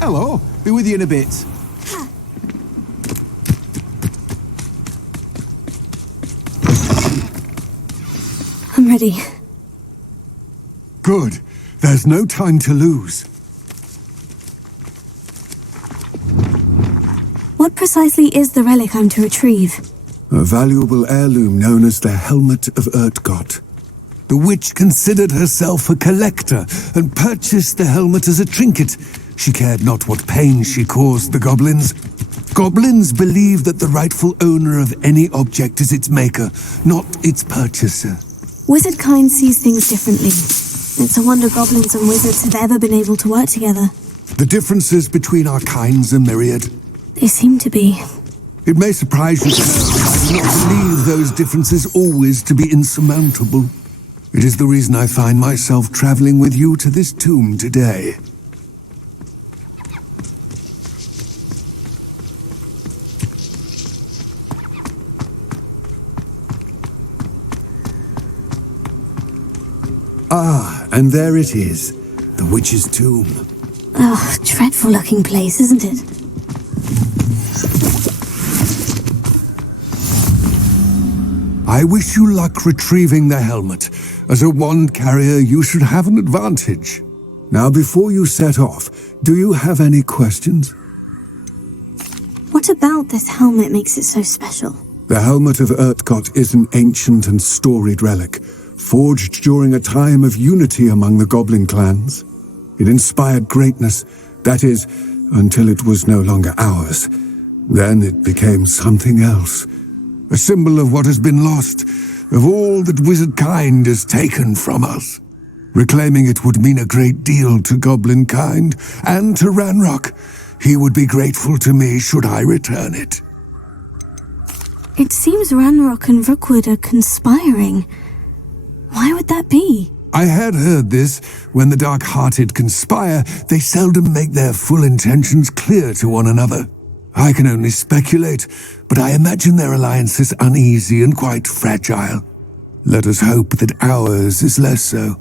Hello, be with you in a bit. I'm ready. Good. There's no time to lose. What precisely is the relic I'm to retrieve? A valuable heirloom known as the Helmet of Urtkot. The witch considered herself a collector and purchased the helmet as a trinket. She cared not what pain she caused the goblins. Goblins believe that the rightful owner of any object is its maker, not its purchaser. Wizard kind sees things differently. It's a wonder goblins and wizards have ever been able to work together. The differences between our kinds are myriad. They seem to be. It may surprise you to know that I do not believe those differences always to be insurmountable. It is the reason I find myself traveling with you to this tomb today. Ah, and there it is, the witch's tomb. Oh, dreadful looking place, isn't it? I wish you luck retrieving the helmet. As a wand carrier, you should have an advantage. Now, before you set off, do you have any questions? What about this helmet makes it so special? The Helmet of Urtkot is an ancient and storied relic, forged during a time of unity among the goblin clans. It inspired greatness, that is, until it was no longer ours. Then it became something else. A symbol of what has been lost, of all that wizard kind has taken from us. Reclaiming it would mean a great deal to goblin kind, and to Ranrock. He would be grateful to me should I return it. It seems Ranrock and Rookwood are conspiring. Why would that be? I had heard this. When the dark-hearted conspire, they seldom make their full intentions clear to one another. I can only speculate, but I imagine their alliance is uneasy and quite fragile. Let us hope that ours is less so.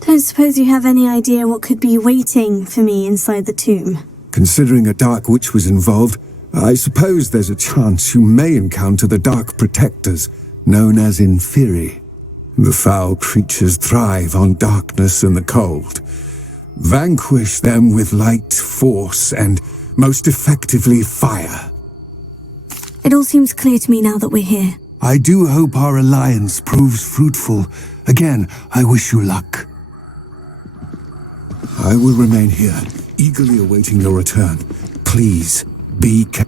Don't suppose you have any idea what could be waiting for me inside the tomb? Considering a dark witch was involved, I suppose there's a chance you may encounter the Dark Protectors, known as Inferi. The foul creatures thrive on darkness and the cold. Vanquish them with light, force, and, most effectively, fire. It all seems clear to me now that we're here. I do hope our alliance proves fruitful. Again, I wish you luck. I will remain here, eagerly awaiting your return. Please, be careful.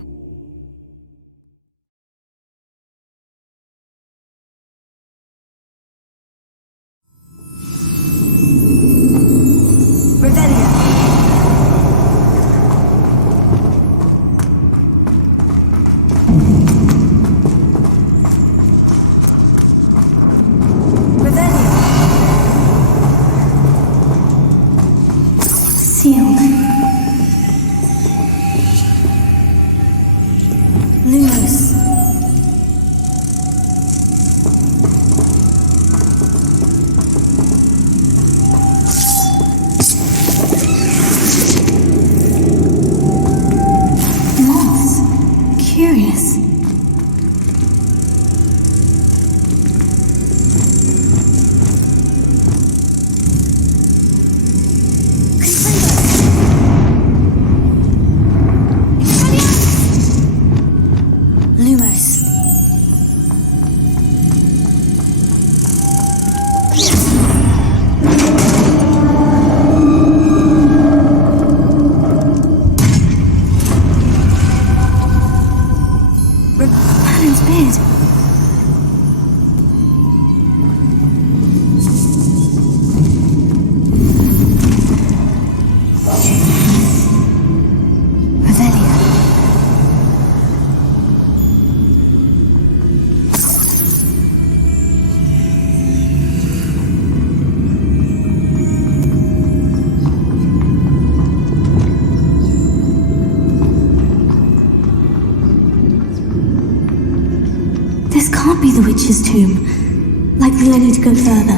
Be the witch's tomb. Likely I need to go further.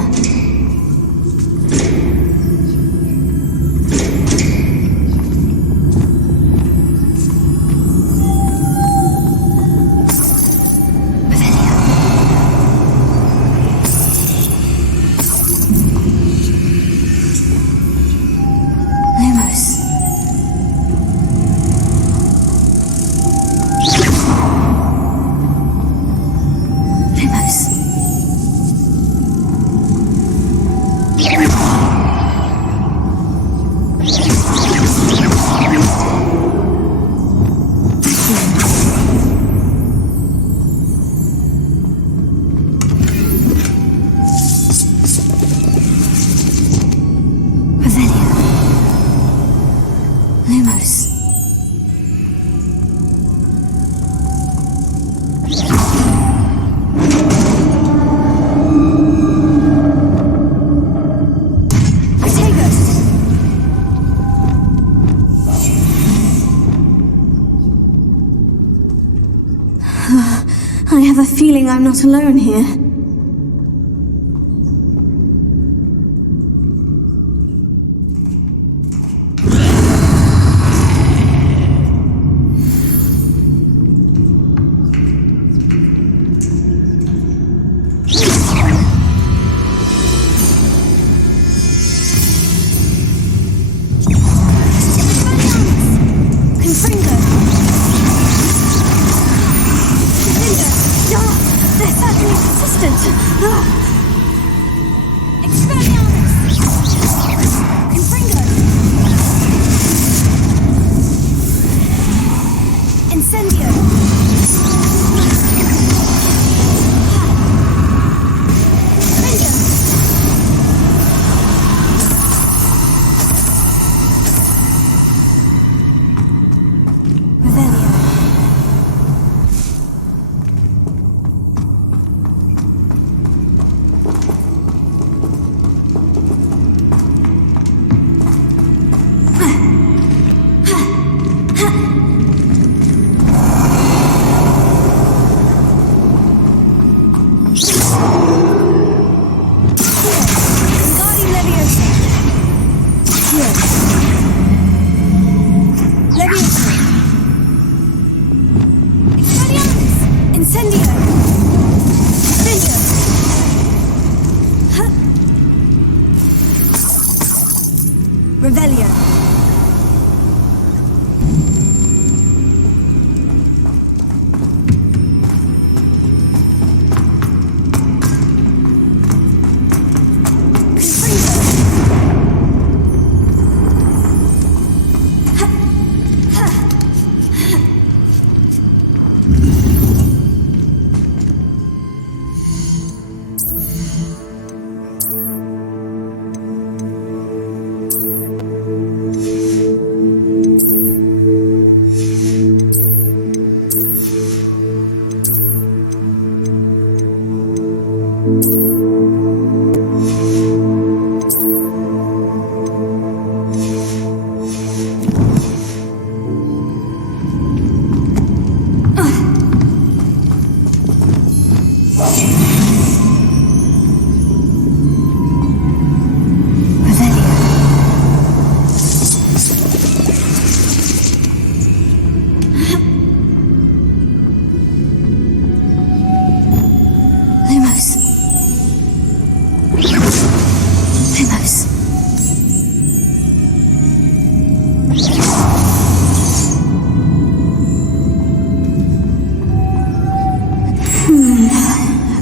I have a feeling I'm not alone here.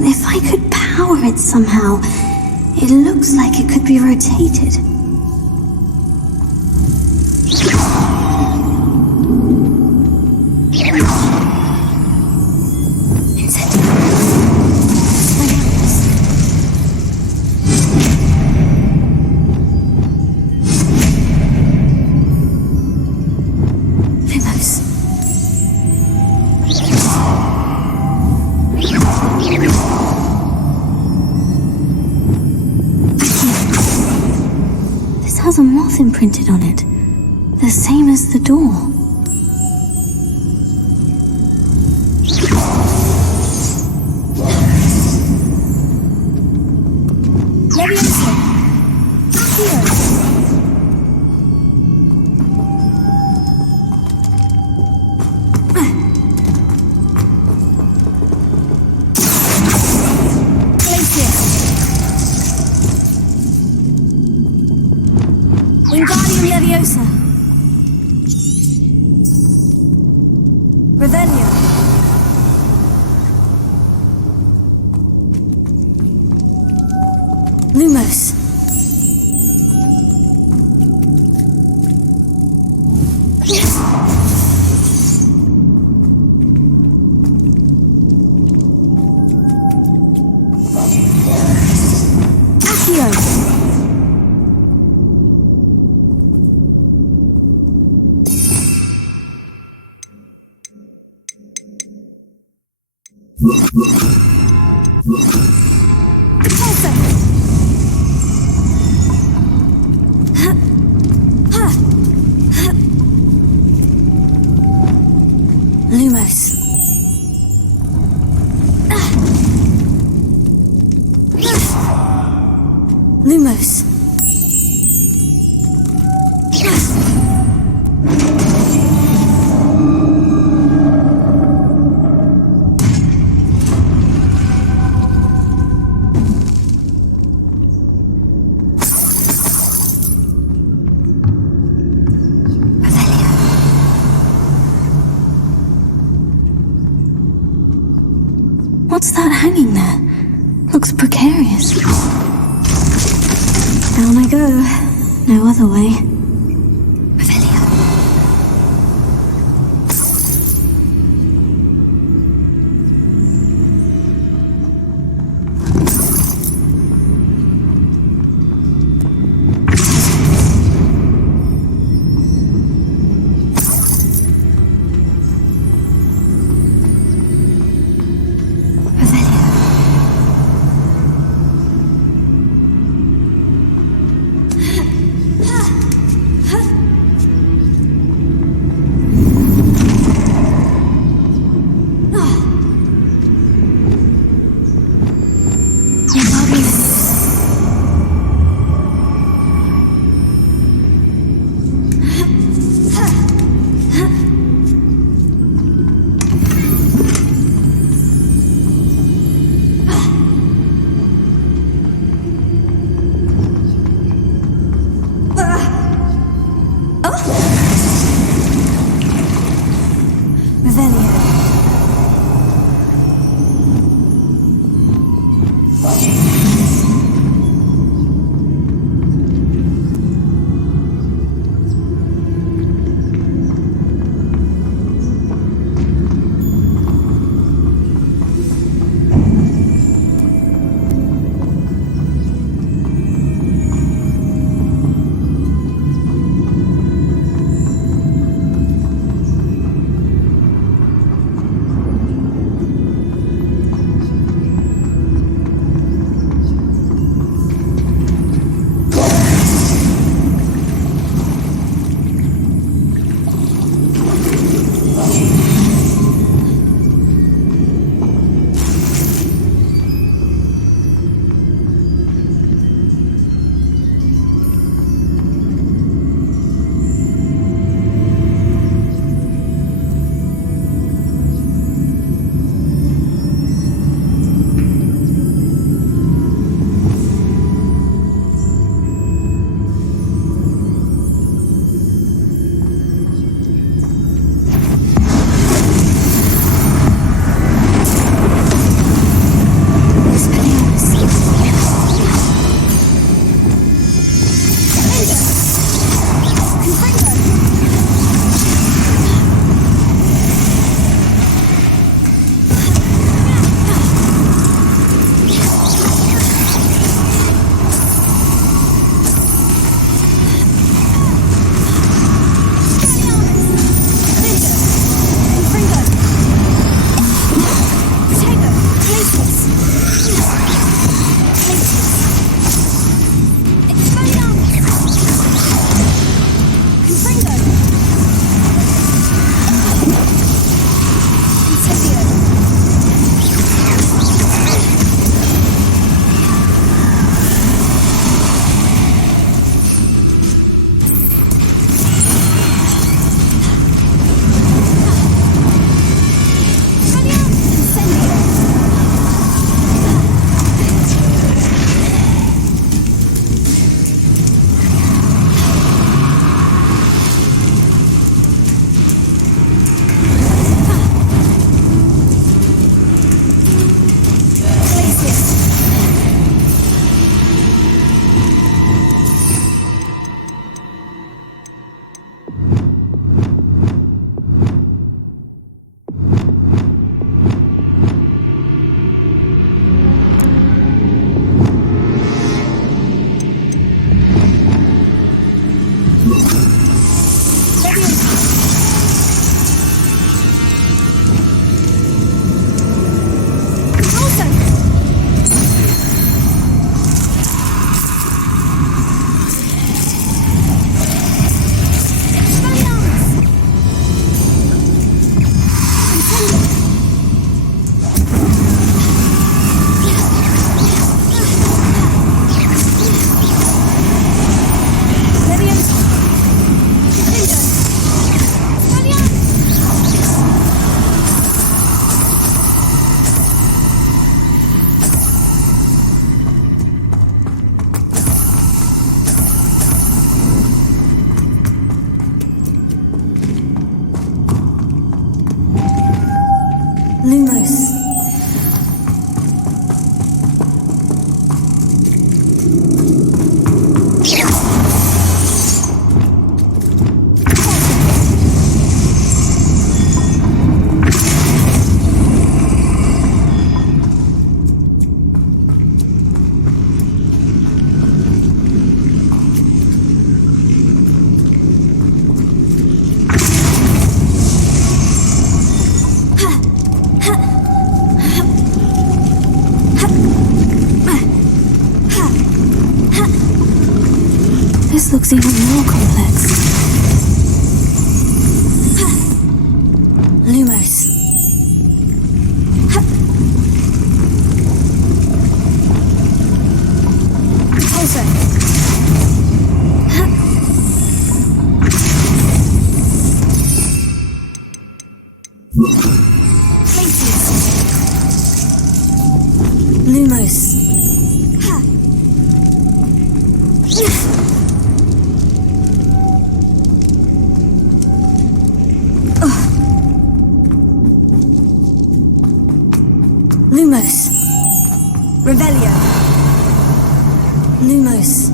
If I could power it somehow, it looks like it could be rotated. Has a moth imprinted on it, the same as the door. Lumos. Lumos. Lumos. What's that hanging there? Looks precarious. Down I go. No other way. This looks even more complex. Lumos. Repulsor. Places. Lumos. Lumos. Revelio. Lumos.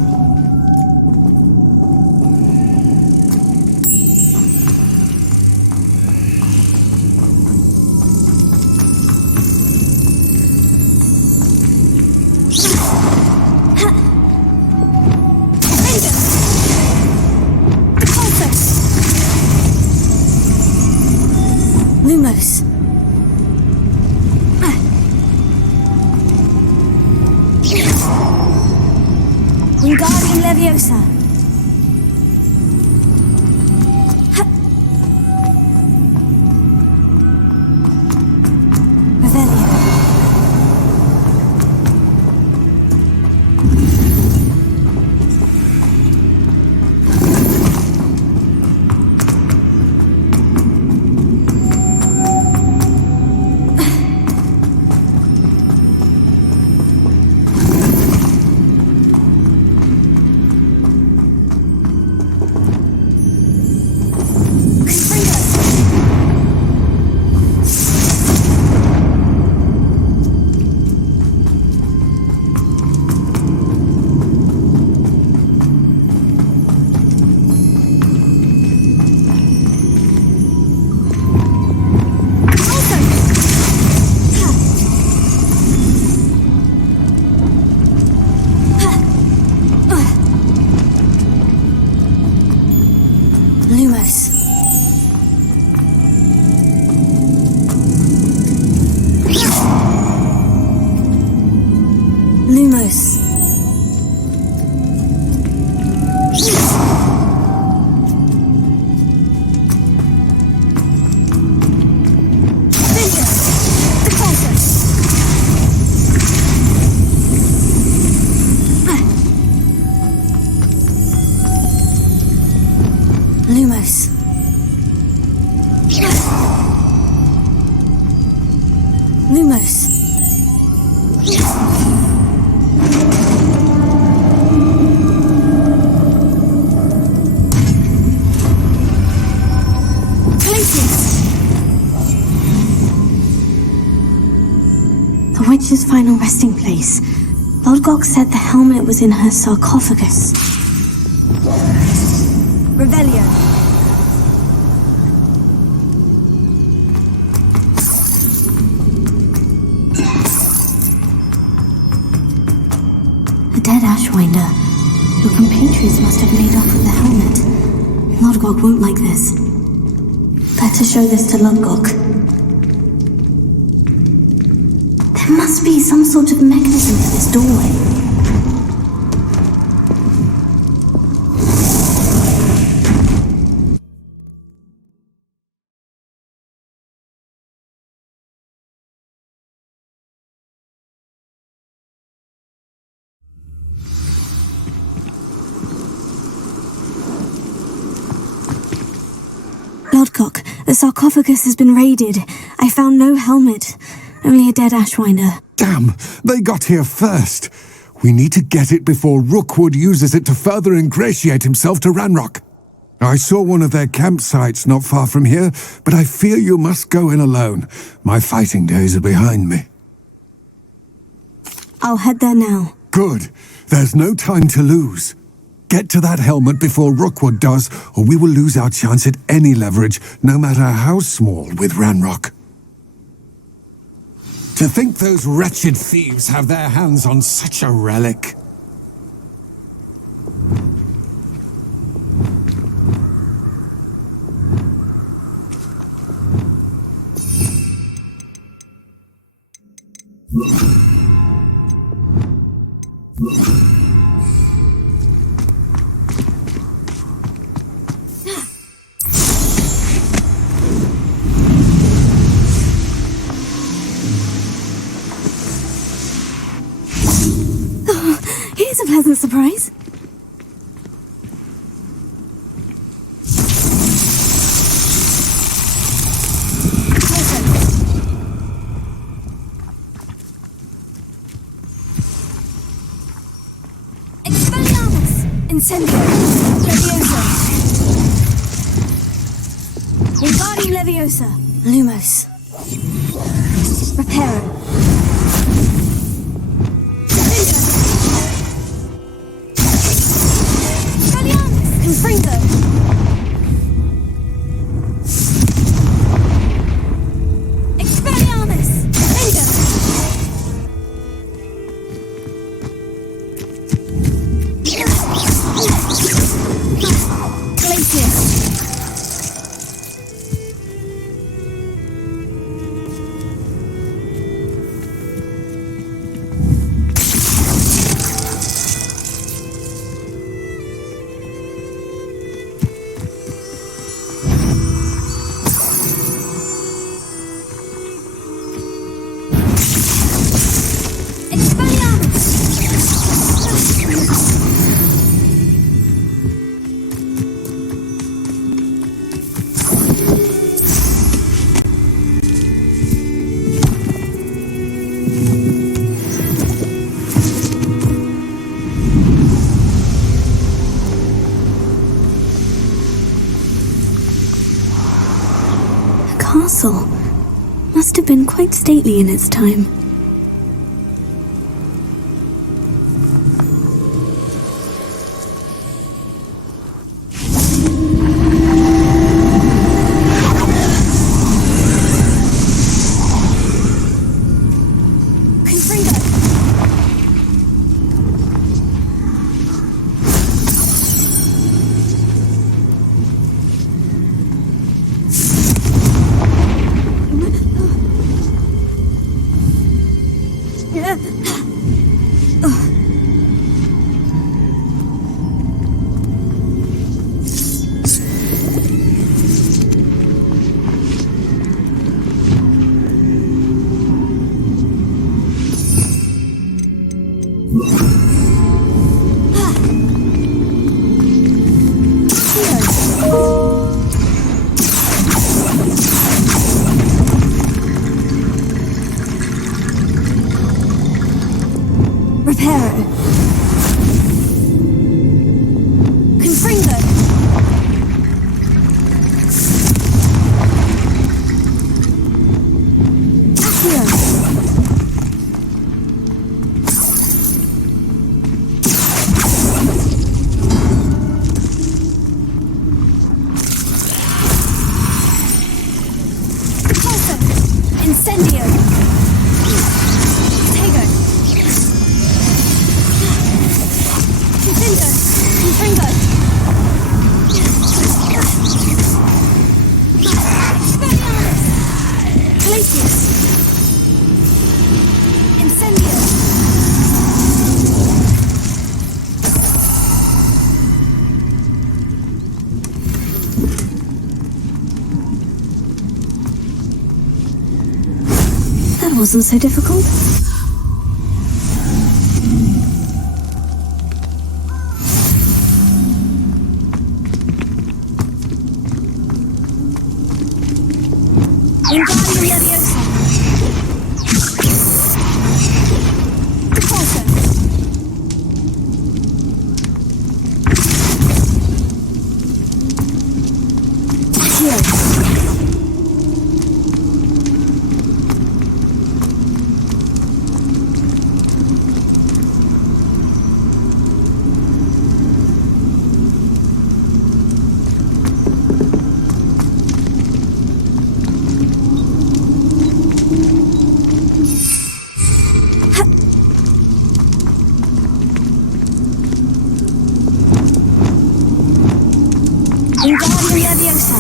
Lumos. Wingardium Leviosa. Revelio. Lumos. Lumos. Lumos. Lumos. The witch's final resting place. Lodgok said the helmet was in her sarcophagus. Revelio. A dead Ashwinder. Your compatriots must have made off with the helmet. Lodgok won't like this. Better show this to Lodgok. There must be some sort of mechanism to this doorway. Lodgok, the sarcophagus has been raided. I found no helmet, only a dead Ashwinder. Damn, they got here first. We need to get it before Rookwood uses it to further ingratiate himself to Ranrock. I saw one of their campsites not far from here, but I fear you must go in alone. My fighting days are behind me. I'll head there now. Good. There's no time to lose. Get to that helmet before Rookwood does, or we will lose our chance at any leverage, no matter how small, with Ranrock. To think those wretched thieves have their hands on such a relic. pleasant surprise. Incendio! Leviosa! Wingardium Leviosa! Lumos! Reparo! Expelliarmus! Confringo! Expelliarmus! Castle must have been quite stately in its time. Wasn't so difficult. Wingardium Leviosa! Repulsor! Wingardium Leviosa!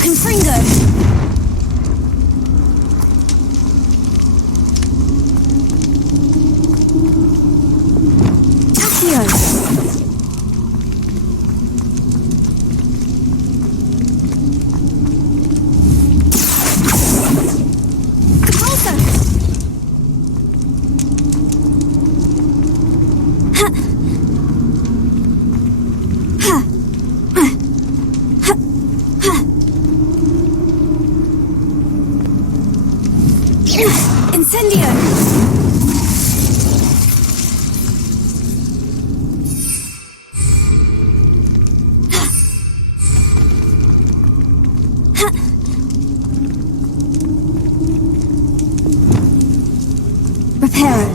Confringo! Incendio! Reparo.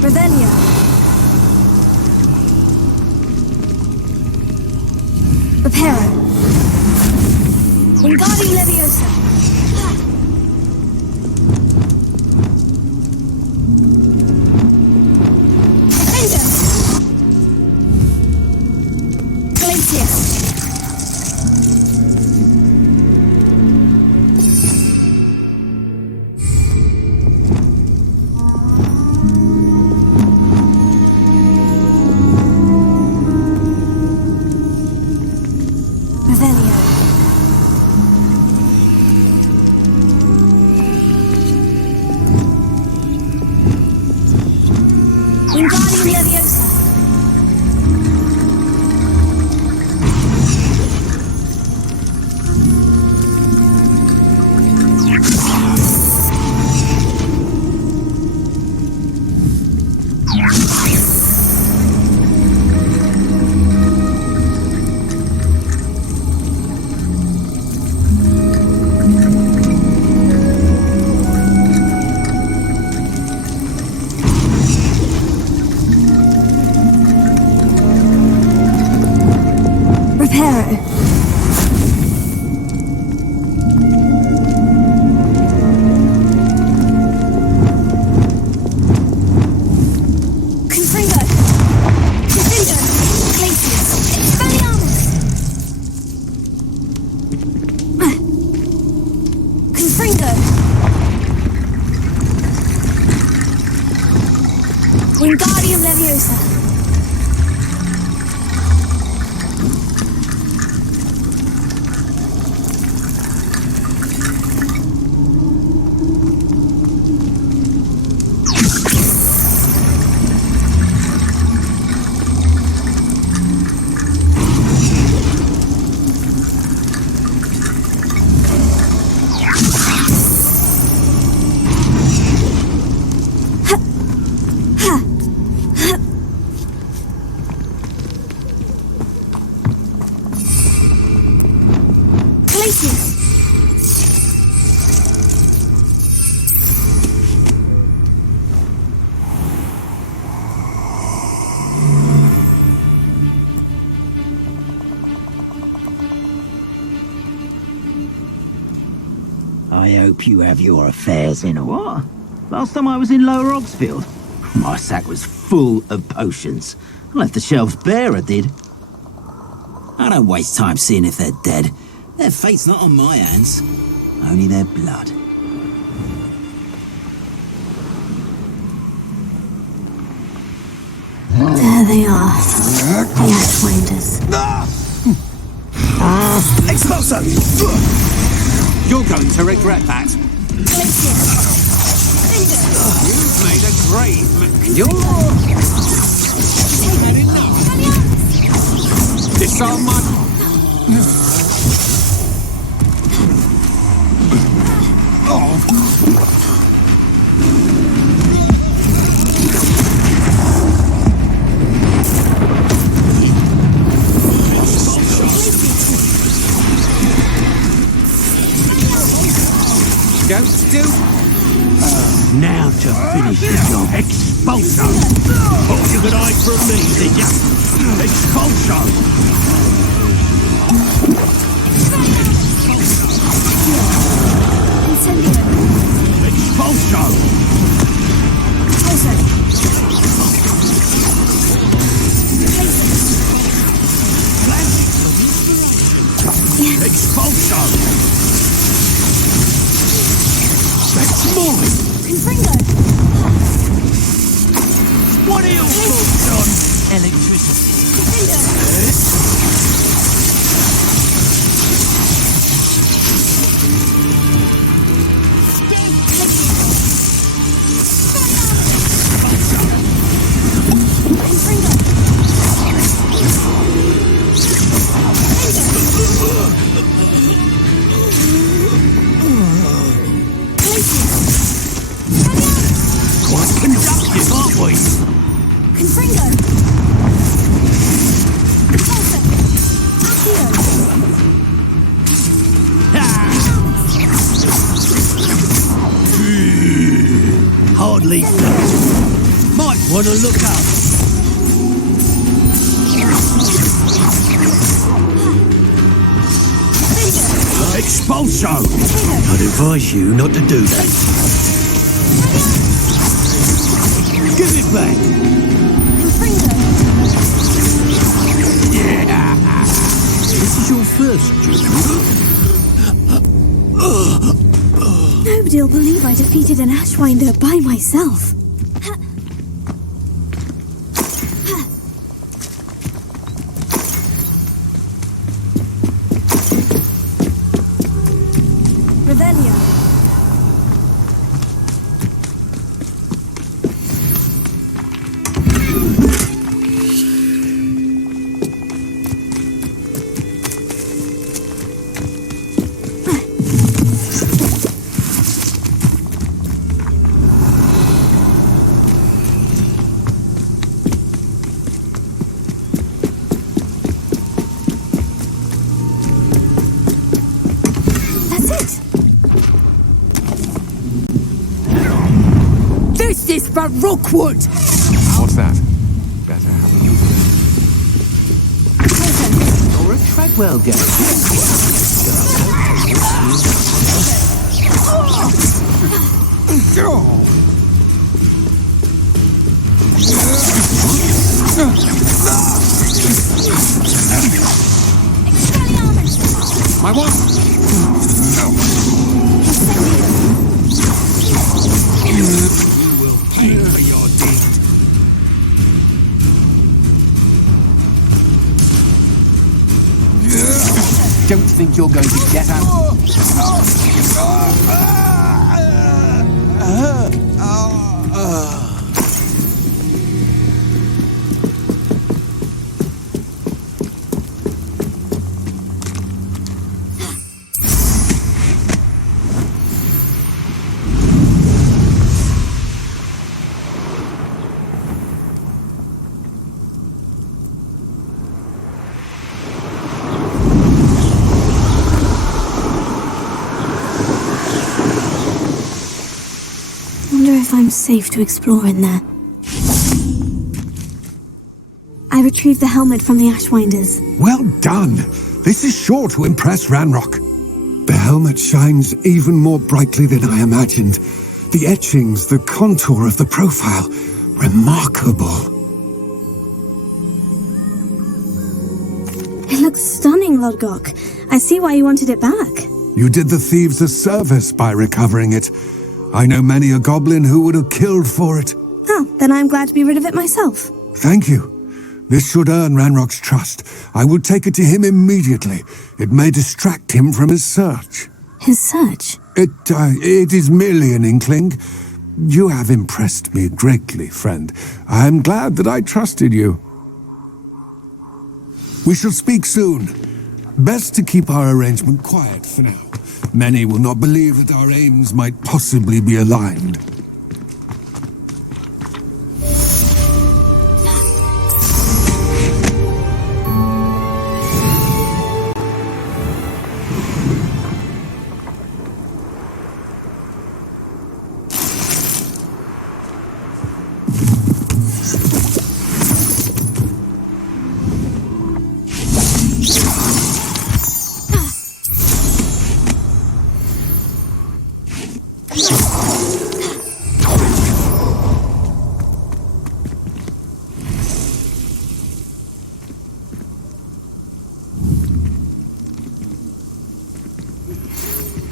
Revelio. Reparo. Wingardium Leviosa. Defender. Glacius. Revelio. Wingardium Leviosa. Reparo. Confringo. Defender. Glacius. Expelliarmus. Confringo. Wingardium Leviosa. I hope you have your affairs in order. Last time I was in Lower Oxfield, my sack was full of potions. I left the shelves bare, I did. I don't waste time seeing if they're dead. Their fate's not on my hands, only their blood. There they are. The Ashwinders. Expulso! You're going to regret that. You've made a grave. You're had enough. Disarm my. Don't do. Now to finish the job. Expulso! All you could hide from me, did ya? Expulso! Expulso! Expulso! That's mine! Confringo! What are your thoughts on electricity? leaflet. Might want to look up. Expulso! I'd advise you not to do that. Give it back! Yeah! This is your first duel. Nobody'll believe I defeated an Ashwinder by myself. But Rookwood! What's that? Better have a look. You're a Treadwell girl. My what? Pay for your deed. Don't think you're going to get out. If I'm safe to explore in there. I retrieved the helmet from the Ashwinders. Well done. This is sure to impress Ranrock. The helmet shines even more brightly than I imagined. The etchings, the contour of the profile. Remarkable. It looks stunning, Lodgok. I see why you wanted it back. You did the thieves a service by recovering it. I know many a goblin who would have killed for it. Oh, then I'm glad to be rid of it myself. Thank you. This should earn Ranrock's trust. I will take it to him immediately. It may distract him from his search. His search? It is merely an inkling. You have impressed me greatly, friend. I am glad that I trusted you. We shall speak soon. Best to keep our arrangement quiet for now. Many will not believe that our aims might possibly be aligned.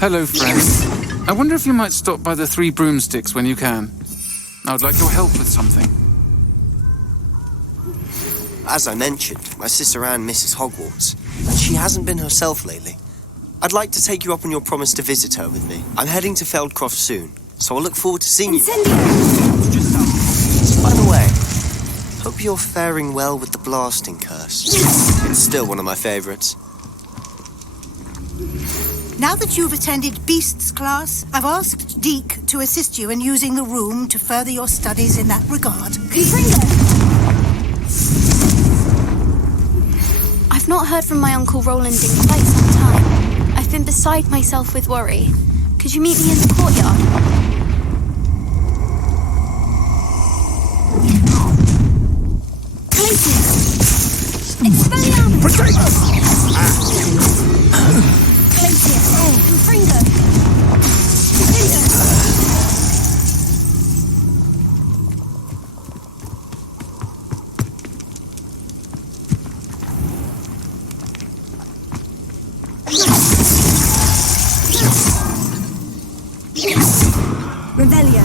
Hello, friend. I wonder if you might stop by the Three Broomsticks when you can. I would like your help with something. As I mentioned, my sister Anne misses Hogwarts, and she hasn't been herself lately. I'd like to take you up on your promise to visit her with me. I'm heading to Feldcroft soon, so I'll look forward to seeing you. By the way, hope you're faring well with the blasting curse. It's still one of my favorites. Now that you've attended Beasts class, I've asked Deke to assist you in using the room to further your studies in that regard. I've not heard from my Uncle Roland in quite some time. I've been beside myself with worry. Could you meet me in the courtyard? Expelliarmus! Potato! Glacius! Confringo! Confringo! Revelio!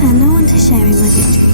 And no one to share in my victory.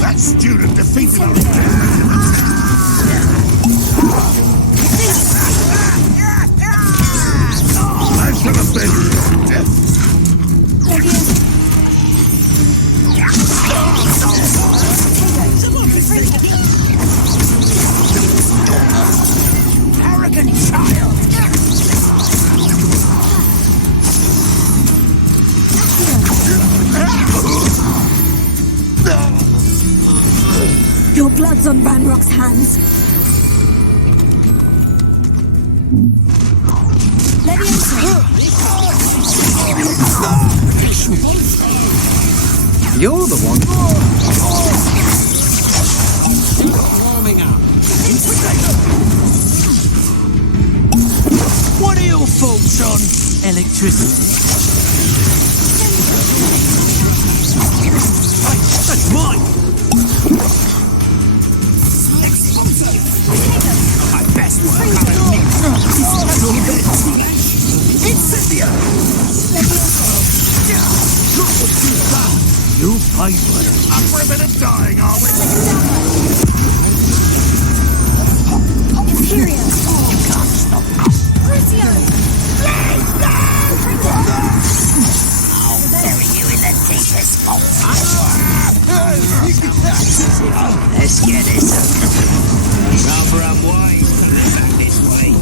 That student defeated our... I shall avenge your death. Arrogant child! Your blood's on Ranrock's hands. You're the one. Warming up. What are your thoughts on electricity? Hey, that's mine. My best work Incendia! You paid for it. Up for a bit of dying, are we? Imperial! You can't stop us. Crucio! I'll bury you in the deepest spot. Let's get this up. Rather unwise coming back this way.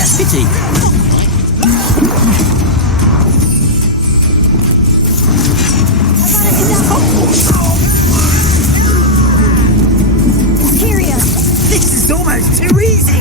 Pity. This is almost too easy.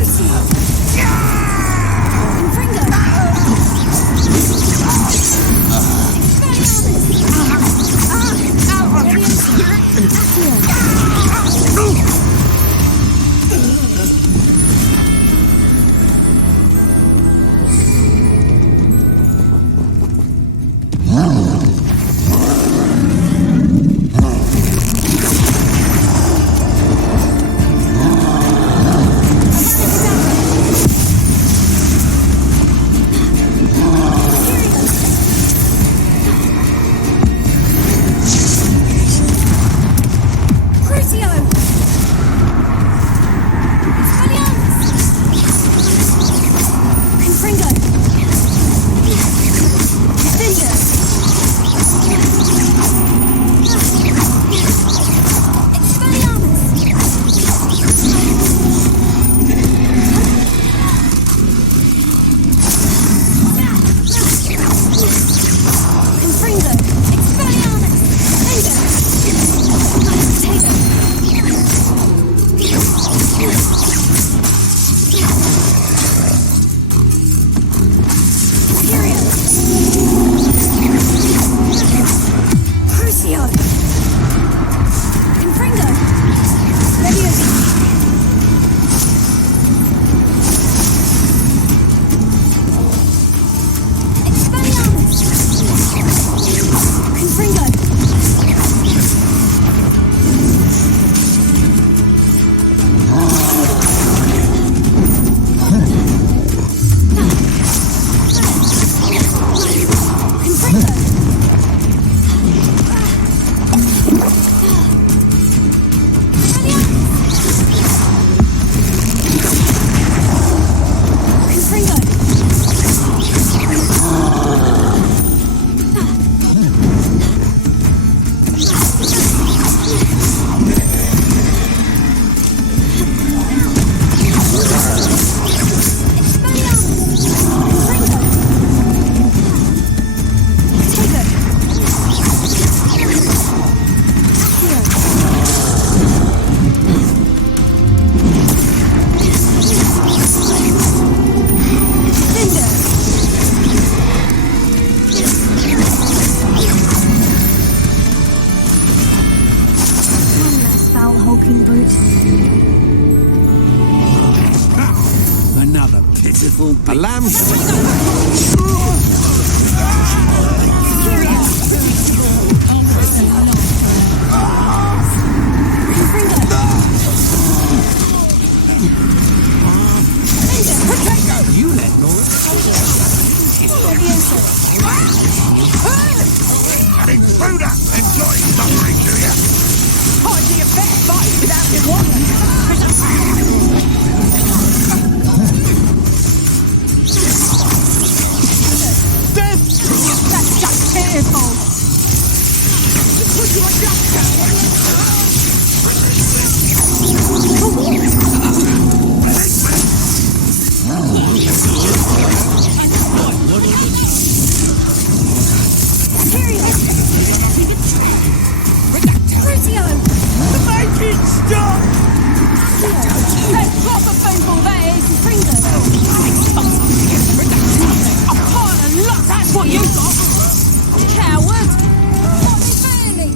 Another pitiful a lamb. You let Nora. Intruder! Enjoying suffering, do you? Hardly a fair fight without the woman. Death! That's just tearful. Put you a The making stop! Let's drop a phone that is Pringles. A pile of luck, that's what you got! Coward! What is really?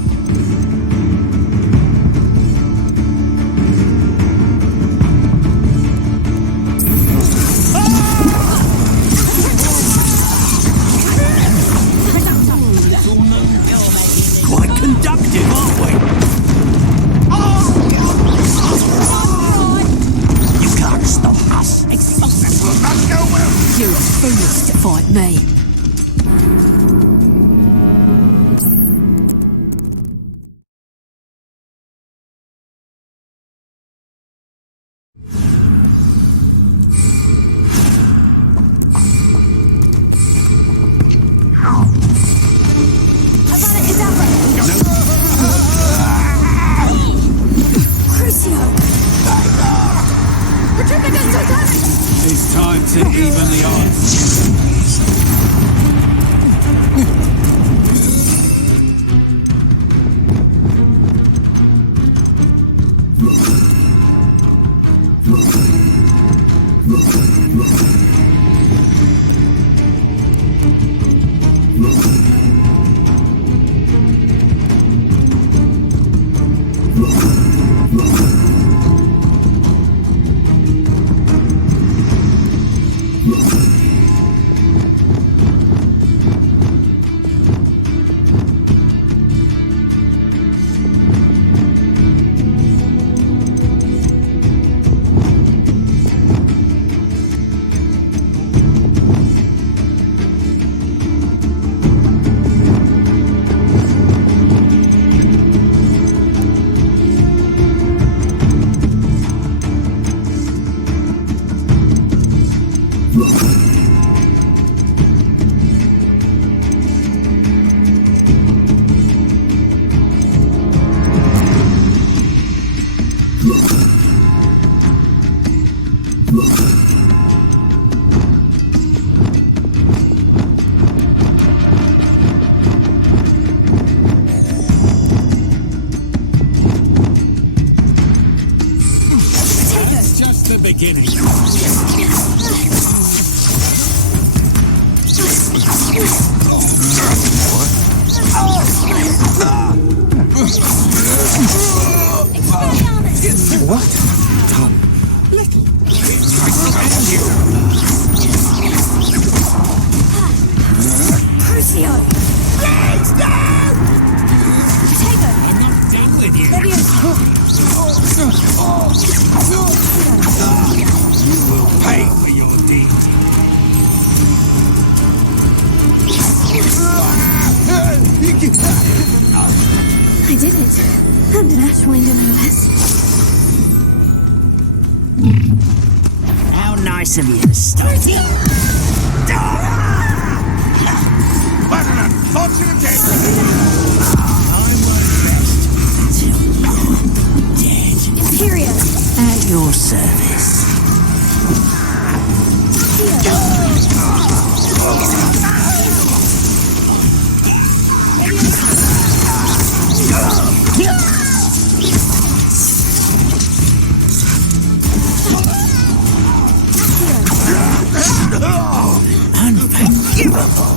Quite conductive, aren't we? You can't stop us. This will not go well. You're foolish to fight me. His Time to even the odds. Beginning. What? Crucio! Legs down! Potato! I'm not done with you. You will pay for your deeds. I did it. Under Ashwinder, no less. How nice of you to stop. What an unfortunate day. Imperial! At your service. Unforgivable.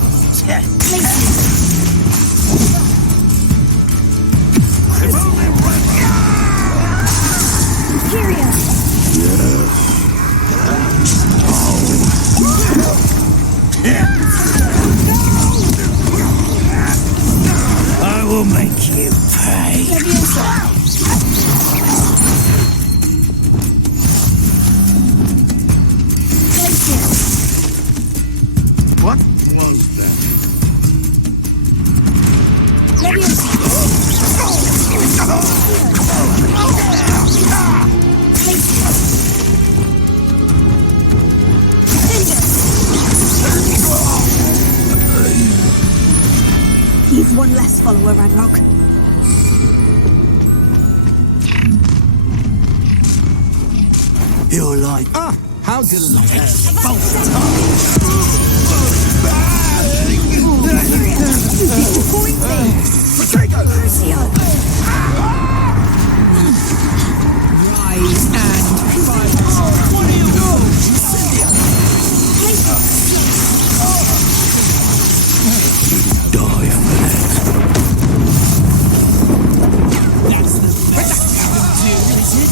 I will make you pay. What was that? You've one less follower, Radrock. You're like... How delicious. Rise and fight. What do you do? Die for that. That's the best I can do, is it?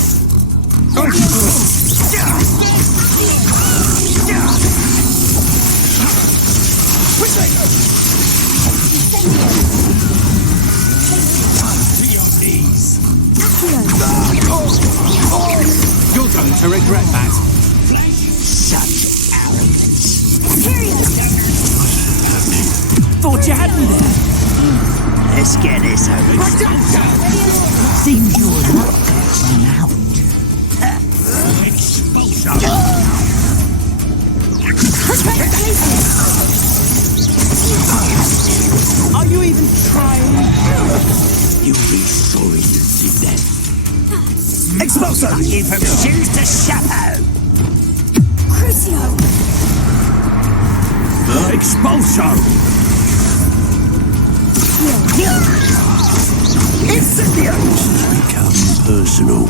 You're going to regret that. Such arrogance. Thought you had me there. Let's get this over. Seems your luck has run out. Are you even trying? You'll be sorry you did that. Expulso! You from shoes to chapeau. Crucio! Expulso! Incendio! Become personal.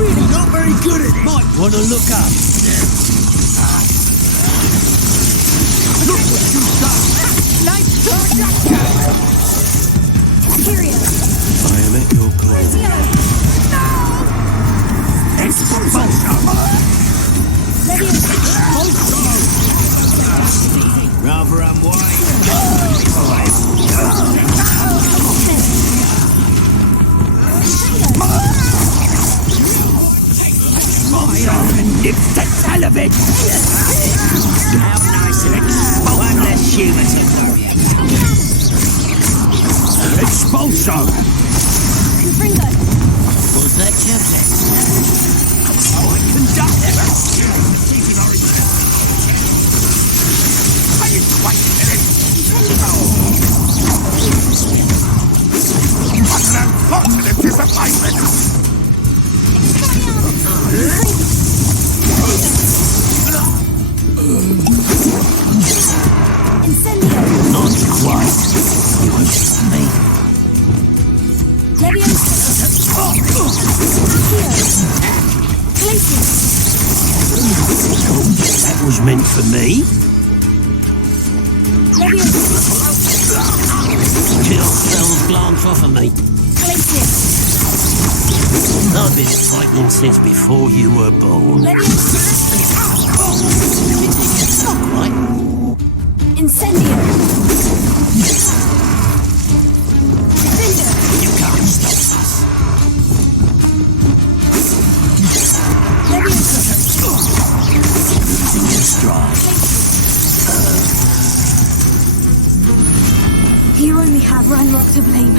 Really not very good at. Might want to look up. Look what you've done. Nice Period. I am at your call. Expulso! Rather unwise. Nip the tail of it! How nice of expulso. One less human to worry about. Expulso! Was that your best? I conduct them. Are you quite finished? What an unfortunate disappointment! Not quite. You won't stop me. That was meant for me. Kill spells glance off of me. I've been fighting since before you were born. Right. Incendio. You can't stop us. Losing your stride. You only have Ranrock to blame.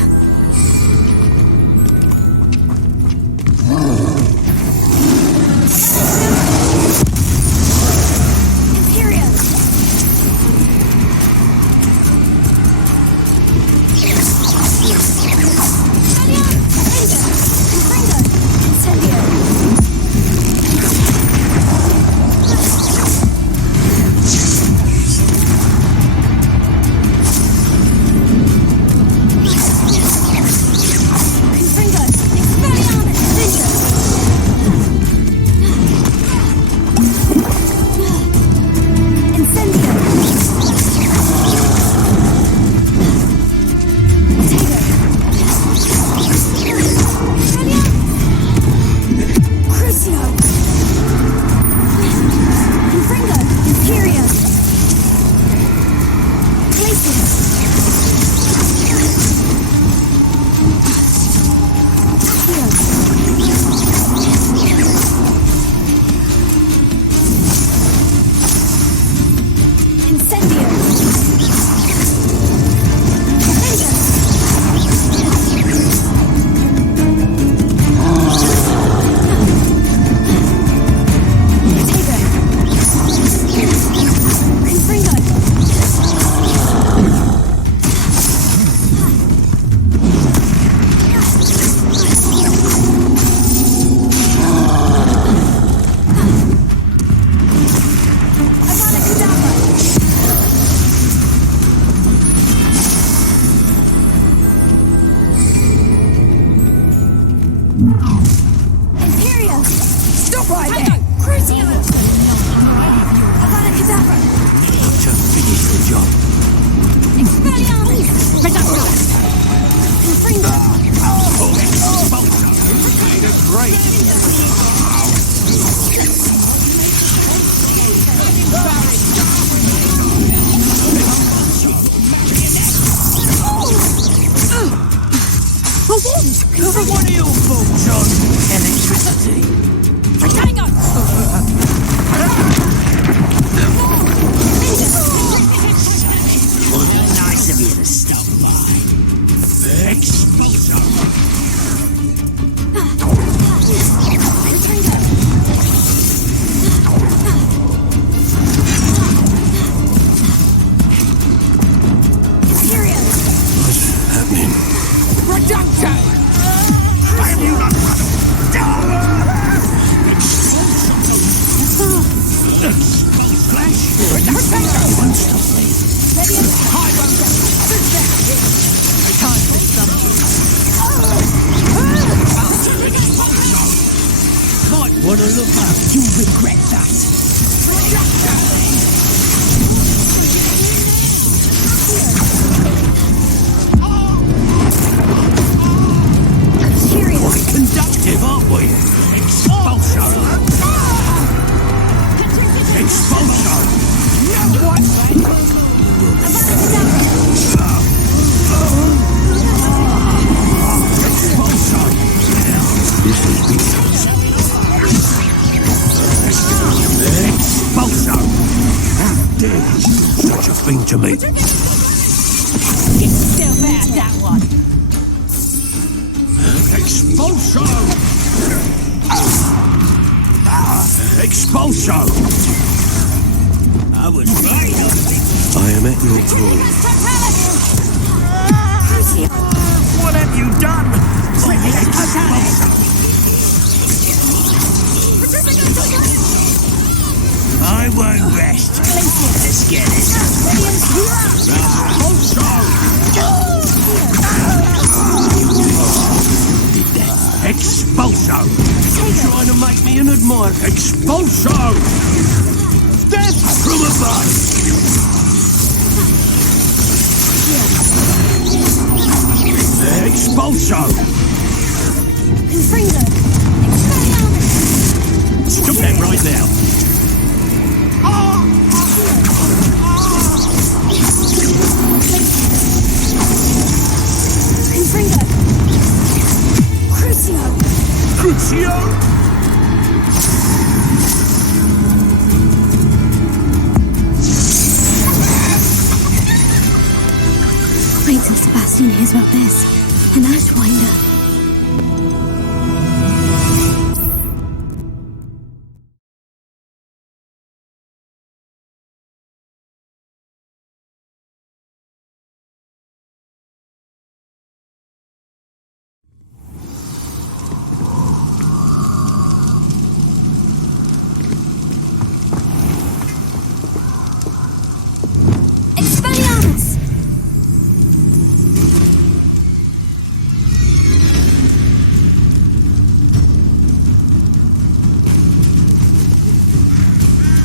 Time for something. Might want to look up. You'll regret that. Quite conductive, aren't we? Expulsion! Expulsion! Expulsion! How dare you do such a thing to me? Still bad, that one. Expulsion! Expulsion! I was right. I am at your call. What have you done? Expulsion! I won't rest. Let's get it. Expulsion! Trying to make me an admirer. Expulsion! Death from above! Expulsion! Stop that right now! Crucio! Wait till Sebastian hears about this. An Ashwinder.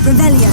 Revelio.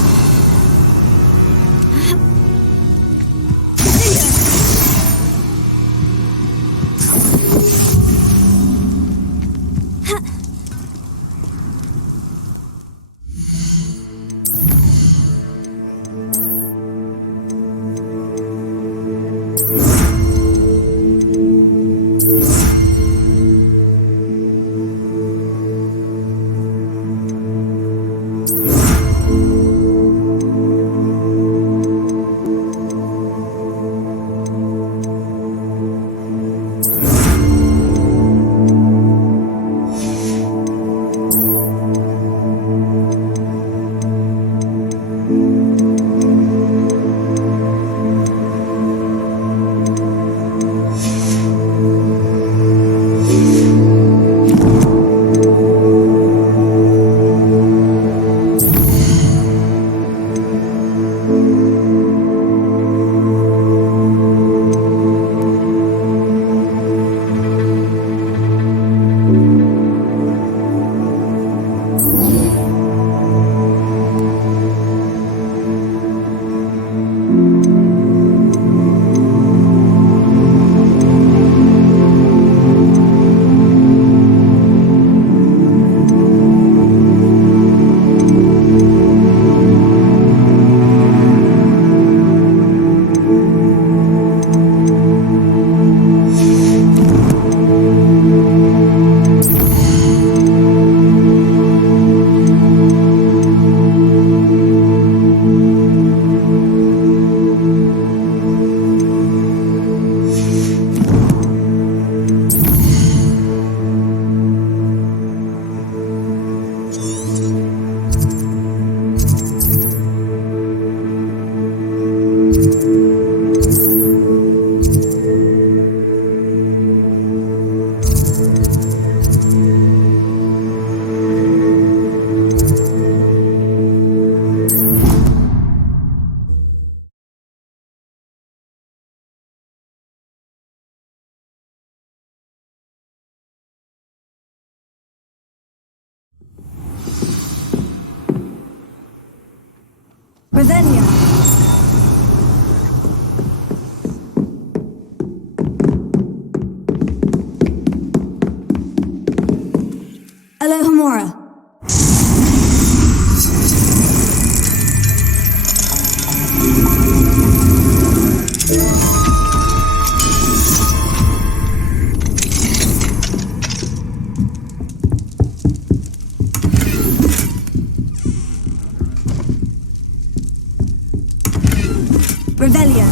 Revelio.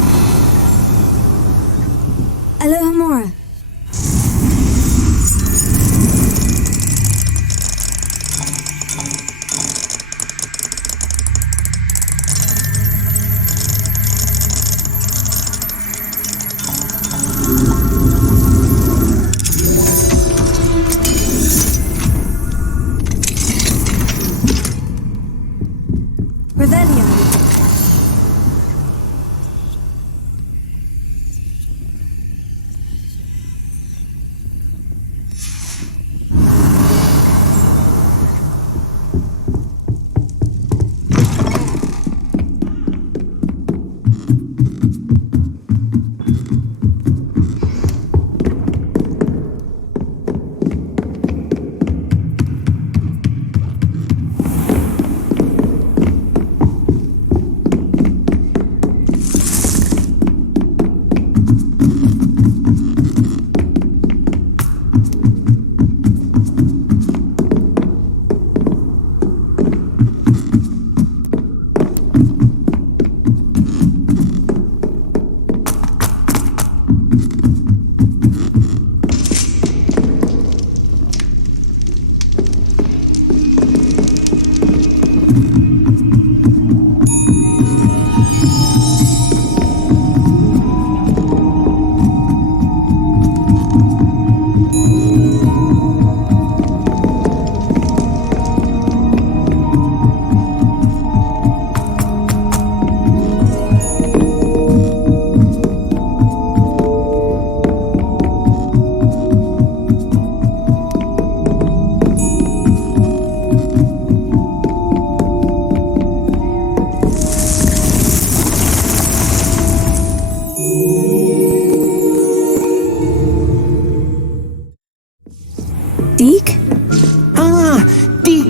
Alohomora. Revelio.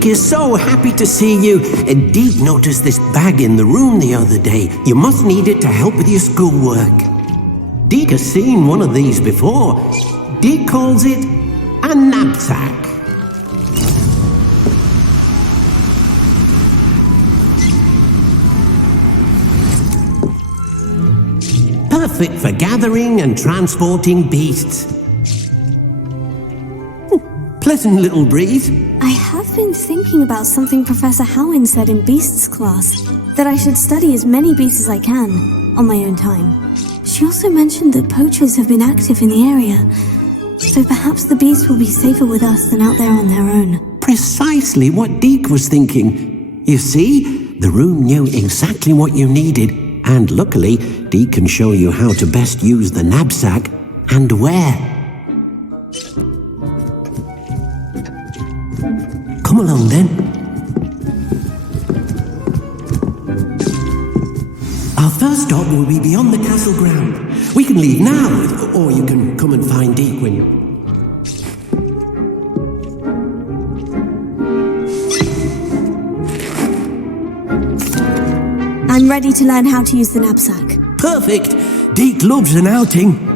Is so happy to see you. Deke noticed this bag in the room the other day. You must need it to help with your schoolwork. Deke has seen one of these before. Deke calls it a Nab-Sack. Perfect for gathering and transporting beasts. Pleasant little breeze. I have been thinking about something Professor Howin said in Beasts class, that I should study as many beasts as I can, on my own time. She also mentioned that poachers have been active in the area, so perhaps the beasts will be safer with us than out there on their own. Precisely what Deke was thinking. You see, the room knew exactly what you needed, and luckily, Deke can show you how to best use the Nab-Sack and where. Come along then. Our first stop will be beyond the castle ground. We can leave now, or you can come and find Deke when... I'm ready to learn how to use the Nab-Sack. Perfect! Deke loves an outing.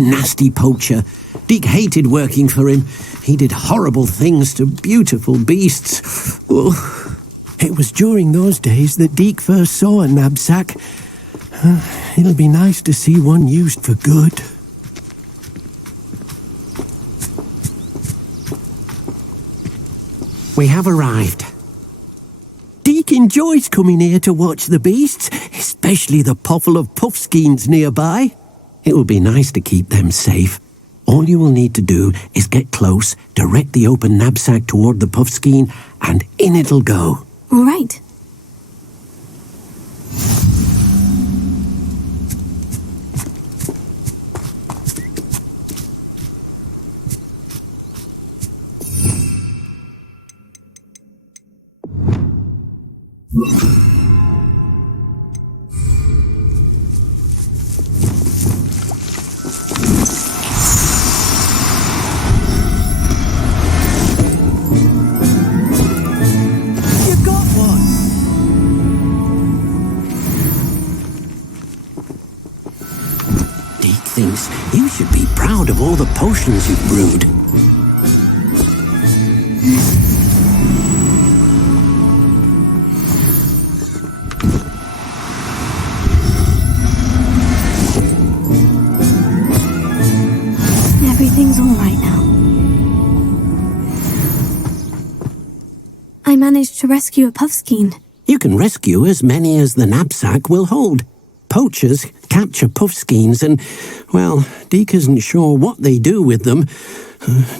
Nasty poacher. Deke hated working for him. He did horrible things to beautiful beasts. Oh. It was during those days that Deke first saw a Nab-Sack. It'll be nice to see one used for good. We have arrived. Deke enjoys coming here to watch the beasts, especially the poffle of puffskeins nearby. It will be nice to keep them safe. All you will need to do is get close, direct the open Nab-Sack toward the puffskein, and in it'll go. All right. Deke thinks you should be proud of all the potions you've brewed. Everything's all right now. I managed to rescue a puffskein. You can rescue as many as the Nab-Sack will hold. Poachers capture puffskeins and, well, Deke isn't sure what they do with them.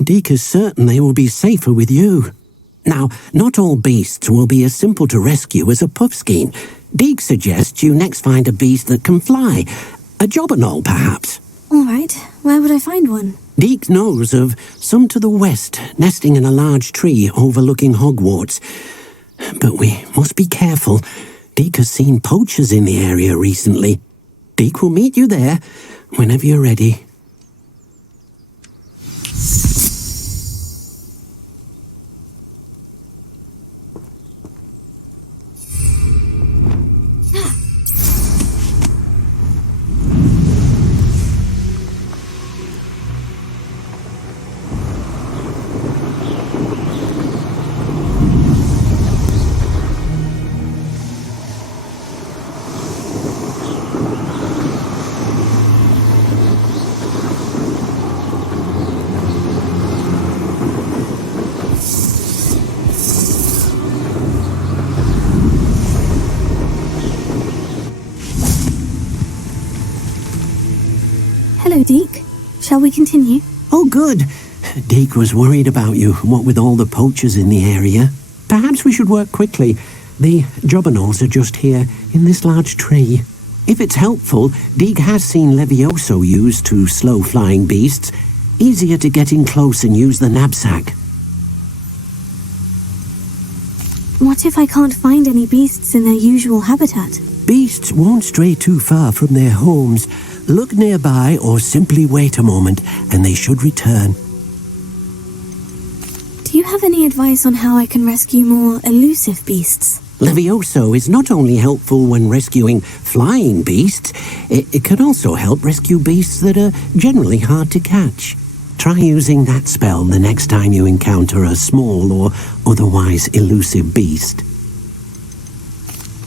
Deke is certain they will be safer with you. Now, not all beasts will be as simple to rescue as a puffskein. Deke suggests you next find a beast that can fly. A jobberknoll, perhaps. All right, where would I find one? Deke knows of some to the west, nesting in a large tree overlooking Hogwarts. But we must be careful. Deke has seen poachers in the area recently. Deke will meet you there whenever you're ready. Hello, Deke. Shall we continue? Oh, good. Deke was worried about you, what with all the poachers in the area. Perhaps we should work quickly. The jobberknolls are just here, in this large tree. If it's helpful, Deke has seen Levioso used to slow flying beasts. Easier to get in close and use the Nab-Sack. What if I can't find any beasts in their usual habitat? Beasts won't stray too far from their homes. Look nearby or simply wait a moment, and they should return. Do you have any advice on how I can rescue more elusive beasts? Levioso is not only helpful when rescuing flying beasts, it can also help rescue beasts that are generally hard to catch. Try using that spell the next time you encounter a small or otherwise elusive beast.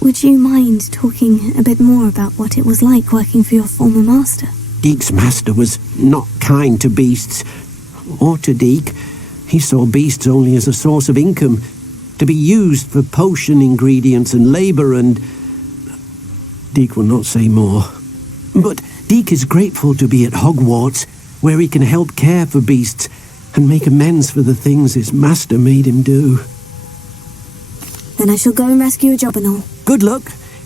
Would you mind talking a bit more about what it was like working for your former master? Deke's master was not kind to beasts, or to Deke. He saw beasts only as a source of income, to be used for potion ingredients and labour, and Deke will not say more. But Deke is grateful to be at Hogwarts, where he can help care for beasts and make amends for the things his master made him do. Then I shall go and rescue a jobberknoll. Good luck.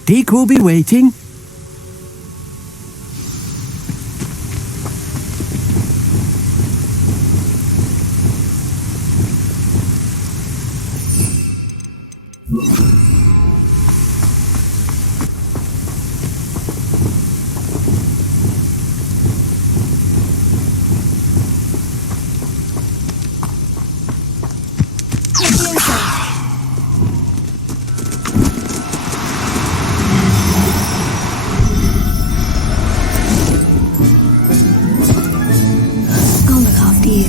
Deke will be waiting. I'll look after you.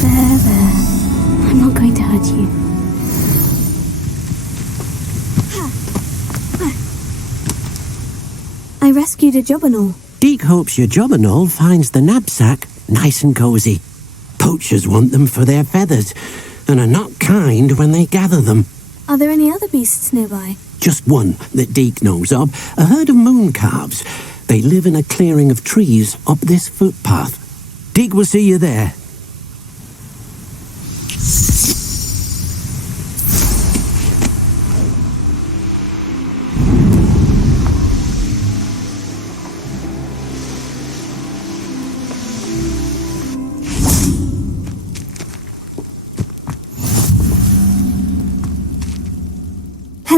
There. I'm not going to hurt you. I rescued a jobberknoll. Deke hopes your jobberknoll finds the Nab-Sack nice and cosy. Poachers want them for their feathers, and are not kind when they gather them. Are there any other beasts nearby? Just one that Deke knows of, a herd of moon calves. They live in a clearing of trees up this footpath. Deke will see you there.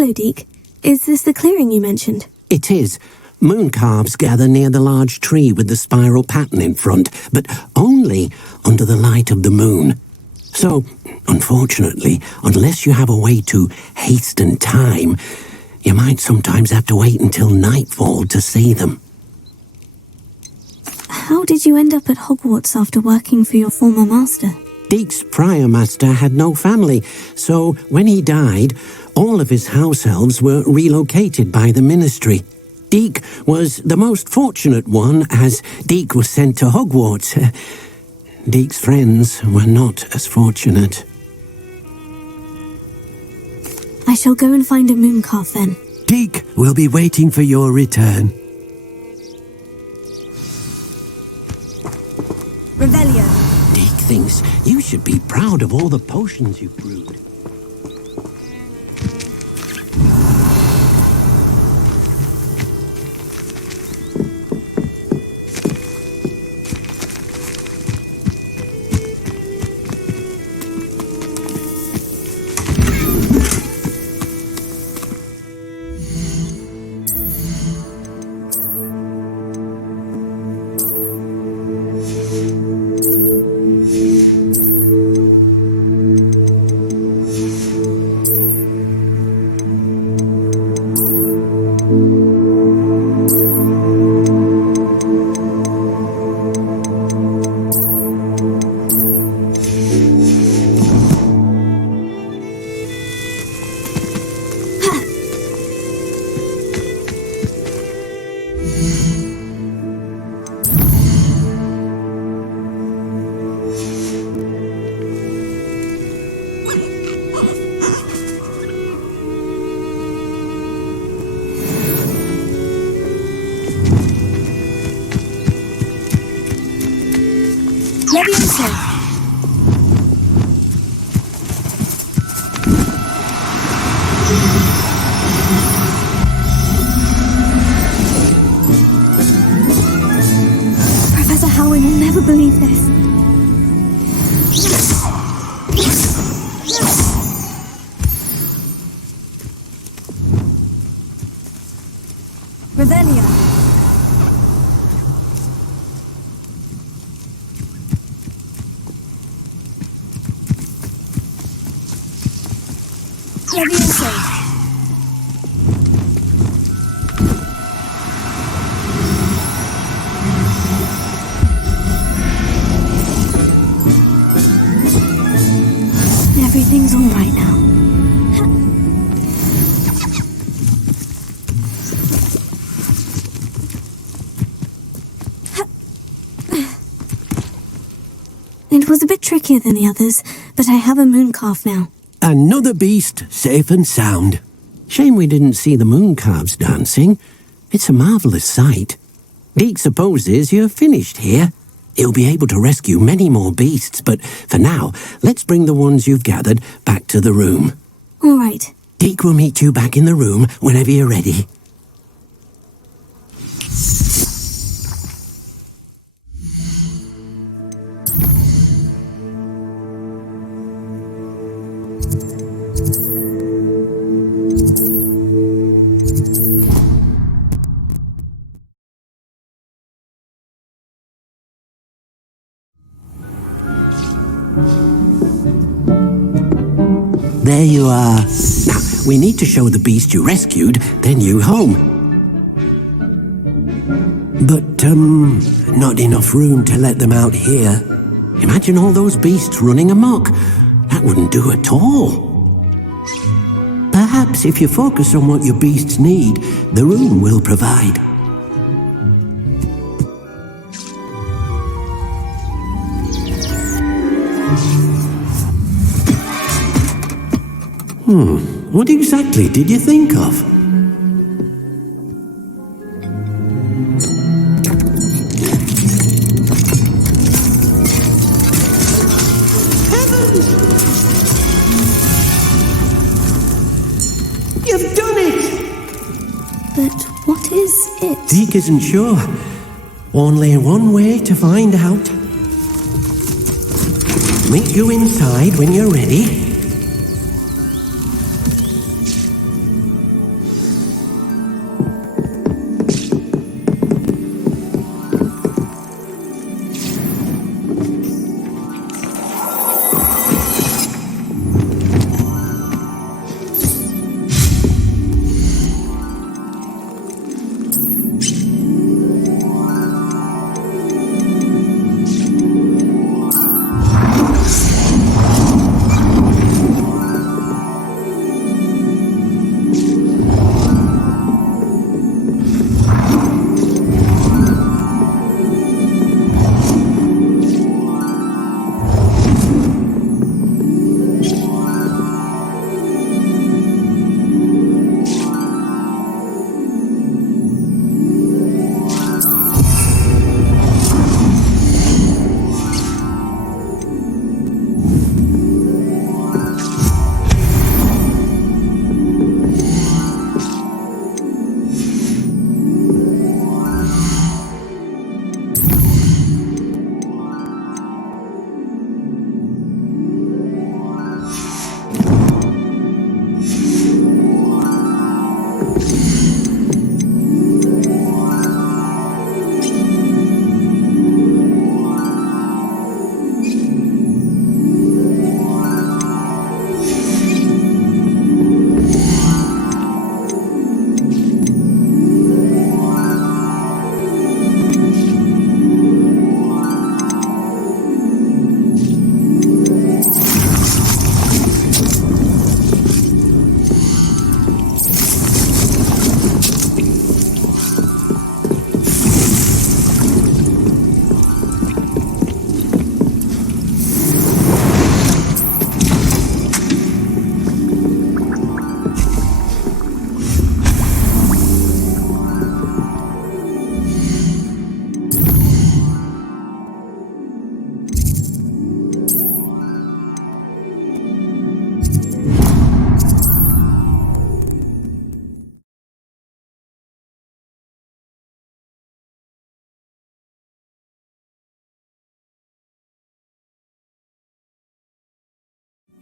Hello, Deke. Is this the clearing you mentioned? It is. Moon calves gather near the large tree with the spiral pattern in front, but only under the light of the moon. So, unfortunately, unless you have a way to hasten time, you might sometimes have to wait until nightfall to see them. How did you end up at Hogwarts after working for your former master? Deke's prior master had no family, so when he died, all of his house elves were relocated by the ministry. Deke was the most fortunate one, as Deke was sent to Hogwarts. Deke's friends were not as fortunate. I shall go and find a mooncalf then. Deke will be waiting for your return. Revelio. Deke thinks you should be proud of all the potions you've brewed. Professor Howin will never believe this. Revelio. Leviosa. Everything's all right now. It was a bit trickier than the others, but I have a mooncalf now. Another beast, safe and sound. Shame we didn't see the mooncalves dancing. It's a marvellous sight. Deke supposes you're finished here. He'll be able to rescue many more beasts, but for now, let's bring the ones you've gathered back to the room. All right. Deke will meet you back in the room whenever you're ready. There you are. Now, we need to show the beast you rescued their new home. But, not enough room to let them out here. Imagine all those beasts running amok. That wouldn't do at all. Perhaps if you focus on what your beasts need, the room will provide. What exactly did you think of? Heavens! You've done it! But what is it? Deke isn't sure. Only one way to find out. Meet you inside when you're ready.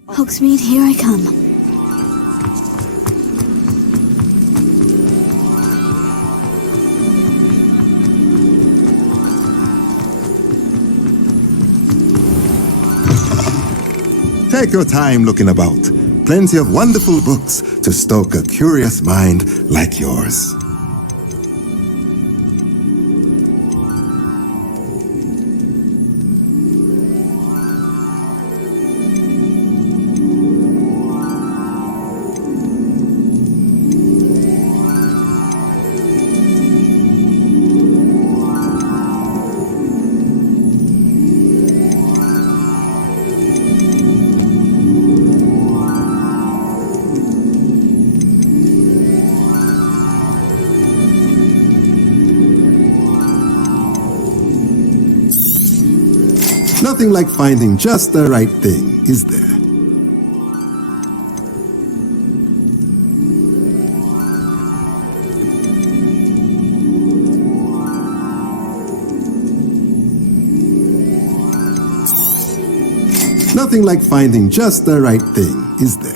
Hogsmeade, here I come. Take your time looking about. Plenty of wonderful books to stoke a curious mind like yours. Nothing like finding just the right thing, is there? Nothing like finding just the right thing, is there?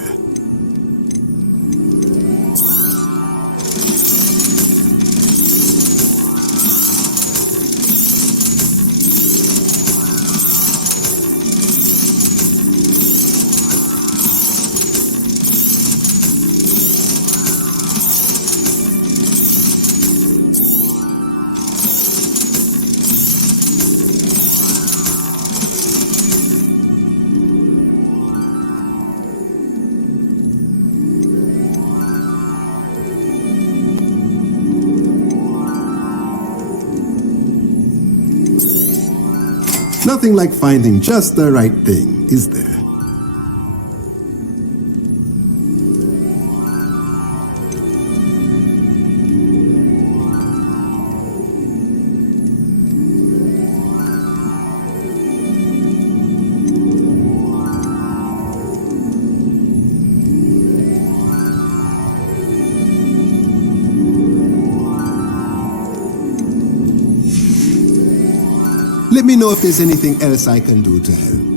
Nothing like finding just the right thing, is there? Let me know if there's anything else I can do to help.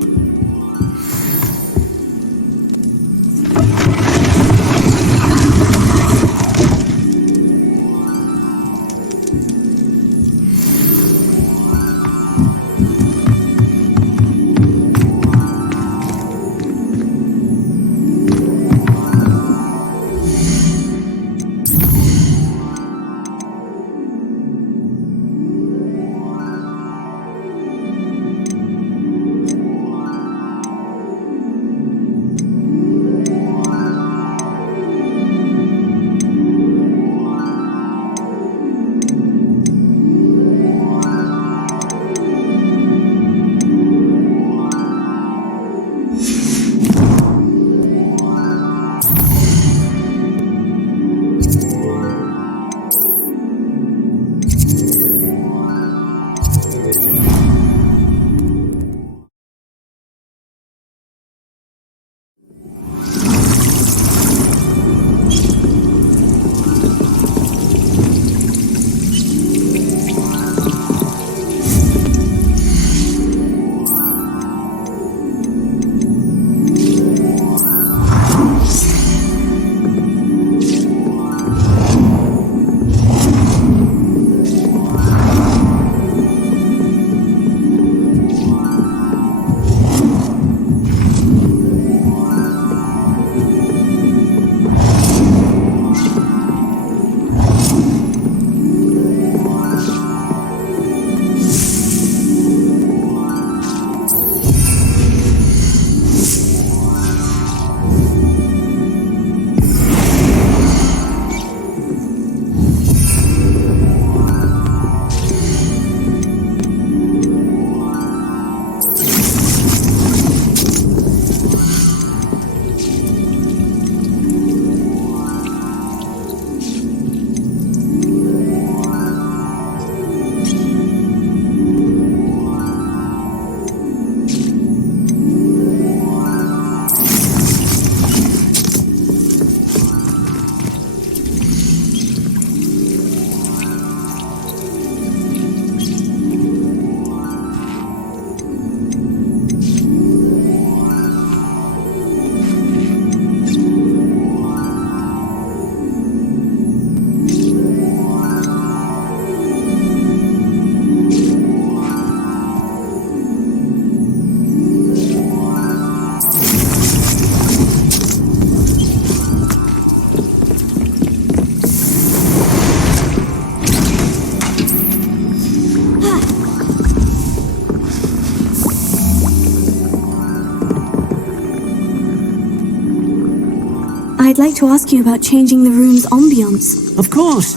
I'd like to ask you about changing the room's ambience. Of course.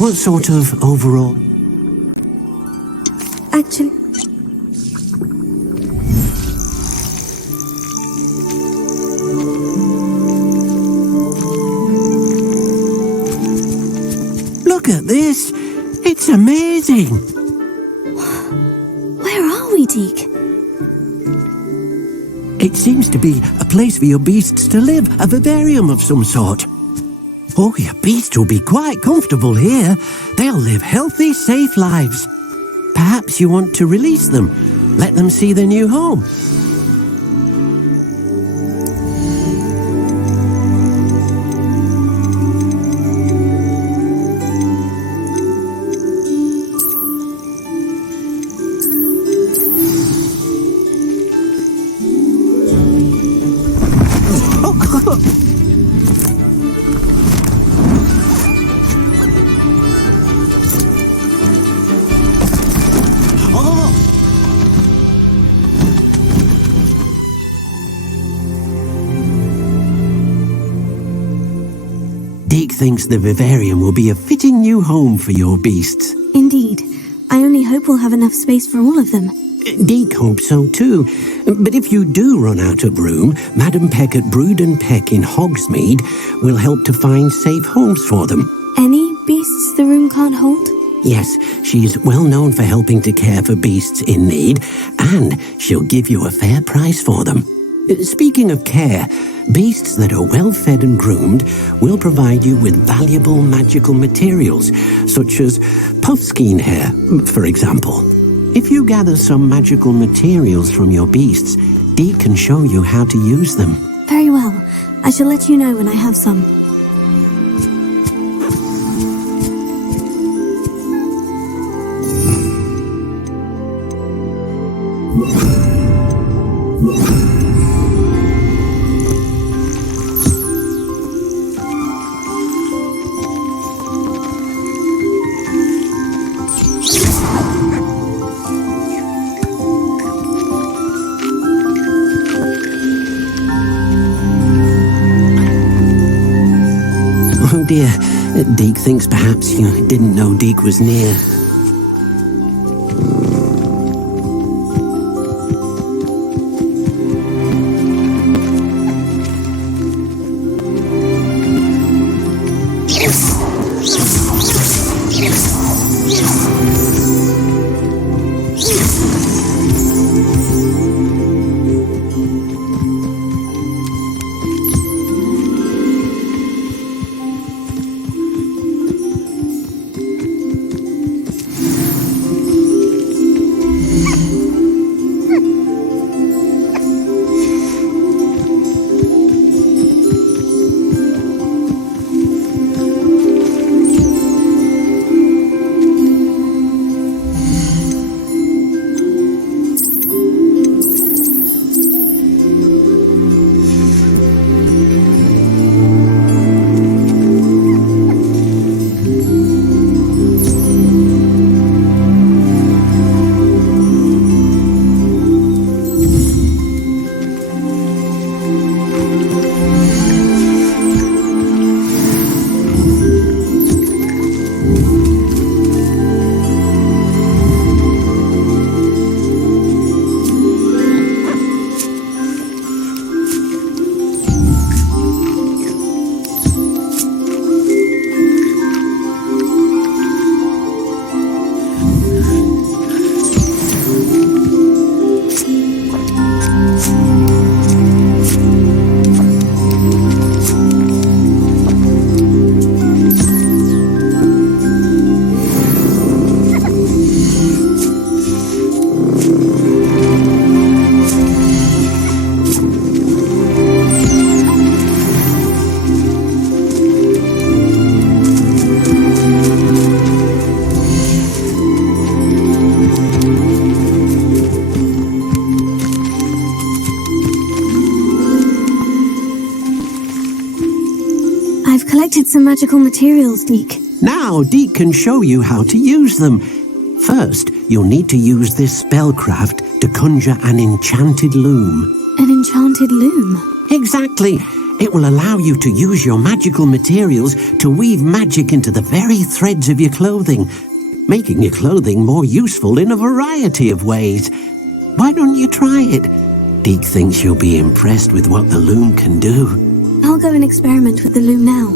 What sort of overall? Actually... Look at this. It's amazing. Where are we, Deke? It seems to be a place for your beasts to live, a vivarium of some sort. Oh, your beasts will be quite comfortable here. They'll live healthy, safe lives. Perhaps you want to release them, let them see their new home. Deke thinks the vivarium will be a fitting new home for your beasts. Indeed. I only hope we'll have enough space for all of them. Deke hopes so too. But if you do run out of room, Madam Peck at Brood and Peck in Hogsmeade will help to find safe homes for them. Any beasts the room can't hold? Yes, she's well known for helping to care for beasts in need, and she'll give you a fair price for them. Speaking of care, beasts that are well fed and groomed will provide you with valuable magical materials, such as puffskein hair, for example. If you gather some magical materials from your beasts, Deke can show you how to use them. Very well. I shall let you know when I have some. Oh dear, Deke thinks perhaps you didn't know Deke was near. Some magical materials, Deke. Now Deke can show you how to use them. First, you'll need to use this spellcraft to conjure an enchanted loom. An enchanted loom? Exactly. It will allow you to use your magical materials to weave magic into the very threads of your clothing, making your clothing more useful in a variety of ways. Why don't you try it? Deke thinks you'll be impressed with what the Loom can do. I'll go and experiment with the Loom now.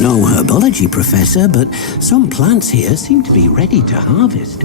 No herbology professor, but some plants here seem to be ready to harvest.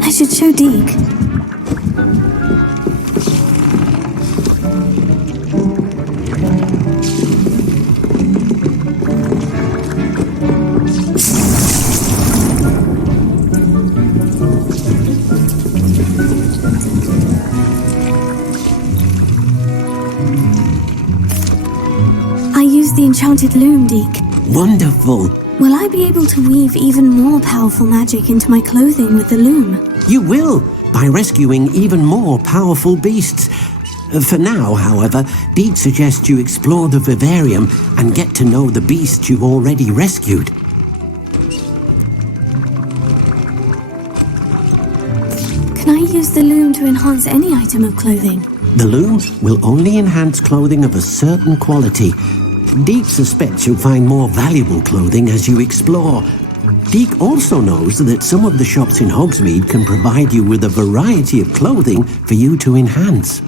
I should show Deke. I used the enchanted loom, Deke. Wonderful. Will I be able to weave even more powerful magic into my clothing with the loom? You will, by rescuing even more powerful beasts. For now, however, Deke suggests you explore the vivarium and get to know the beasts you've already rescued. Can I use the loom to enhance any item of clothing? The loom will only enhance clothing of a certain quality. Deke suspects you'll find more valuable clothing as you explore. Deke also knows that some of the shops in Hogsmeade can provide you with a variety of clothing for you to enhance.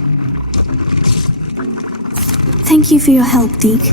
Thank you for your help, Deke.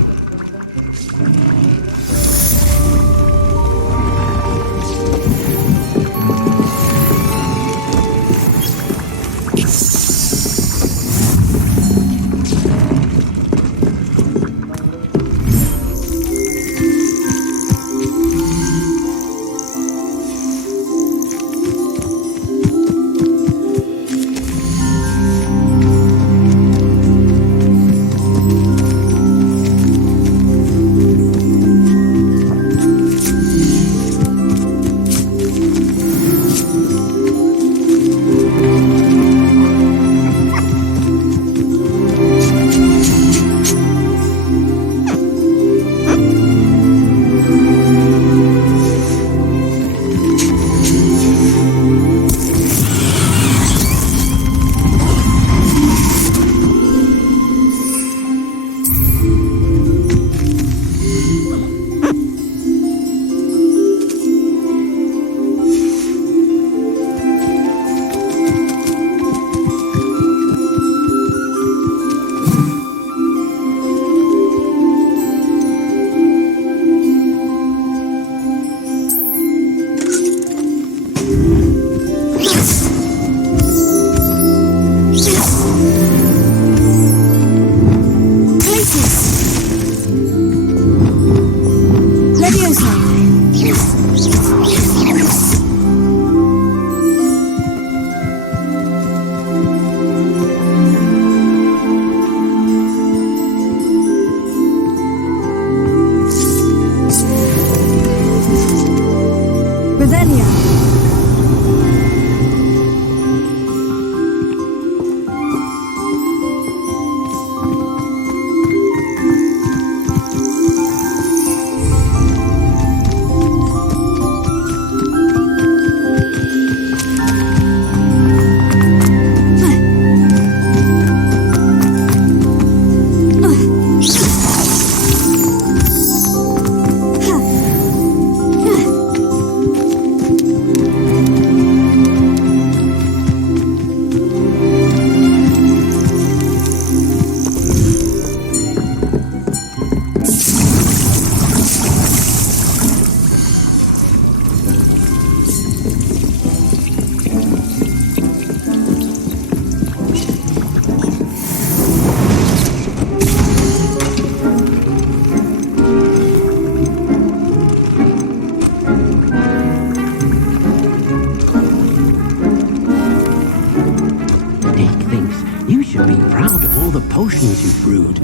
should be proud of all the potions you've brewed.